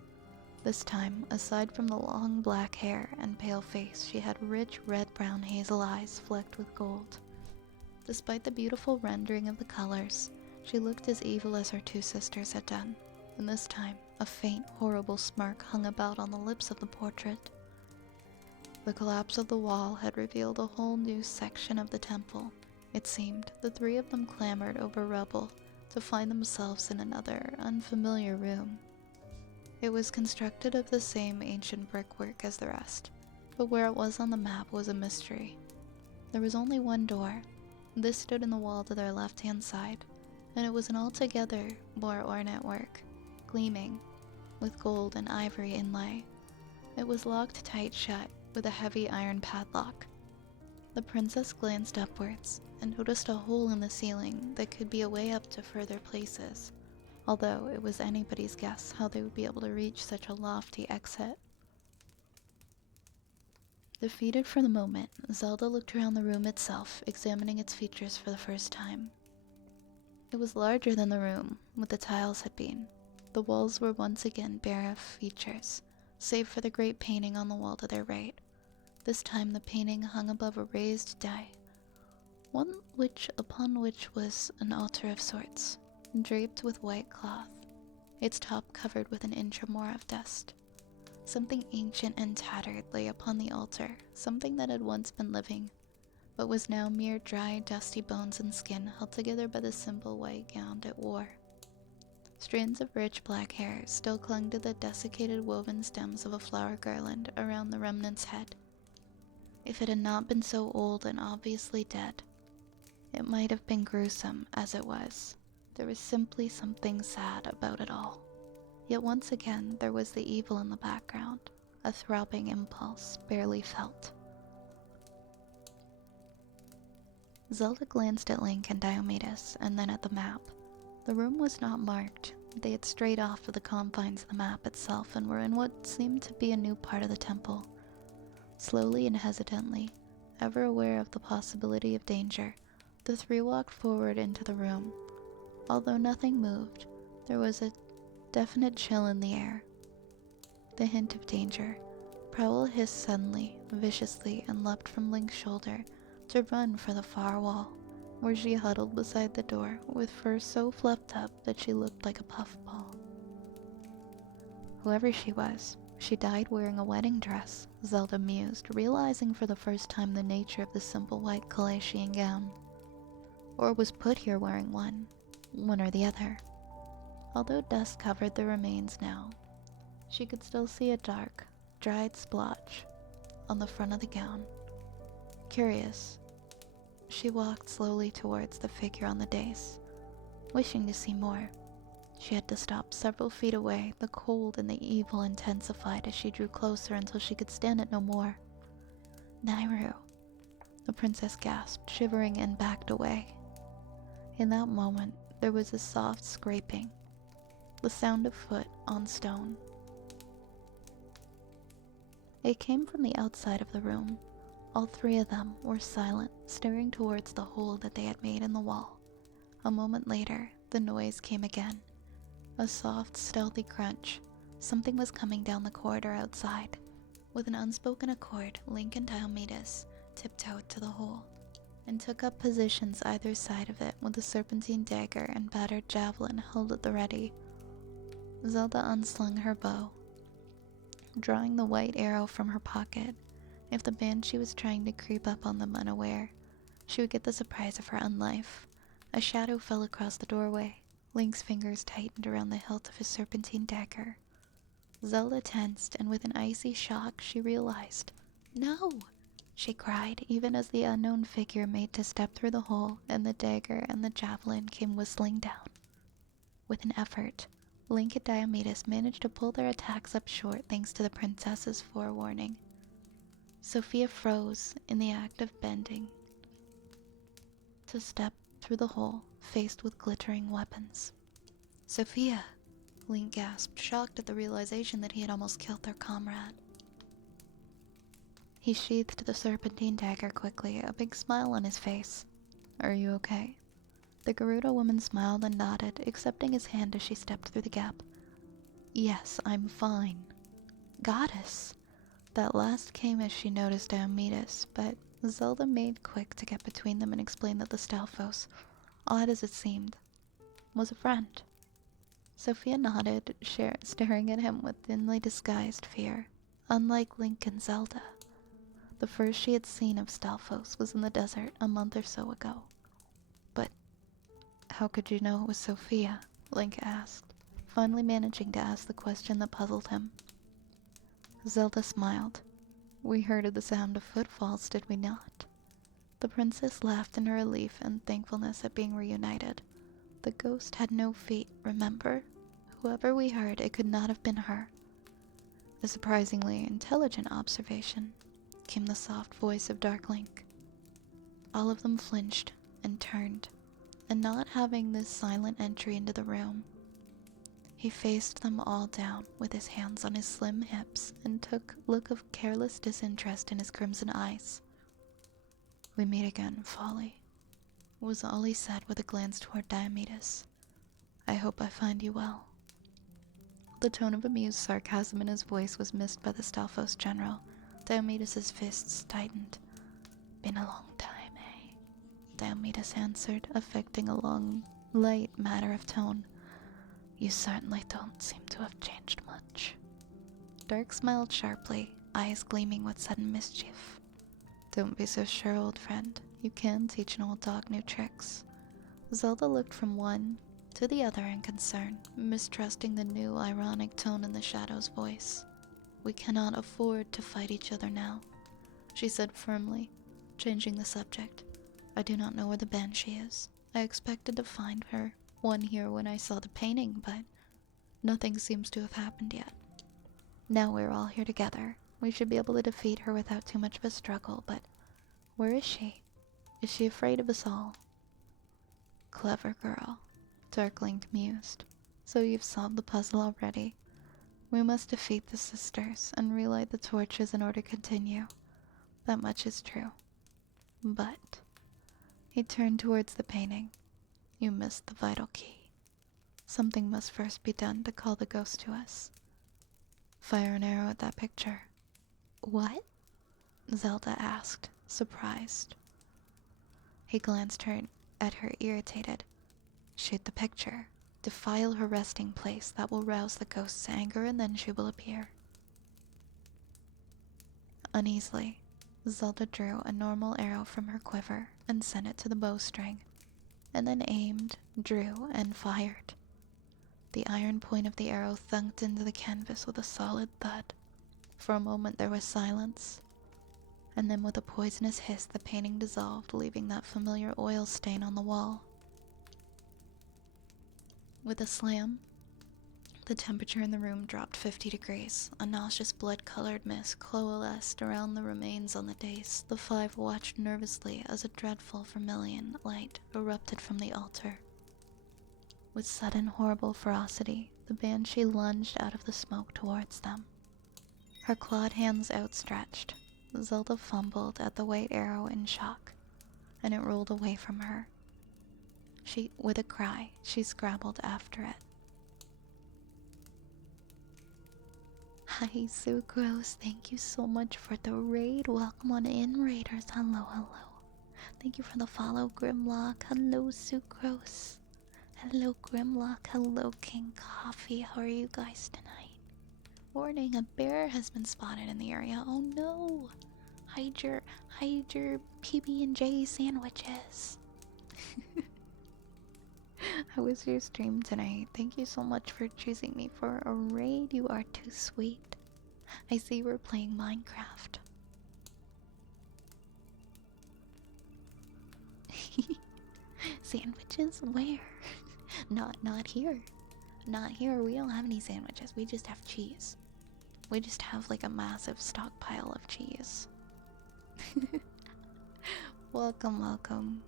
This time, aside from the long black hair and pale face, she had rich red-brown hazel eyes flecked with gold. Despite the beautiful rendering of the colors, she looked as evil as her two sisters had done, and this time a faint, horrible smirk hung about on the lips of the portrait. The collapse of the wall had revealed a whole new section of the temple. It seemed the three of them clambered over rubble to find themselves in another, unfamiliar room. It was constructed of the same ancient brickwork as the rest, but where it was on the map was a mystery. There was only one door. This stood in the wall to their left-hand side, and it was an altogether more ornate work, gleaming with gold and ivory inlay. It was locked tight shut with a heavy iron padlock. The princess glanced upwards and noticed a hole in the ceiling that could be a way up to further places, although it was anybody's guess how they would be able to reach such a lofty exit. Defeated for the moment, Zelda looked around the room itself, examining its features for the first time. It was larger than the room where the tiles had been. The walls were once again bare of features, save for the great painting on the wall to their right. This time the painting hung above a raised dais, upon which was an altar of sorts, draped with white cloth, its top covered with an inch or more of dust. Something ancient and tattered lay upon the altar, something that had once been living, but was now mere dry, dusty bones and skin held together by the simple white gown it wore. Strands of rich black hair still clung to the desiccated woven stems of a flower garland around the remnant's head. If it had not been so old and obviously dead, it might have been gruesome as it was. There was simply something sad about it all. Yet once again there was the evil in the background, a throbbing impulse barely felt. Zelda glanced at Link and Diomedes, and then at the map. The room was not marked. They had strayed off of the confines of the map itself and were in what seemed to be a new part of the temple. Slowly and hesitantly, ever aware of the possibility of danger, the three walked forward into the room. Although nothing moved, there was a definite chill in the air. The hint of danger. Prowl hissed suddenly, viciously, and leapt from Link's shoulder to run for the far wall, where she huddled beside the door, with fur so fluffed up that she looked like a puffball. Whoever she was, she died wearing a wedding dress, Zelda mused, realizing for the first time the nature of the simple white Calatian gown. Or was put here wearing one or the other. Although dust covered the remains now, she could still see a dark, dried splotch on the front of the gown. Curious, she walked slowly towards the figure on the dais, wishing to see more. She had to stop several feet away. The cold and the evil intensified as she drew closer until she could stand it no more. Nairu, the princess gasped, shivering, and backed away. In that moment, there was a soft scraping, the sound of foot on stone. It came from the outside of the room. All three of them were silent, staring towards the hole that they had made in the wall. A moment later, the noise came again. A soft, stealthy crunch. Something was coming down the corridor outside. With an unspoken accord, Link and Diomedes tiptoed to the hole and took up positions either side of it with the serpentine dagger and battered javelin held at the ready. Zelda unslung her bow, drawing the white arrow from her pocket. If the banshee was trying to creep up on them unaware, she would get the surprise of her own life. A shadow fell across the doorway. Link's fingers tightened around the hilt of his serpentine dagger. Zelda tensed, and with an icy shock, she realized. "No!" she cried, even as the unknown figure made to step through the hole, and the dagger and the javelin came whistling down. With an effort, Link and Diomedes managed to pull their attacks up short thanks to the princess's forewarning. Sophia froze in the act of bending to step through the hole, faced with glittering weapons. "Sophia!" Link gasped, shocked at the realization that he had almost killed their comrade. He sheathed the serpentine dagger quickly, a big smile on his face. "Are you okay?" The Gerudo woman smiled and nodded, accepting his hand as she stepped through the gap. "Yes, I'm fine." "Goddess!" That last came as she noticed Diomedes, but Zelda made quick to get between them and explain that the Stalfos, odd as it seemed, was a friend. Sophia nodded, staring at him with thinly disguised fear. Unlike Link and Zelda, the first she had seen of Stalfos was in the desert a month or so ago. "But how could you know it was Sophia?" Link asked, finally managing to ask the question that puzzled him. Zelda smiled. "We heard of the sound of footfalls, did we not?" The princess laughed in her relief and thankfulness at being reunited. "The ghost had no feet, remember? Whoever we heard, it could not have been her." A surprisingly intelligent observation, came the soft voice of Dark Link. All of them flinched and turned, and not having this silent entry into the room, he faced them all down with his hands on his slim hips and took a look of careless disinterest in his crimson eyes. "We meet again, Folly," was all he said with a glance toward Diomedes. "I hope I find you well." The tone of amused sarcasm in his voice was missed by the Stalfos general. Diomedes' fists tightened. "Been a long time, eh?" Diomedes answered, affecting a long, light matter of tone. "You certainly don't seem to have changed much." Dark smiled sharply, eyes gleaming with sudden mischief. "Don't be so sure, old friend. You can teach an old dog new tricks." Zelda looked from one to the other in concern, mistrusting the new, ironic tone in the shadow's voice. "We cannot afford to fight each other now," she said firmly, changing the subject. "I do not know where the banshee is. I expected to find one here when I saw the painting, but nothing seems to have happened yet. Now we're all here together. We should be able to defeat her without too much of a struggle, but where is she? Is she afraid of us all?" "Clever girl," Dark Link mused. "So you've solved the puzzle already. We must defeat the sisters and relight the torches in order to continue. That much is true. But," he turned towards the painting, "you missed the vital key. Something must first be done to call the ghost to us. Fire an arrow at that picture." "What?" Zelda asked, surprised. He glanced at her irritated. "Shoot the picture. Defile her resting place. That will rouse the ghost's anger, and then she will appear." Uneasily, Zelda drew a normal arrow from her quiver and sent it to the bowstring, and then aimed, drew, and fired. The iron point of the arrow thunked into the canvas with a solid thud. For a moment there was silence, and then with a poisonous hiss the painting dissolved, leaving that familiar oil stain on the wall. With a slam, the temperature in the room dropped 50 degrees. A nauseous blood-colored mist coalesced around the remains on the dais. The five watched nervously as a dreadful vermilion light erupted from the altar. With sudden horrible ferocity, the banshee lunged out of the smoke towards them. Her clawed hands outstretched, Zelda fumbled at the white arrow in shock, and it rolled away from her. With a cry, she scrabbled after it. Hi, Sucrose. Thank you so much for the raid. Welcome on in, raiders. Hello, hello. Thank you for the follow, Grimlock. Hello, Sucrose. Hello, Grimlock. Hello, King Coffee. How are you guys tonight? Warning, a bear has been spotted in the area. Oh no! Hide your PB&J sandwiches. How was your stream tonight? Thank you so much for choosing me for a raid. You are too sweet. I see you were playing Minecraft. Sandwiches? Where? Not here. Not here. We don't have any sandwiches. We just have cheese. We just have like a massive stockpile of cheese. Welcome, welcome.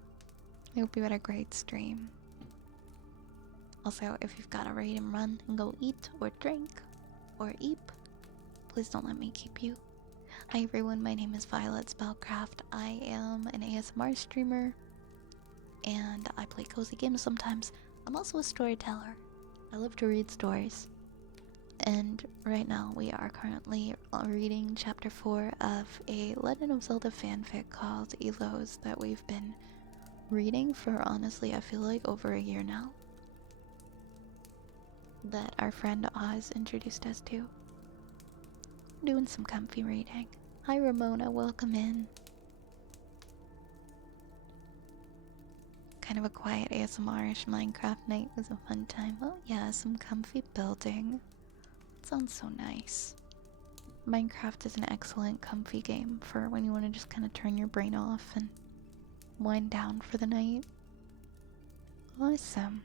I hope you had a great stream. Also, if you've got a raid and run and go eat or drink or eat, please don't let me keep you. Hi everyone, my name is Violet Spellcraft. I am an ASMR streamer and I play cozy games sometimes. I'm also a storyteller. I love to read stories. And right now we are currently reading chapter 4 of a Legend of Zelda fanfic called Elos that we've been reading for, honestly, I feel like over a year now. That our friend Oz introduced us to. Doing some comfy reading. Hi Ramona, welcome in. Kind of a quiet ASMR-ish Minecraft night was a fun time. Oh yeah, some comfy building. Sounds so nice. Minecraft is an excellent comfy game for when you want to just kind of turn your brain off and wind down for the night. Awesome.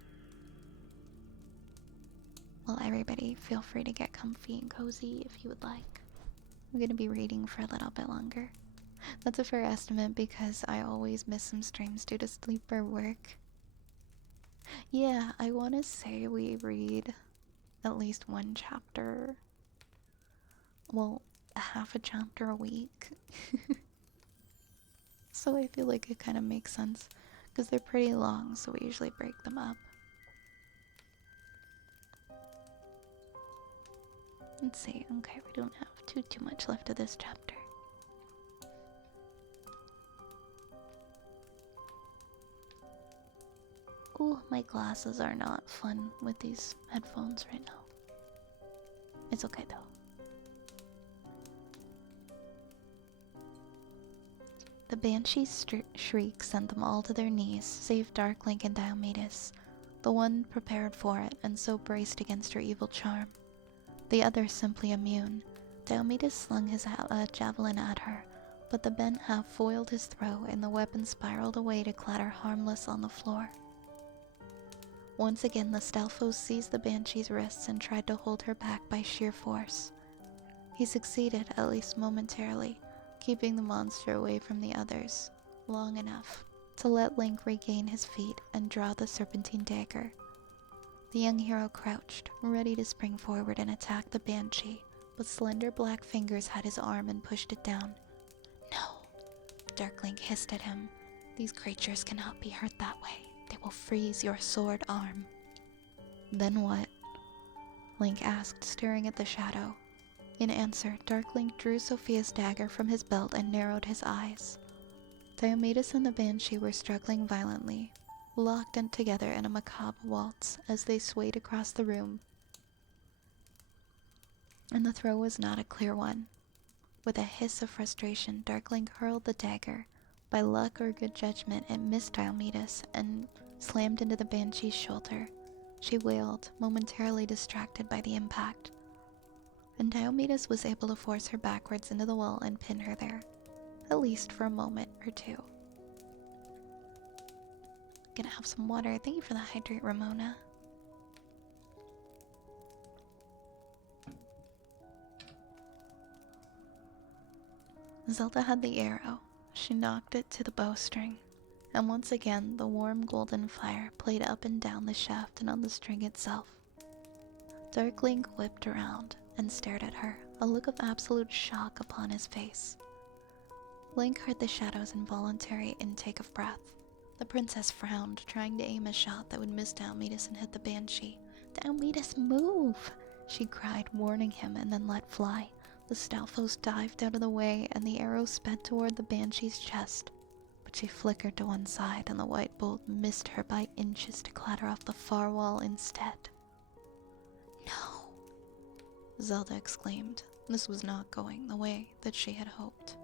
Well, everybody, feel free to get comfy and cozy if you would like. I'm gonna be reading for a little bit longer. That's a fair estimate because I always miss some streams due to sleep or work. Yeah, I want to say we read at least one chapter. Well, half a chapter a week. So I feel like it kind of makes sense because they're pretty long, so we usually break them up. Let's see. Okay, we don't have too much left of this chapter. Ooh, my glasses are not fun with these headphones right now. It's okay though. The banshee's shriek sent them all to their knees, save Dark Link and Diomedes, the one prepared for it and so braced against her evil charm. The other simply immune. Diomedes slung his javelin at her, but the bent half foiled his throw and the weapon spiraled away to clatter harmless on the floor. Once again the Stalfos seized the banshee's wrists and tried to hold her back by sheer force. He succeeded, at least momentarily, keeping the monster away from the others, long enough to let Link regain his feet and draw the serpentine dagger. The young hero crouched, ready to spring forward and attack the banshee, but slender black fingers had his arm and pushed it down. No! Dark Link hissed at him. These creatures cannot be hurt that way. They will freeze your sword arm. Then what? Link asked, staring at the shadow. In answer, Dark Link drew Sophia's dagger from his belt and narrowed his eyes. Diomedes and the banshee were struggling violently, locked in together in a macabre waltz as they swayed across the room. And the throw was not a clear one. With a hiss of frustration, Dark Link hurled the dagger. By luck or good judgment, it missed Diomedes and slammed into the banshee's shoulder. She wailed, momentarily distracted by the impact. And Diomedes was able to force her backwards into the wall and pin her there, at least for a moment or two. Gonna have some water. Thank you for the hydrate, Ramona. Zelda had the arrow. She knocked it to the bowstring, and once again the warm golden fire played up and down the shaft and on the string itself. Dark Link whipped around and stared at her, a look of absolute shock upon his face. Link heard the shadow's involuntary intake of breath. The princess frowned, trying to aim a shot that would miss Diomedes and hit the banshee. Diomedes, move! she cried, warning him, and then let fly. The Stalfos dived out of the way, and the arrow sped toward the Banshee's chest. But she flickered to one side, and the white bolt missed her by inches to clatter off the far wall instead. No! Zelda exclaimed. This was not going the way that she had hoped.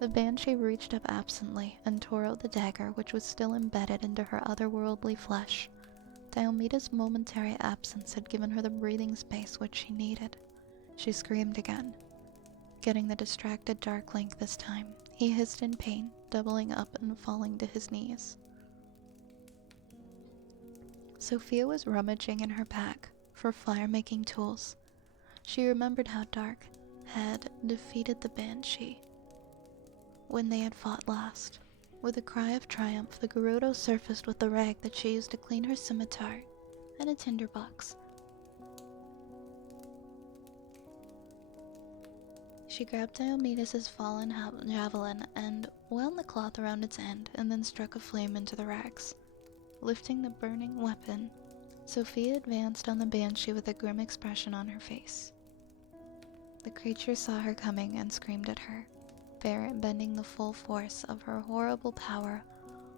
The Banshee reached up absently and tore out the dagger which was still embedded into her otherworldly flesh. Diomeda's momentary absence had given her the breathing space which she needed. She screamed again. Getting the distracted Dark Link this time, he hissed in pain, doubling up and falling to his knees. Sophia was rummaging in her pack for fire-making tools. She remembered how Dark had defeated the Banshee when they had fought last. With a cry of triumph, the Gerudo surfaced with the rag that she used to clean her scimitar and a tinderbox. She grabbed Diomedes' fallen javelin and wound the cloth around its end, and then struck a flame into the rags. Lifting the burning weapon, Sophia advanced on the Banshee with a grim expression on her face. The creature saw her coming and screamed at her, bending the full force of her horrible power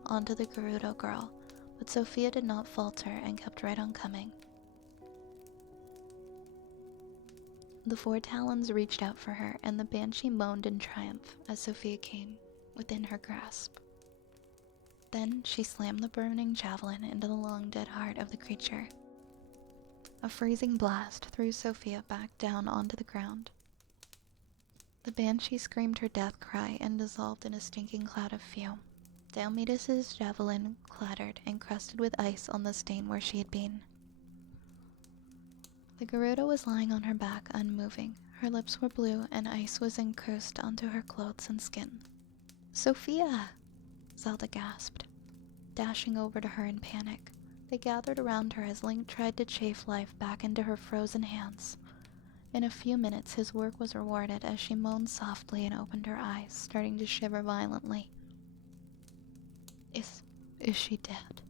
onto the Gerudo girl, but Sophia did not falter and kept right on coming. The four talons reached out for her, and the Banshee moaned in triumph as Sophia came within her grasp. Then she slammed the burning javelin into the long dead heart of the creature. A freezing blast threw Sophia back down onto the ground. The Banshee screamed her death cry and dissolved in a stinking cloud of fume. Diomedes' javelin clattered, encrusted with ice on the stain where she had been. The Gerudo was lying on her back, unmoving. Her lips were blue, and ice was encrusted onto her clothes and skin. "Sophia!" Zelda gasped, dashing over to her in panic. They gathered around her as Link tried to chafe life back into her frozen hands. In a few minutes, his work was rewarded as she moaned softly and opened her eyes, starting to shiver violently. Is she dead?"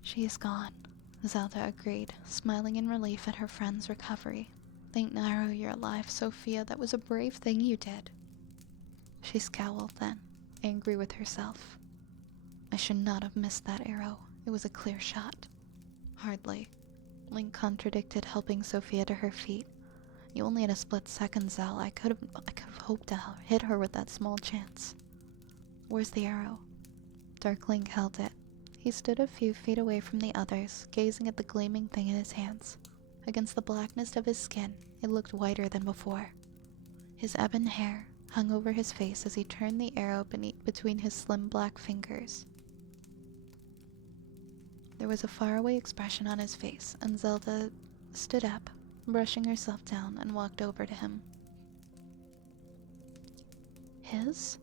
"She is gone," Zelda agreed, smiling in relief at her friend's recovery. "Thank Nairo you're alive, Sophia. That was a brave thing you did." She scowled then, angry with herself. "I should not have missed that arrow. It was a clear shot." "Hardly," Link contradicted, helping Sophia to her feet. "You only had a split second, Zell. I could have hoped to hit her with that small chance." "Where's the arrow?" Dark Link held it. He stood a few feet away from the others, gazing at the gleaming thing in his hands. Against the blackness of his skin, it looked whiter than before. His ebon hair hung over his face as he turned the arrow between his slim black fingers. There was a faraway expression on his face, and Zelda stood up, brushing herself down, and walked over to him. "His?"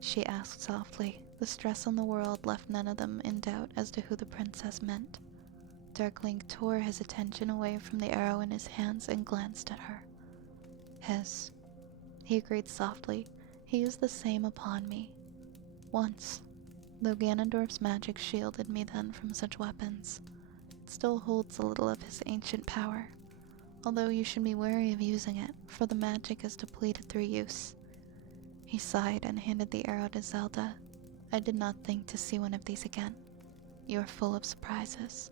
she asked softly. The stress on the world left none of them in doubt as to who the princess meant. Dark Link tore his attention away from the arrow in his hands and glanced at her. "His," he agreed softly. "He used the same upon me. Once. Though Ganondorf's magic shielded me then from such weapons, it still holds a little of his ancient power. Although you should be wary of using it, for the magic is depleted through use." He sighed and handed the arrow to Zelda. "I did not think to see one of these again. You are full of surprises."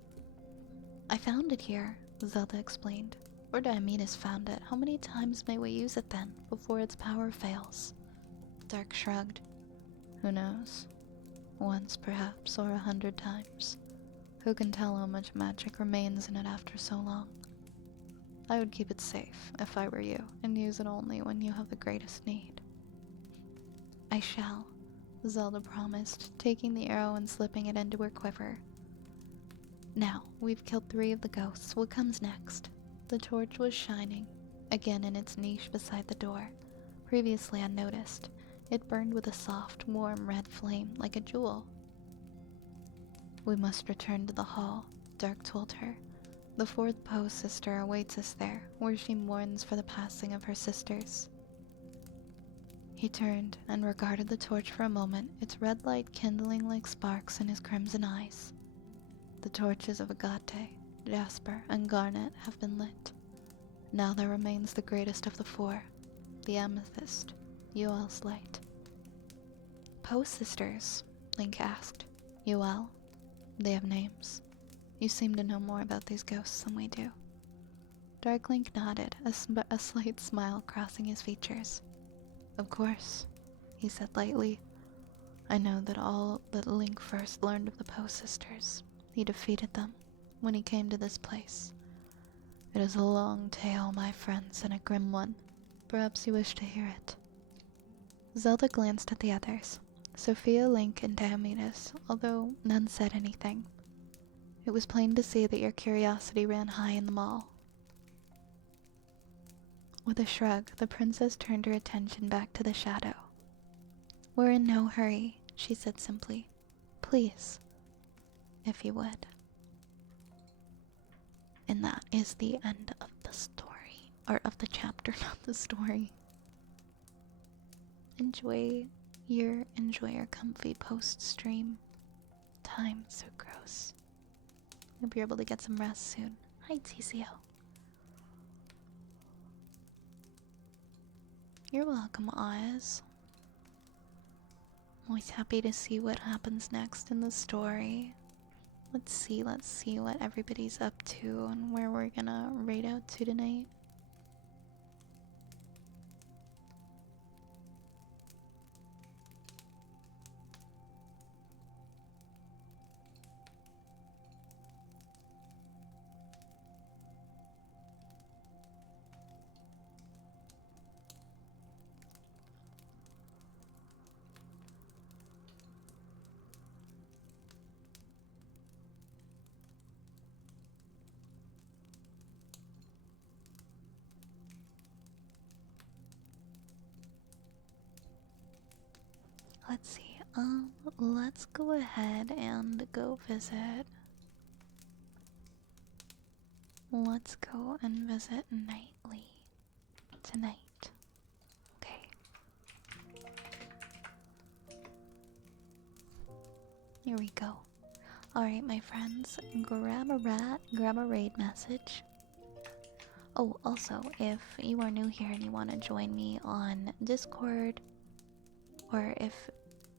"I found it here," Zelda explained. "Or Diomedes found it. How many times may we use it then, before its power fails?" Dark shrugged. "Who knows? Once, perhaps, or 100 times. Who can tell how much magic remains in it after so long? I would keep it safe, if I were you, and use it only when you have the greatest need." "I shall," Zelda promised, taking the arrow and slipping it into her quiver. "Now, we've killed 3 of the ghosts. What comes next?" The torch was shining, again in its niche beside the door. Previously unnoticed, it burned with a soft, warm red flame like a jewel. "We must return to the hall," Dark told her. "The 4th Poe sister awaits us there, where she mourns for the passing of her sisters." He turned and regarded the torch for a moment, its red light kindling like sparks in his crimson eyes. "The torches of Agate, jasper, and garnet have been lit. Now there remains the greatest of the four, the amethyst, Yoel's light. Poe sisters, Link asked. Yoel? They have names. You seem to know more about these ghosts than we do. Dark Link nodded, a slight smile crossing his features. Of course, he said lightly. I know that all that Link first learned of the Poe sisters. He defeated them when he came to this place. It is a long tale, my friends, and a grim one. Perhaps you wish to hear it. Zelda glanced at the others, Sophia, Link, and Diomedes, although none said anything. It was plain to see that your curiosity ran high in them all. With a shrug, the princess turned her attention back to the shadow. We're in no hurry, she said simply. Please, if you would. And that is the end of the story, or of the chapter, not the story. Enjoy your comfy post-stream time. So gross. Hope you're able to get some rest soon. Hi, TCO. You're welcome, Oz. Always happy to see what happens next in the story. Let's see what everybody's up to and where we're gonna raid out to tonight. Let's see, let's go ahead and go visit. Let's go and visit Nightly tonight. Okay. Here we go. Alright, my friends, grab a rat, grab a raid message. Oh, also, if you are new here and you want to join me on Discord, or if...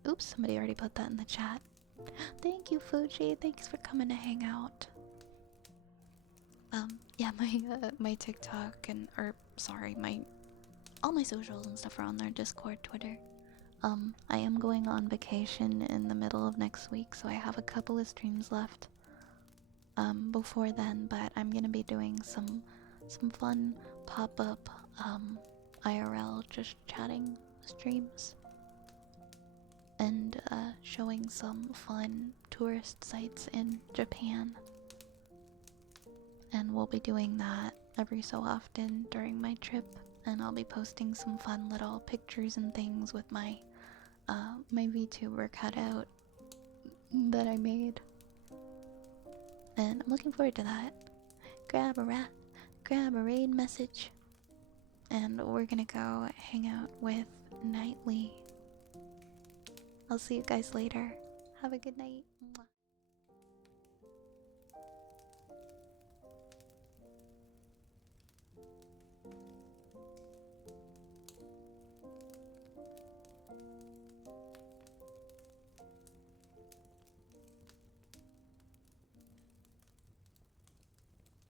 Oops, somebody already put that in the chat. Thank you, Fuji. Thanks for coming to hang out. Yeah, my TikTok and, all my socials and stuff are on there, Discord, Twitter. I am going on vacation in the middle of next week, so I have a couple of streams left, before then, but I'm gonna be doing some fun pop-up, IRL, just chatting streams. And, showing some fun tourist sites in Japan. And we'll be doing that every so often during my trip, and I'll be posting some fun little pictures and things with my my VTuber cutout that I made. And I'm looking forward to that. Grab a rat, grab a raid message, and we're gonna go hang out with Nightly. I'll see you guys later. Have a good night. Mwah.